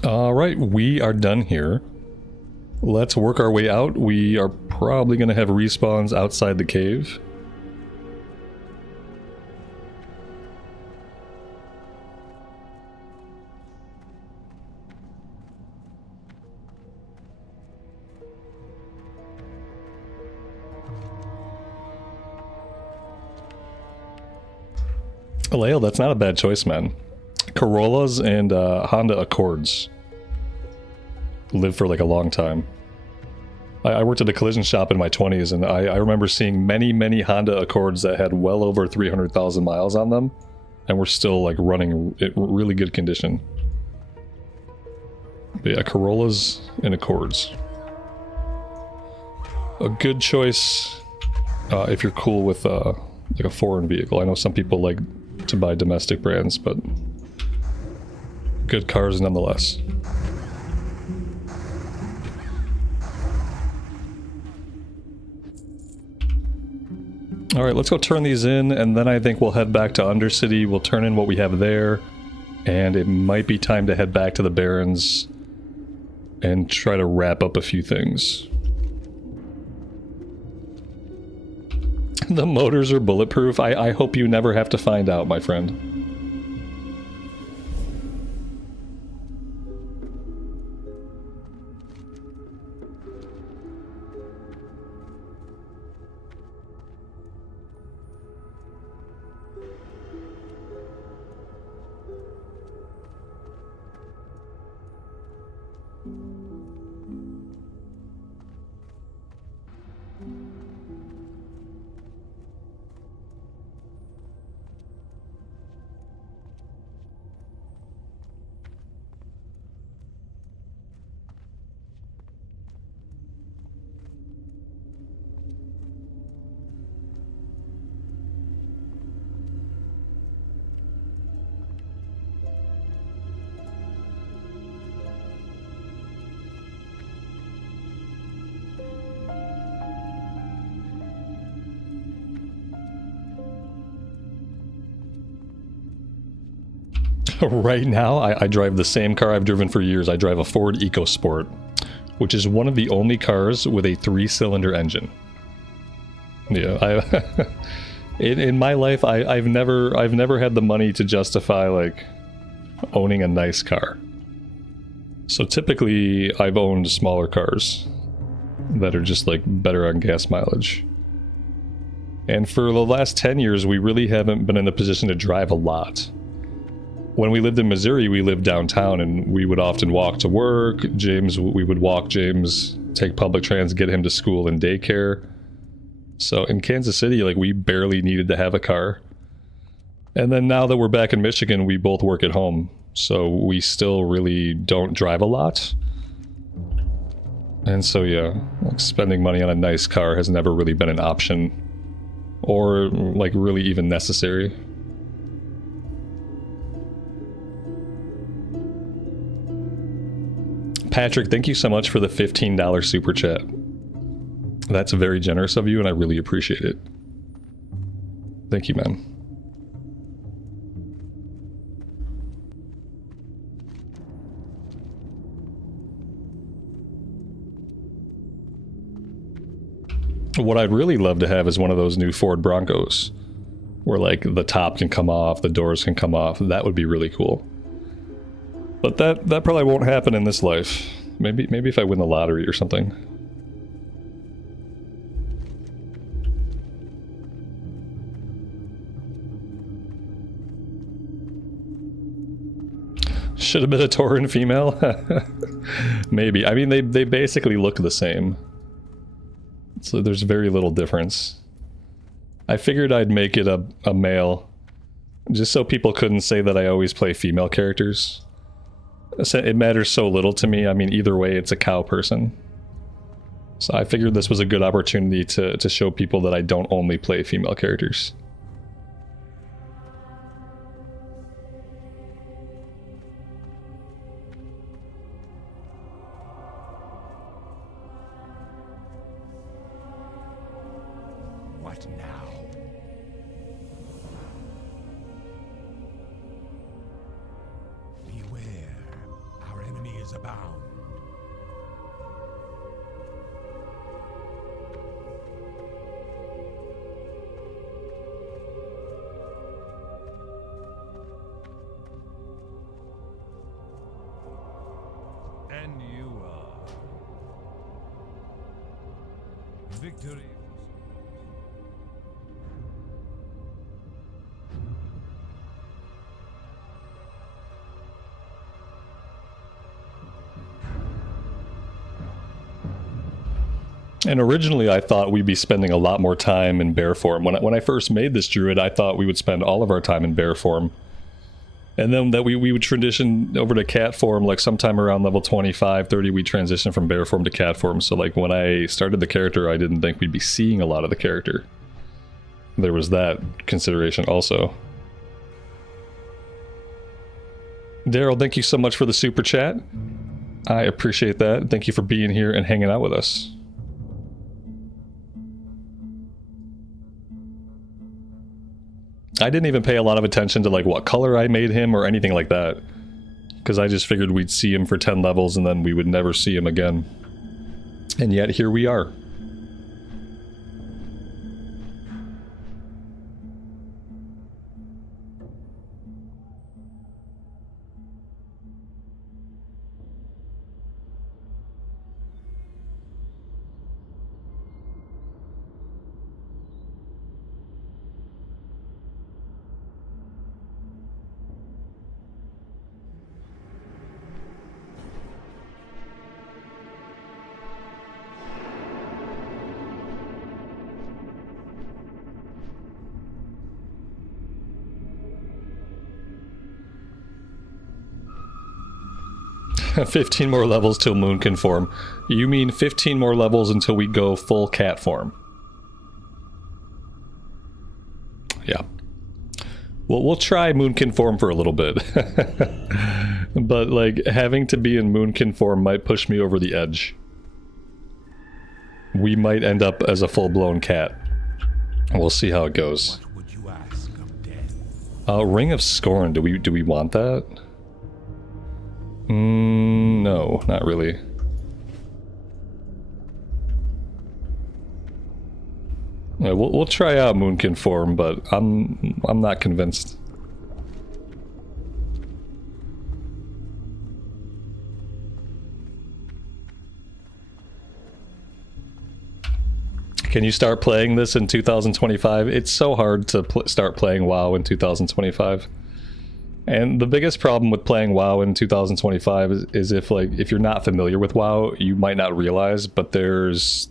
Alright, we are done here. Let's work our way out. We are probably going to have respawns outside the cave. Aleo, that's not a bad choice, man. Corollas and Honda Accords live for like a long time. I worked at a collision shop in my 20s, and I remember seeing many Honda Accords that had well over 300,000 miles on them, and were still like running in really good condition. But yeah, Corollas and Accords. A good choice if you're cool with like a foreign vehicle. I know some people like to buy domestic brands, but good cars nonetheless. Alright, let's go turn these in, and then I think we'll head back to Undercity. We'll turn in what we have there, and it might be time to head back to the Barrens and try to wrap up a few things. The motors are bulletproof. I hope you never have to find out, my friend. Right now, I drive the same car I've driven for years. I drive a Ford EcoSport, which is one of the only cars with a 3-cylinder engine. Yeah, in my life, I've never had the money to justify like owning a nice car. So typically, I've owned smaller cars that are just like better on gas mileage. And for the last 10 years, we really haven't been in a position to drive a lot. When we lived in Missouri, we lived downtown, and we would often walk to work. We would walk James, take public trans, get him to school and daycare. So in Kansas City, like, we barely needed to have a car. And then now that we're back in Michigan, we both work at home. So we still really don't drive a lot. And so yeah, like, spending money on a nice car has never really been an option. Or like really even necessary. Patrick, thank you so much for the $15 super chat. That's very generous of you, and I really appreciate it. Thank you, man. What I'd really love to have is one of those new Ford Broncos, where like the top can come off, the doors can come off. That would be really cool. But that probably won't happen in this life. Maybe if I win the lottery or something. Should have been a Tauren female? Maybe. I mean, they basically look the same. So there's very little difference. I figured I'd make it a male, just so people couldn't say that I always play female characters. It matters so little to me. I mean, either way, it's a cow person. So I figured this was a good opportunity to show people that I don't only play female characters. What now? Beware. Our enemy abound. And you are. Victory. And originally I thought we'd be spending a lot more time in bear form. When I first made this druid, I thought we would spend all of our time in bear form. And then that we would transition over to cat form, like sometime around level 25, 30, we transition from bear form to cat form. So like when I started the character, I didn't think we'd be seeing a lot of the character. There was that consideration also. Daryl, thank you so much for the super chat. I appreciate that. Thank you for being here and hanging out with us. I didn't even pay a lot of attention to like what color I made him or anything like that, because I just figured we'd see him for 10 levels and then we would never see him again. And yet here we are. Have 15 more levels till Moon can form. You mean 15 more levels until we go full cat form? Yeah. Well, we'll try Moonkin form for a little bit. But like having to be in Moonkin form might push me over the edge. We might end up as a full-blown cat. We'll see how it goes. What would you ask of death? Ring of Scorn, do we want that? No, not really. Yeah, we'll try out Moonkin form, but I'm not convinced. Can you start playing this in 2025? It's so hard to start playing WoW in 2025. And the biggest problem with playing WoW in 2025 is if you're not familiar with WoW, you might not realize, but there's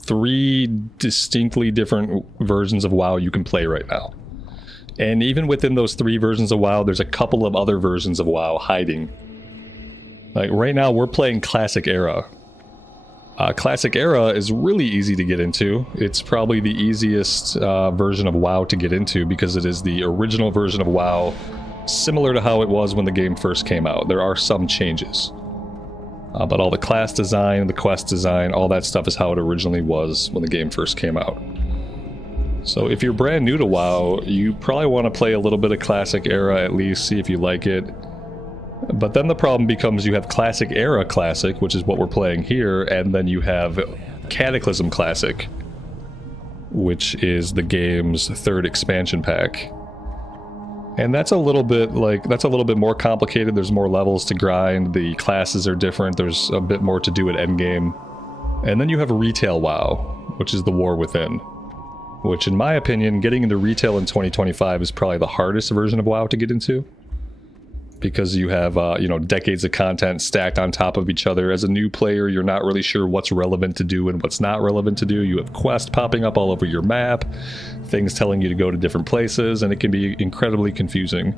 3 distinctly different versions of WoW you can play right now. And even within those 3 versions of WoW, there's a couple of other versions of WoW hiding. Like right now, we're playing Classic Era. Classic Era is really easy to get into. It's probably the easiest version of WoW to get into because it is the original version of WoW, similar to how it was when the game first came out. There are some changes. But all the class design, the quest design, all that stuff is how it originally was when the game first came out. So if you're brand new to WoW, you probably want to play a little bit of Classic Era at least, see if you like it. But then the problem becomes you have Classic Era Classic, which is what we're playing here, and then you have Cataclysm Classic, which is the game's 3rd expansion pack. And that's a little bit more complicated. There's more levels to grind, the classes are different, there's a bit more to do at endgame. And then you have Retail WoW, which is the War Within. Which in my opinion, getting into retail in 2025 is probably the hardest version of WoW to get into. Because you have, decades of content stacked on top of each other. As a new player, you're not really sure what's relevant to do and what's not relevant to do. You have quests popping up all over your map, things telling you to go to different places, and it can be incredibly confusing.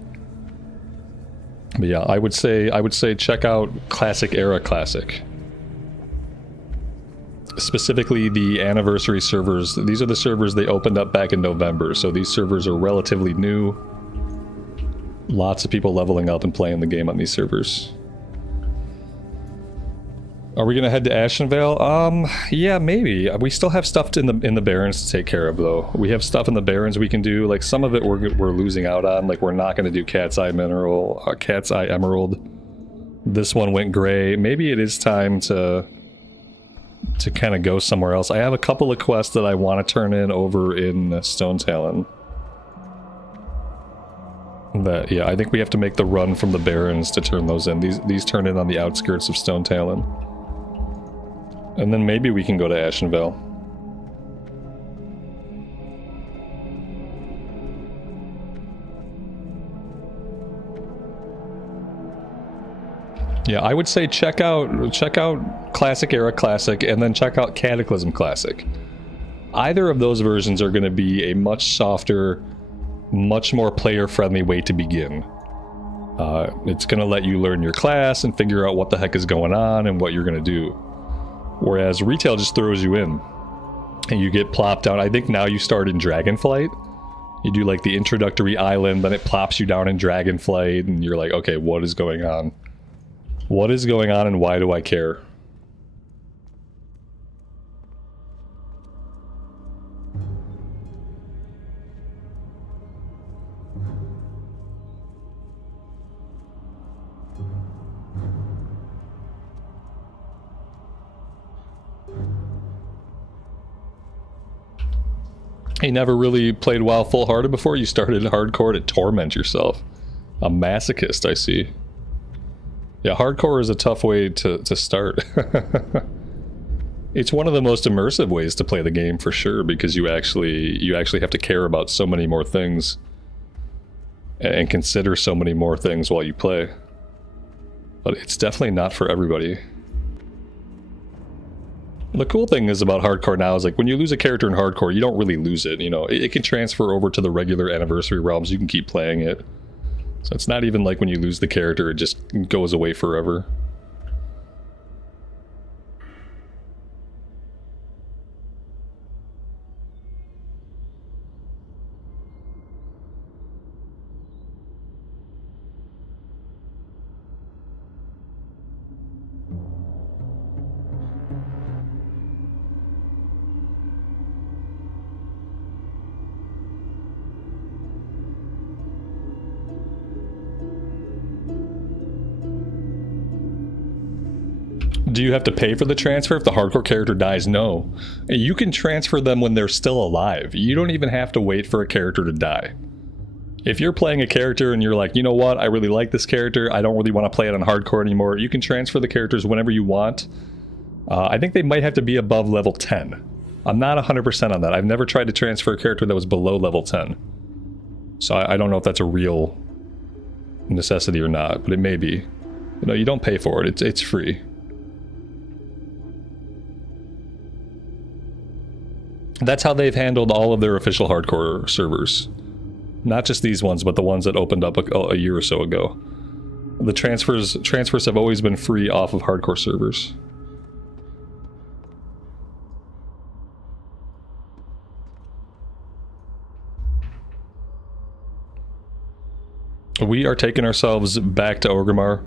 But yeah, I would say check out Classic Era Classic. Specifically the anniversary servers. These are the servers they opened up back in November, so these servers are relatively new. Lots of people leveling up and playing the game on these servers. Are we gonna head to Ashenvale? Yeah, maybe. We still have stuff in the Barrens to take care of, though. We have stuff in the Barrens we can do. Like some of it we're losing out on. Like we're not gonna do Cat's Eye Mineral, Cat's Eye Emerald. This one went gray. Maybe it is time to kind of go somewhere else. I have a couple of quests that I want to turn in over in Stonetalon. That, yeah, I think we have to make the run from the Barrens to turn those in. These turn in on the outskirts of Stonetalon. And then maybe we can go to Ashenvale. Yeah, I would say check out Classic Era Classic and then check out Cataclysm Classic. Either of those versions are going to be a much softer, much more player-friendly way to begin. It's going to let you learn your class and figure out what the heck is going on and what you're going to do. Whereas Retail just throws you in and you get plopped down. I think now you start in Dragonflight. You do like the introductory island, then it plops you down in Dragonflight and you're like, okay, what is going on? What is going on and why do I care? You never really played WoW full-hearted before? You started hardcore to torment yourself. A masochist, I see. Yeah, hardcore is a tough way to start. It's one of the most immersive ways to play the game for sure, because you actually have to care about so many more things and consider so many more things while you play. But it's definitely not for everybody. The cool thing is about hardcore now is like when you lose a character in hardcore, you don't really lose it. You know, it can transfer over to the regular anniversary realms. You can keep playing it. So it's not even like when you lose the character, it just goes away forever. Do you have to pay for the transfer if the hardcore character dies? No. You can transfer them when they're still alive. You don't even have to wait for a character to die. If you're playing a character and you're like, you know what, I really like this character, I don't really want to play it on hardcore anymore, you can transfer the characters whenever you want. I think they might have to be above level 10. I'm not 100% on that. I've never tried to transfer a character that was below level 10. So I don't know if that's a real necessity or not, but it may be. You know, you don't pay for it, it's free. That's how they've handled all of their official hardcore servers. Not just these ones, but the ones that opened up a year or so ago. The transfers have always been free off of hardcore servers. We are taking ourselves back to Orgrimmar.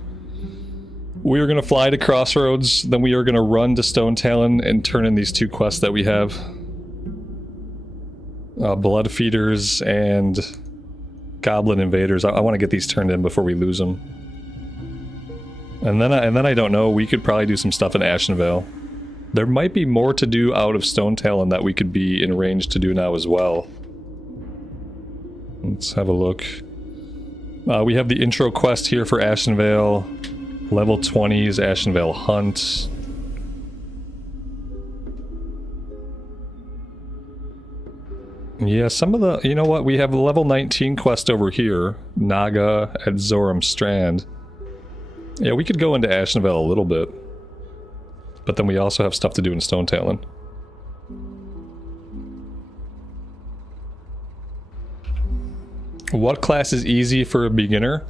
We are going to fly to Crossroads, then we are going to run to Stonetalon and turn in these two quests that we have. Blood Feeders and Goblin Invaders. I want to get these turned in before we lose them. And then I don't know, we could probably do some stuff in Ashenvale. There might be more to do out of Stonetalon that we could be in range to do now as well. Let's have a look. We have the intro quest here for Ashenvale. Level 20s, Ashenvale Hunt. Yeah, some of the... You know what? We have a level 19 quest over here. Naga at Zoram Strand. Yeah, we could go into Ashenvale a little bit. But then we also have stuff to do in Stonetalon. What class is easy for a beginner?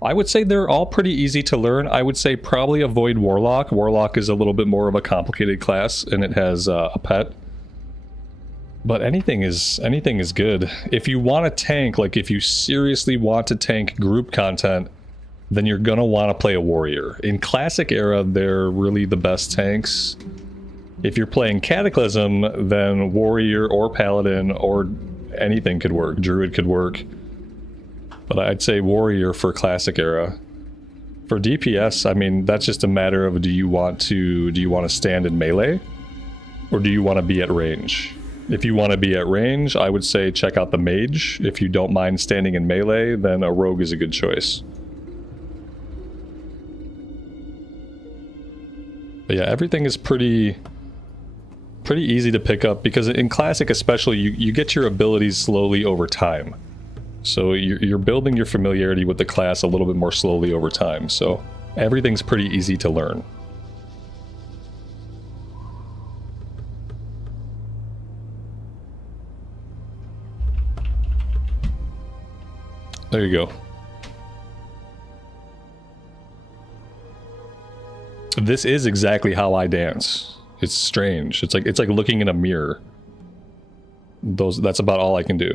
I would say they're all pretty easy to learn. I would say probably avoid Warlock. Warlock is a little bit more of a complicated class, and it has a pet. But anything is good. If you want to tank, like if you seriously want to tank group content, then you're gonna want to play a warrior. In Classic Era, they're really the best tanks. If you're playing Cataclysm, then warrior or paladin or anything could work. Druid could work. But I'd say warrior for Classic Era. For DPS, I mean, that's just a matter of do you want to stand in melee or do you want to be at range? If you want to be at range, I would say check out the mage. If you don't mind standing in melee, then a rogue is a good choice. But yeah, everything is pretty easy to pick up because in Classic especially, you get your abilities slowly over time. So you're building your familiarity with the class a little bit more slowly over time. So everything's pretty easy to learn. There you go. This is exactly how I dance. It's strange. It's like looking in a mirror. That's about all I can do.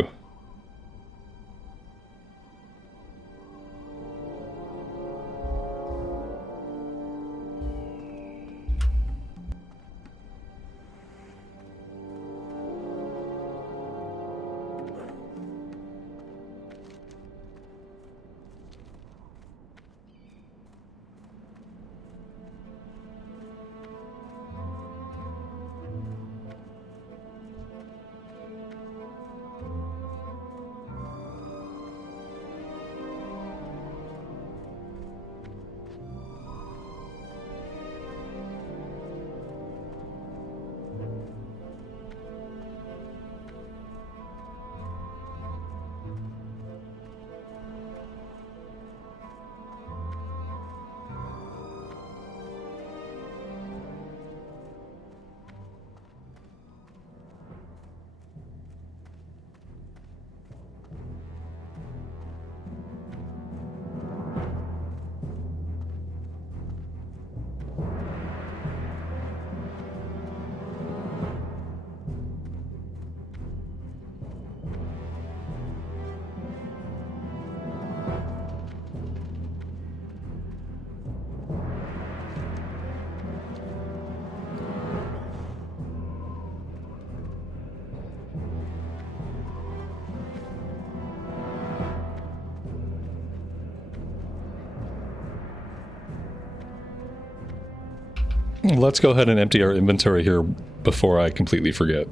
Let's go ahead and empty our inventory here before I completely forget.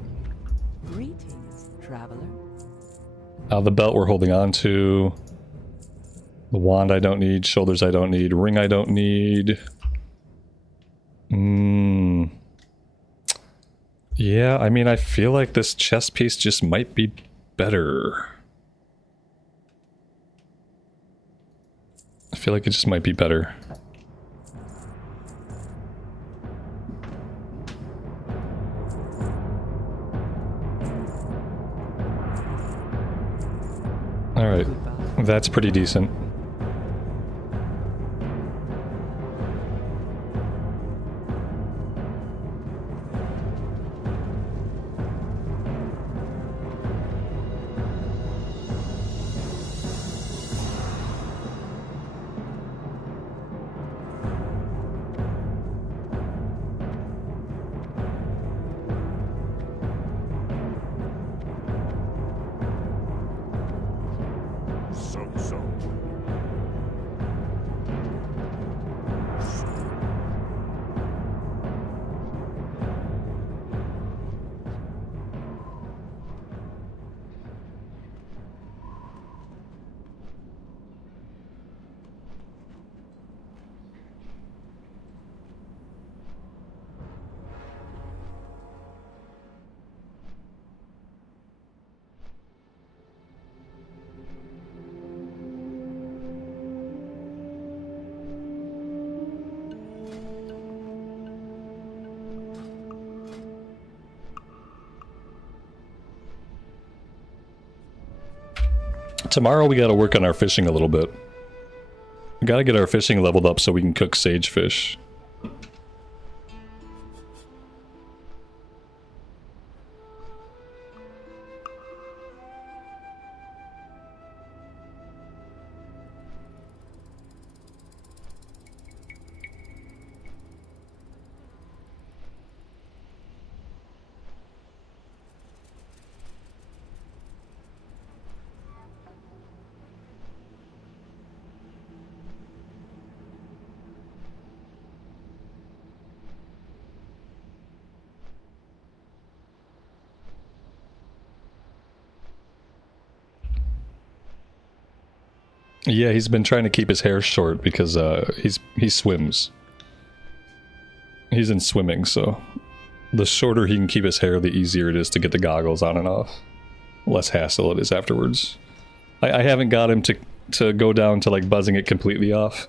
Greetings, traveler. The belt we're holding on to. The wand I don't need. Shoulders I don't need. Ring I don't need. Yeah, I mean, I feel like this chest piece just might be better. I feel like it just might be better. Alright, that's pretty decent. Tomorrow we gotta work on our fishing a little bit. We gotta get our fishing leveled up so we can cook sagefish. Yeah, he's been trying to keep his hair short because he swims. He's in swimming, so the shorter he can keep his hair, the easier it is to get the goggles on and off. Less hassle it is afterwards. I haven't got him to go down to like buzzing it completely off.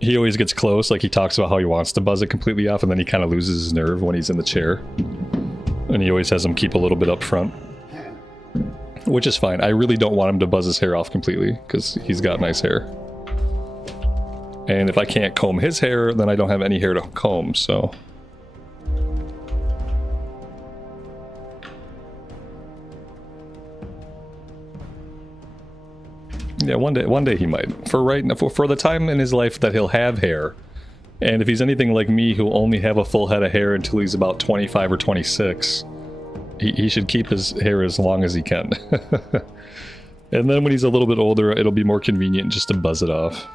He always gets close, like he talks about how he wants to buzz it completely off, and then he kind of loses his nerve when he's in the chair. And he always has him keep a little bit up front. Which is fine. I really don't want him to buzz his hair off completely, because he's got nice hair. And if I can't comb his hair, then I don't have any hair to comb, so... Yeah, one day he might. For the time in his life that he'll have hair, and if he's anything like me who'll only have a full head of hair until he's about 25 or 26, he should keep his hair as long as he can. And then when he's a little bit older, it'll be more convenient just to buzz it off.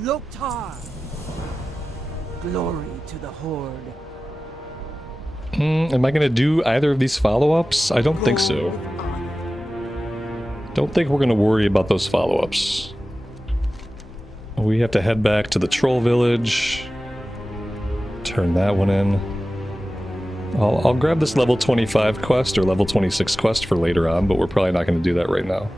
Loktar! Glory to the Horde. Am I gonna do either of these follow-ups? I don't think Go so. with honor. Don't think we're gonna worry about those follow-ups. We have to head back to the troll village. Turn that one in. I'll grab this level 25 quest or level 26 quest for later on, but we're probably not going to do that right now.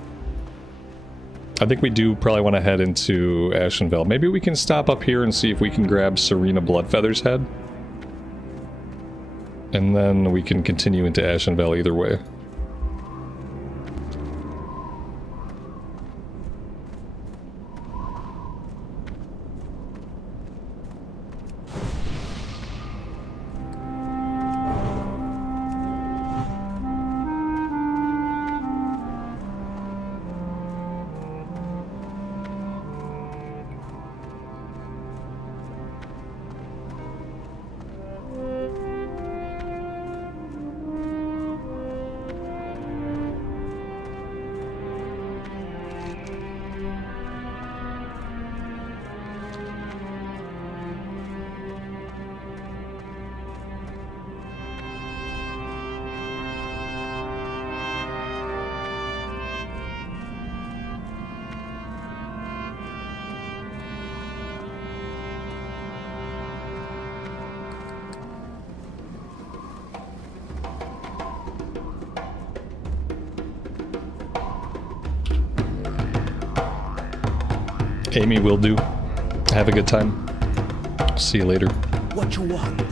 I think we do probably want to head into Ashenvale. Maybe we can stop up here and see if we can grab Serena Bloodfeather's head. And then we can continue into Ashenvale either way. Amy will do. Have a good time. See you later. What you want?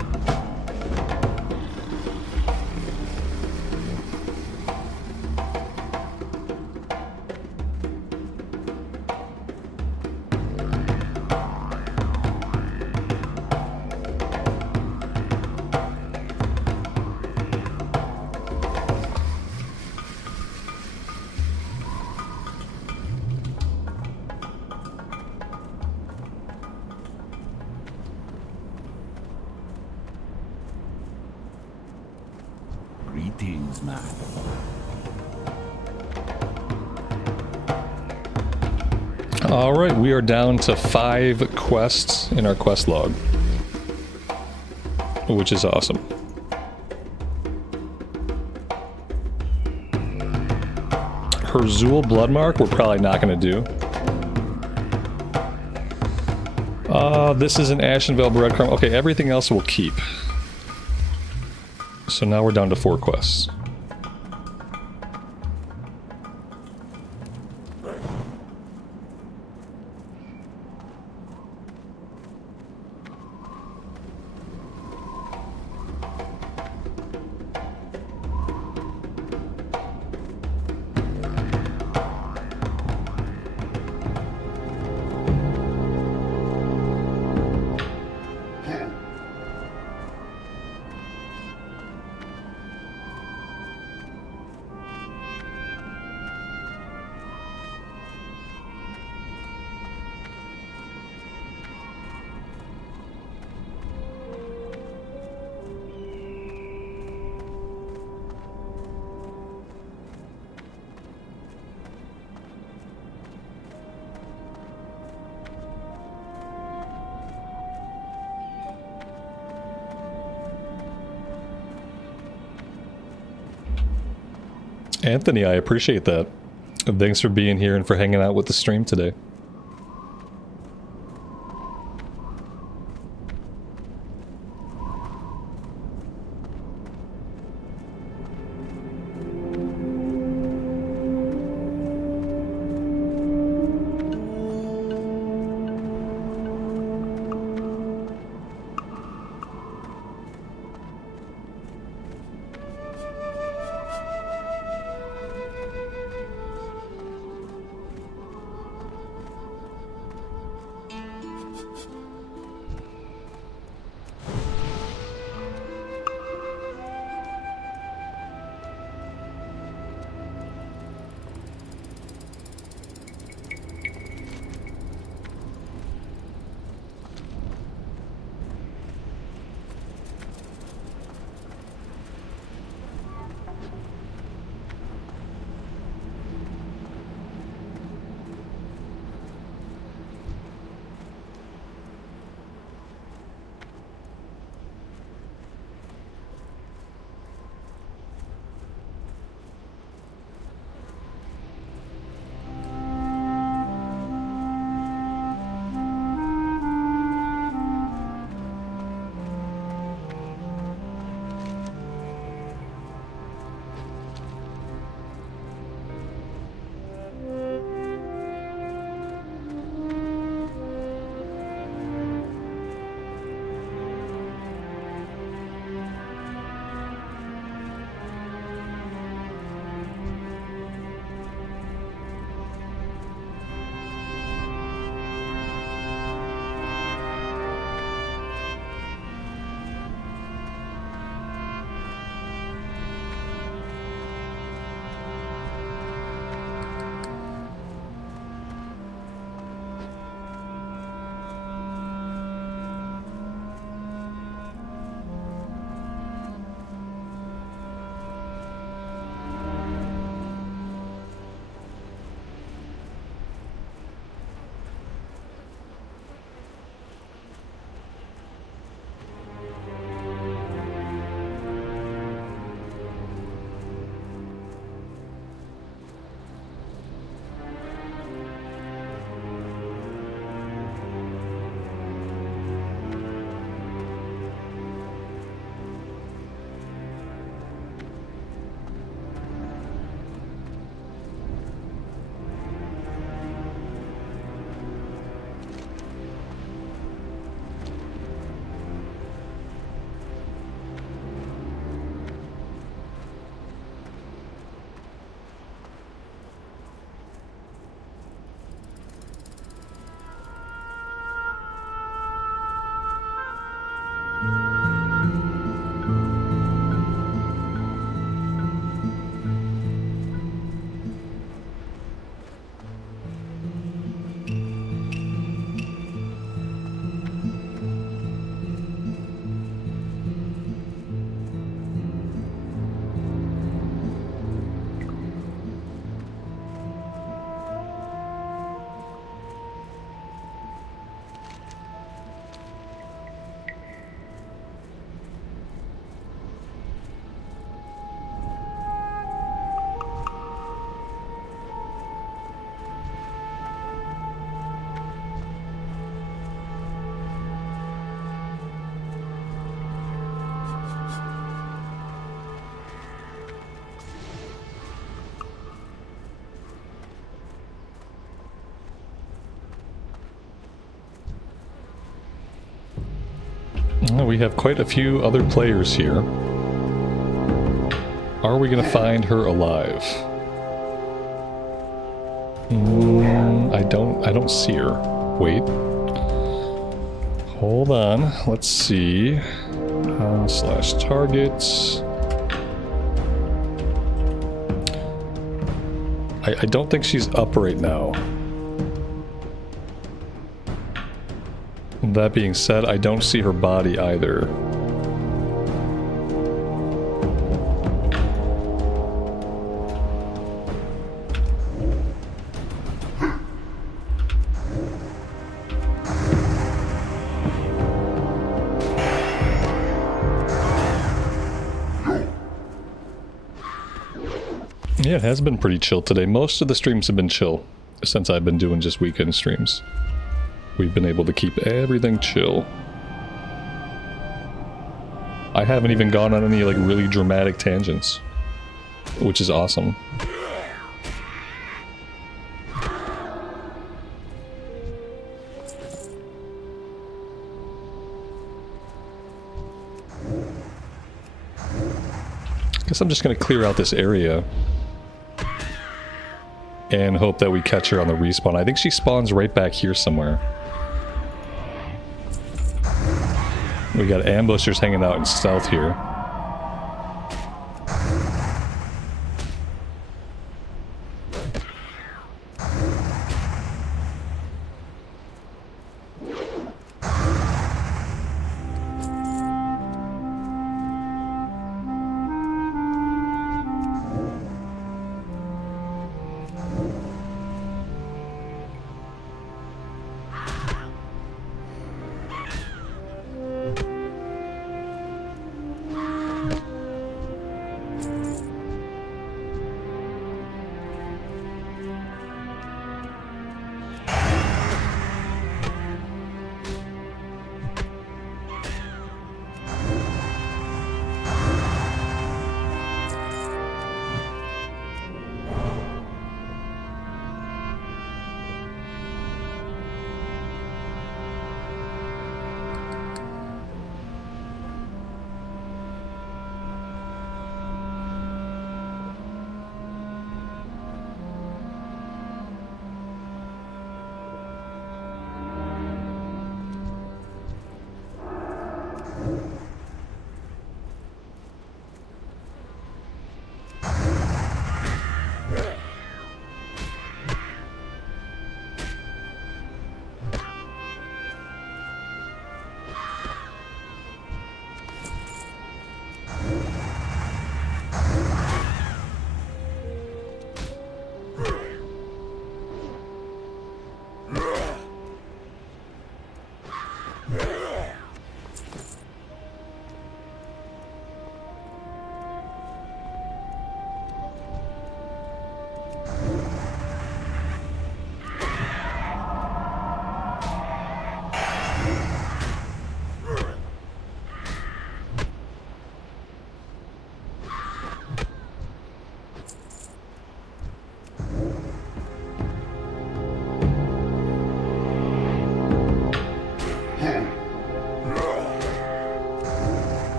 Greetings, man. Alright, we are down to 5 quests in our quest log. Which is awesome. Herzul Bloodmark, we're probably not going to do. This is an Ashenvale breadcrumb. Okay, everything else we'll keep. So now we're down to 4 quests. Anthony, I appreciate that. Thanks for being here and for hanging out with the stream today. we have quite a few other players here. Are we gonna find her alive? I don't see her. Wait. Hold on. Let's see. Slash targets. I don't think she's up right now. That being said, I don't see her body either. Yeah, it has been pretty chill today. Most of the streams have been chill since I've been doing just weekend streams. We've been able to keep everything chill. I haven't even gone on any like really dramatic tangents, which is awesome. Guess I'm just gonna clear out this area and hope that we catch her on the respawn. I think she spawns right back here somewhere. We got ambushers hanging out in stealth here.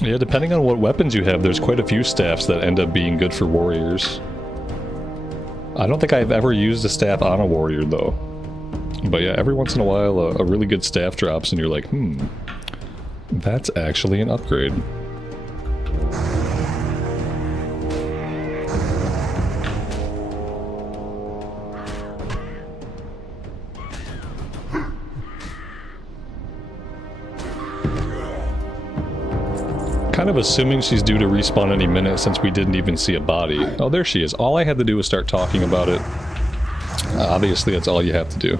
Yeah, depending on what weapons you have, there's quite a few staffs that end up being good for warriors. I don't think I've ever used a staff on a warrior, though. But yeah, every once in a while, a really good staff drops and you're like, that's actually an upgrade. Kind of assuming she's due to respawn any minute since we didn't even see a body. Oh, there she is. All I had to do was start talking about it. Obviously, that's all you have to do.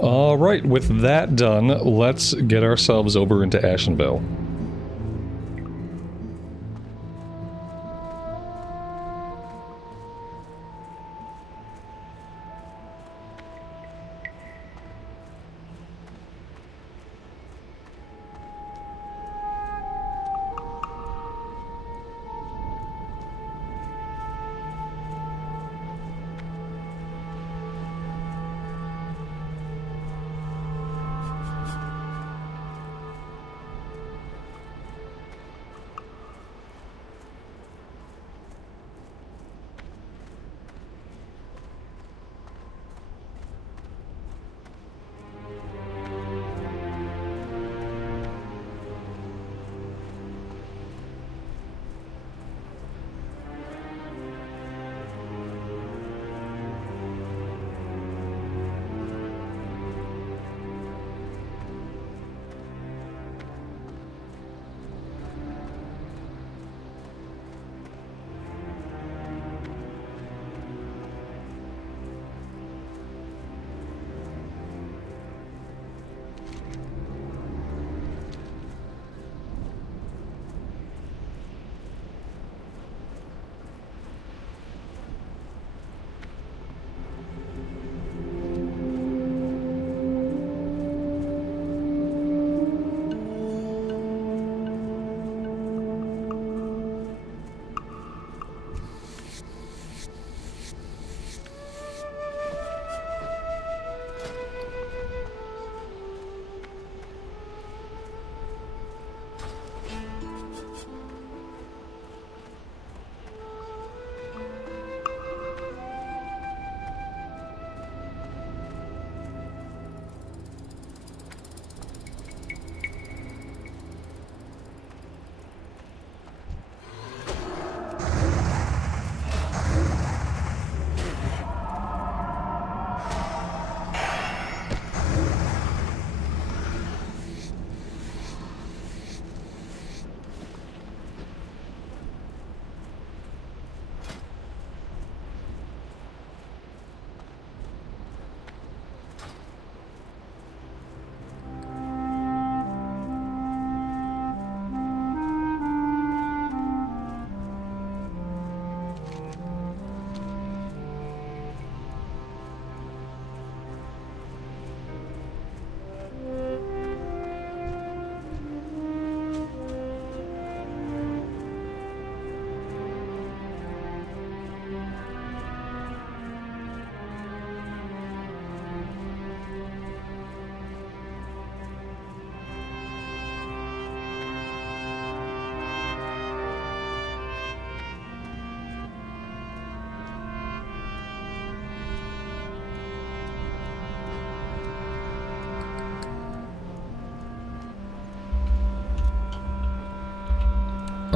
Alright, with that done, let's get ourselves over into Ashenvale.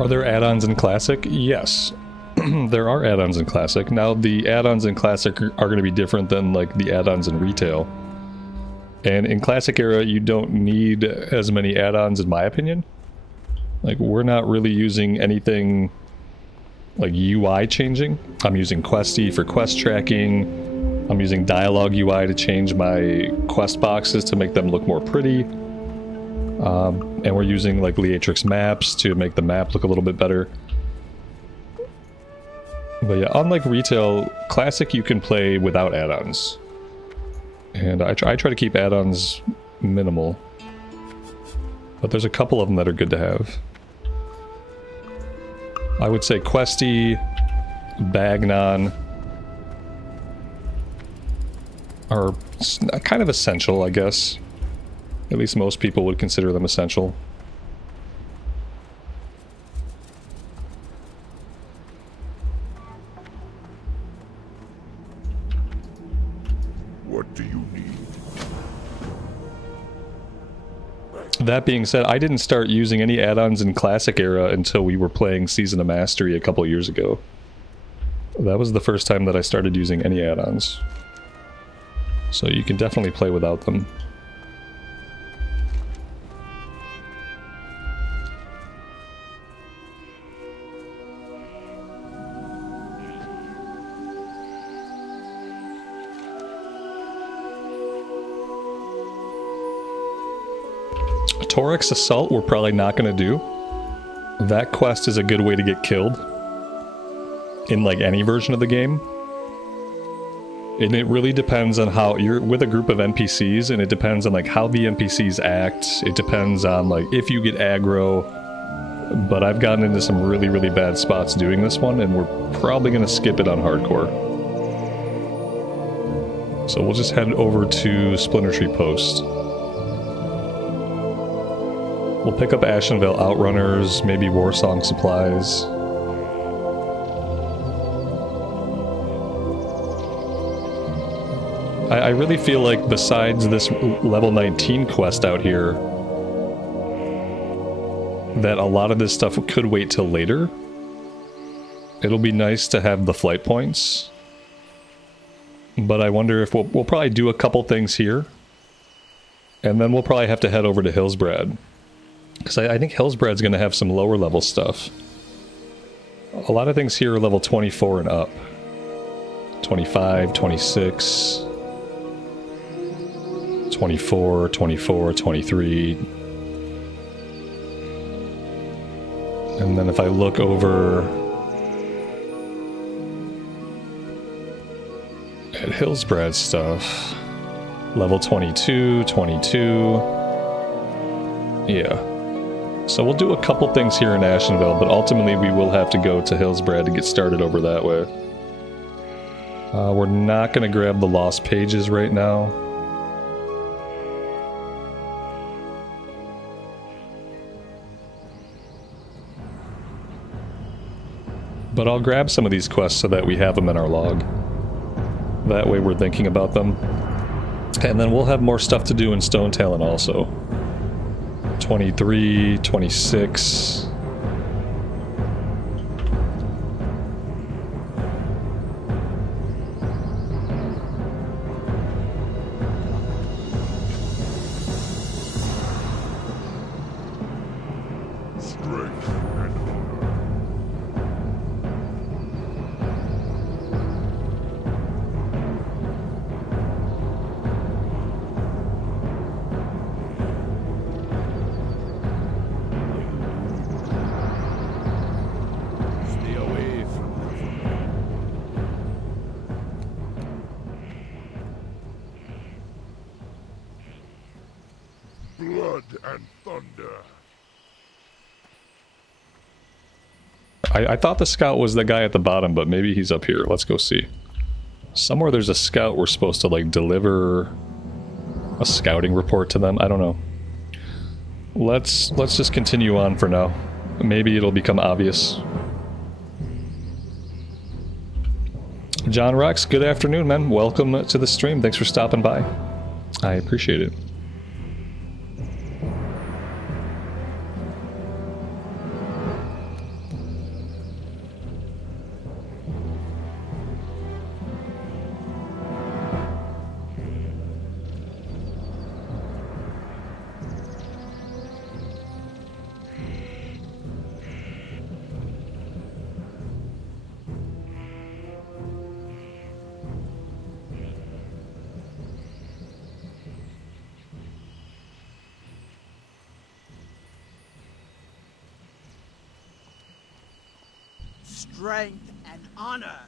Are there add-ons in Classic? Yes. There are add-ons in Classic. Now, the add-ons in Classic are going to be different than, like, the add-ons in Retail. And in Classic Era, you don't need as many add-ons, in my opinion. Like, we're not really using anything, like, UI changing. I'm using Questie for quest tracking. I'm using Dialogue UI to change my quest boxes to make them look more pretty. And we're using, like, Leatrix maps to make the map look a little bit better. But yeah, unlike Retail, Classic you can play without add-ons. And I try to keep add-ons minimal. But there's a couple of them that are good to have. I would say Questie, Bagnon are kind of essential, I guess. At least most people would consider them essential. What do you need? That being said, I didn't start using any add-ons in Classic Era until we were playing Season of Mastery a couple years ago. That was the first time that I started using any add-ons. So you can definitely play without them. Torix Assault we're probably not going to do. That quest is a good way to get killed in like any version of the game. And it really depends on how you're with a group of NPCs, and it depends on like how the NPCs act. It depends on like if you get aggro. But I've gotten into some really, really bad spots doing this one, and we're probably going to skip it on hardcore. So we'll just head over to Splinter Tree Post. We'll pick up Ashenvale Outrunners, maybe Warsong supplies. I really feel like besides this level 19 quest out here, that a lot of this stuff could wait till later. It'll be nice to have the flight points. But I wonder if we'll probably do a couple things here. And then we'll probably have to head over to Hillsbrad. Because I think Hillsbrad's going to have some lower level stuff. A lot of things here are level 24 and up. 25, 26, 24, 24, 23. And then if I look over at Hillsbrad's stuff, level 22, 22. Yeah. So we'll do a couple things here in Ashenvale, but ultimately we will have to go to Hillsbrad to get started over that way. We're not going to grab the Lost Pages right now. But I'll grab some of these quests so that we have them in our log. That way we're thinking about them. And then we'll have more stuff to do in Stonetalon also. 23, 26. Strength and honor. Stay away from them. Blood and thunder. I thought the scout was the guy at the bottom, but maybe he's up here. Let's go see. Somewhere there's a scout we're supposed to like deliver a scouting report to them. I don't know. Let's just continue on for now. Maybe it'll become obvious. John Rex, good afternoon, man. Welcome to the stream. Thanks for stopping by. I appreciate it. strength, and honor.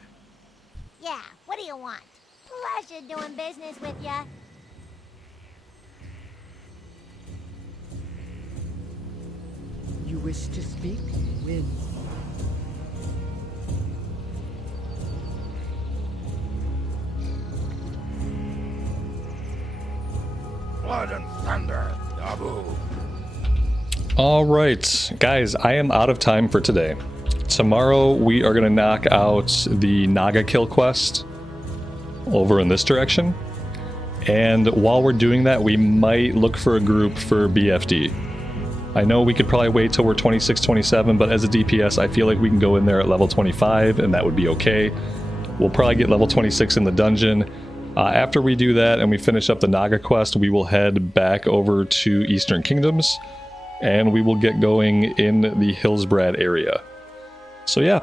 Yeah, what do you want? Pleasure doing business with ya. You wish to speak? Win. Blood and thunder, Dabu. Alright, guys, I am out of time for today. Tomorrow we are going to knock out the Naga kill quest over in this direction. And while we're doing that, we might look for a group for BFD. I know we could probably wait till we're 26, 27, but as a DPS, I feel like we can go in there at level 25, and that would be okay. We'll probably get level 26 in the dungeon. After we do that and we finish up the Naga quest, we will head back over to Eastern Kingdoms, and we will get going in the Hillsbrad area. So yeah,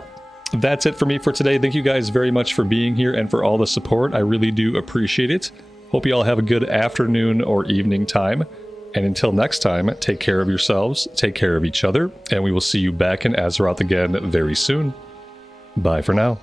that's it for me for today. Thank you guys very much for being here and for all the support. I really do appreciate it. Hope you all have a good afternoon or evening time. And until next time, take care of yourselves, take care of each other, and we will see you back in Azeroth again very soon. Bye for now.